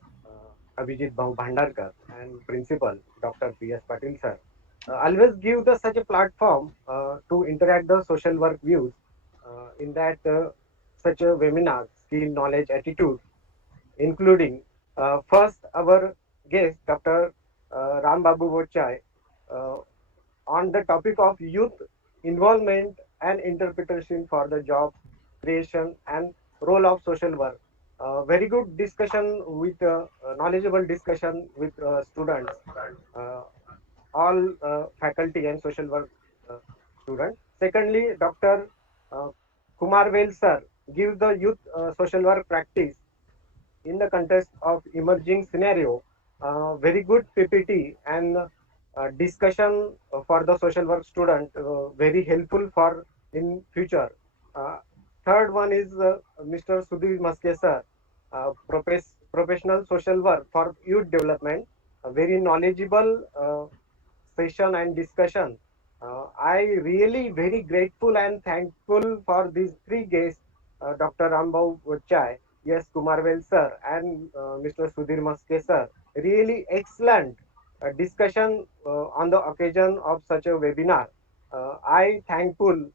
Abhijit Bhau Bhandarkar, and Principal Dr. P.S. Patil sir, always give the such a platform to interact the social work views in that such a webinar, skill, knowledge, attitude, including first our guest Dr. Ram Babu Bochai on the topic of youth involvement and interpretation for the job creation and role of social work. Very good discussion with knowledgeable discussion with students, all faculty and social work students. Secondly, Dr. Kumar Vel sir gives the youth social work practice in the context of emerging scenario. Very good PPT and discussion for the social work student, very helpful for in future. Third one is Mr. Sudhir Maske sir, professional social work for youth development, a very knowledgeable session and discussion. I really very grateful and thankful for these three guests, Dr. Rambau Chai, yes, Kumarvel sir, and Mr. Sudhir Maske sir. Really excellent discussion on the occasion of such a webinar. I thankful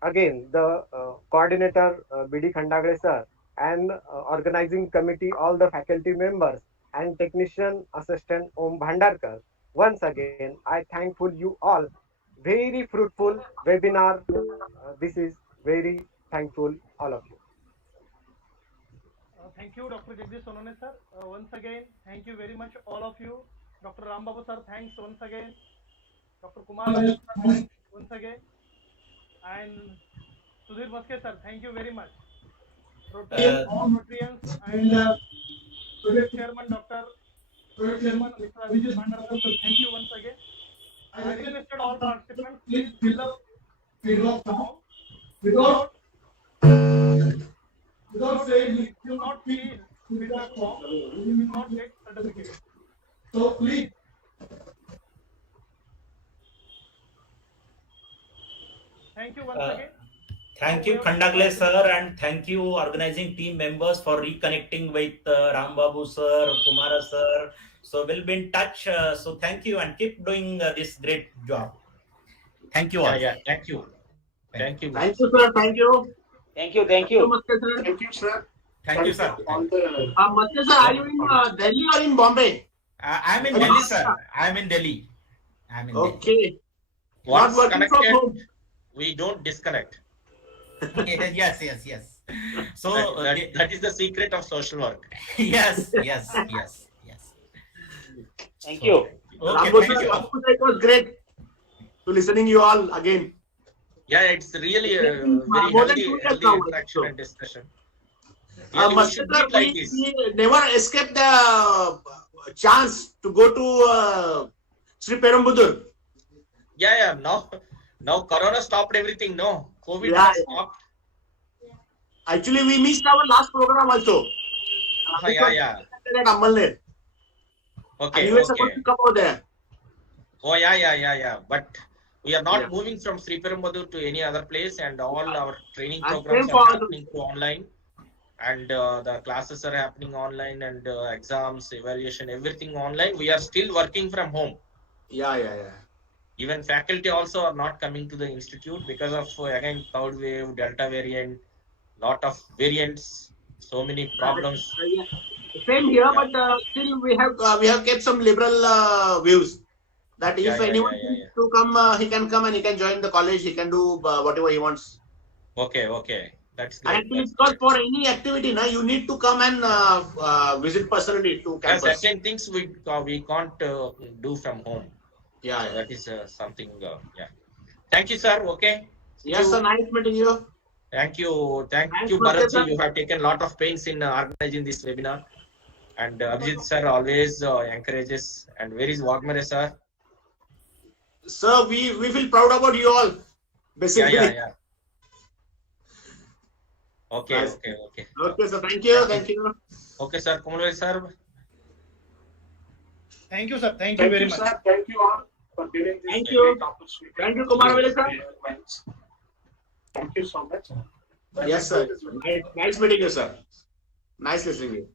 again the coordinator B.D. Khandagre sir and organizing committee, all the faculty members and technician assistant Om Bhandarkar. Once again, I thankful you all. Very fruitful webinar. This is very thankful all of you. Thank you, Dr. Jagdish Sonone sir. Once again, thank you very much, all of you. Dr. Rambabu sir, thanks once again. Dr. Kumar sir, thanks once again. And Sudhir Maske sir, thank you very much. Rotarians, all Rotarians, and Project Chairman Dr. Chairman Mr. Abhijit Bhandarkar sir, thank you once again. I requested all participants, please fill up feedback form. Without saying if you not fill feedback form, you will not get certificate. So please. Thank you once again. Thank you, Khandagale sir, and thank you, organizing team members, for reconnecting with Rambabu sir, Kumara sir. So we'll be in touch. So thank you, and keep doing this great job. Thank you all. Yeah, thank you. Thank you. Thank you, sir. Thank you. Thank you. Thank you. Thank you, sir. Thank you, sir. Maske sir, are you in Delhi or in Bombay? I'm in Delhi, sir. I'm in Delhi. Okay. Once Not working from connected, home. we don't disconnect. Yes. So that is the secret of social work. yes. Thank you. Okay, Rambo thank sir, you. it was great to listening you all again. Yeah, it's really a very More than 2 years healthy now, interaction and discussion. Really, we Maske should sir, meet like this. we never escaped the chance to go to Sri Perumbudur. Yeah. Now Corona stopped everything. No, COVID Yeah, has yeah. stopped. Actually, we missed our last program also. Yeah. At Ammalner. Okay. And you were supposed to come over there. Oh, yeah. But we are not moving from Sri Perumbudur to any other place, and all our training And programs same are for happening through online, and the classes are happening online, and exams, evaluation, everything online. We are still working from home. Yeah. Even faculty also are not coming to the institute because of again third wave, Delta variant, lot of variants, so many problems. Same here, but still we have kept some liberal views. That if anyone wants to come, he can come and he can join the college. He can do whatever he wants. Okay, that's great. And because for any activity, you need to come and visit personally to campus. Certain things we can't do from home. Yeah. That is something. Yeah. Thank you, sir. Okay. Yes, sir. Nice meeting you. Thank you. Thank Thanks, you, Professor. Bharatji. You have taken a lot of pains in organizing this webinar. And Abhijit sir always encourages. And where is Wagmare sir? Sir, we feel proud about you all. Basically. Yeah. Okay, Nice. okay. Okay, sir. Thank you. Okay, sir. Kumulve sir. Thank you, sir. Thank you very much. Sir. Thank you all for giving this Thank you. great opportunity. Thank you, Kumar Vele, sir. Thank you so much. Yes, sir. Nice meeting you, sir. Nice listening to you.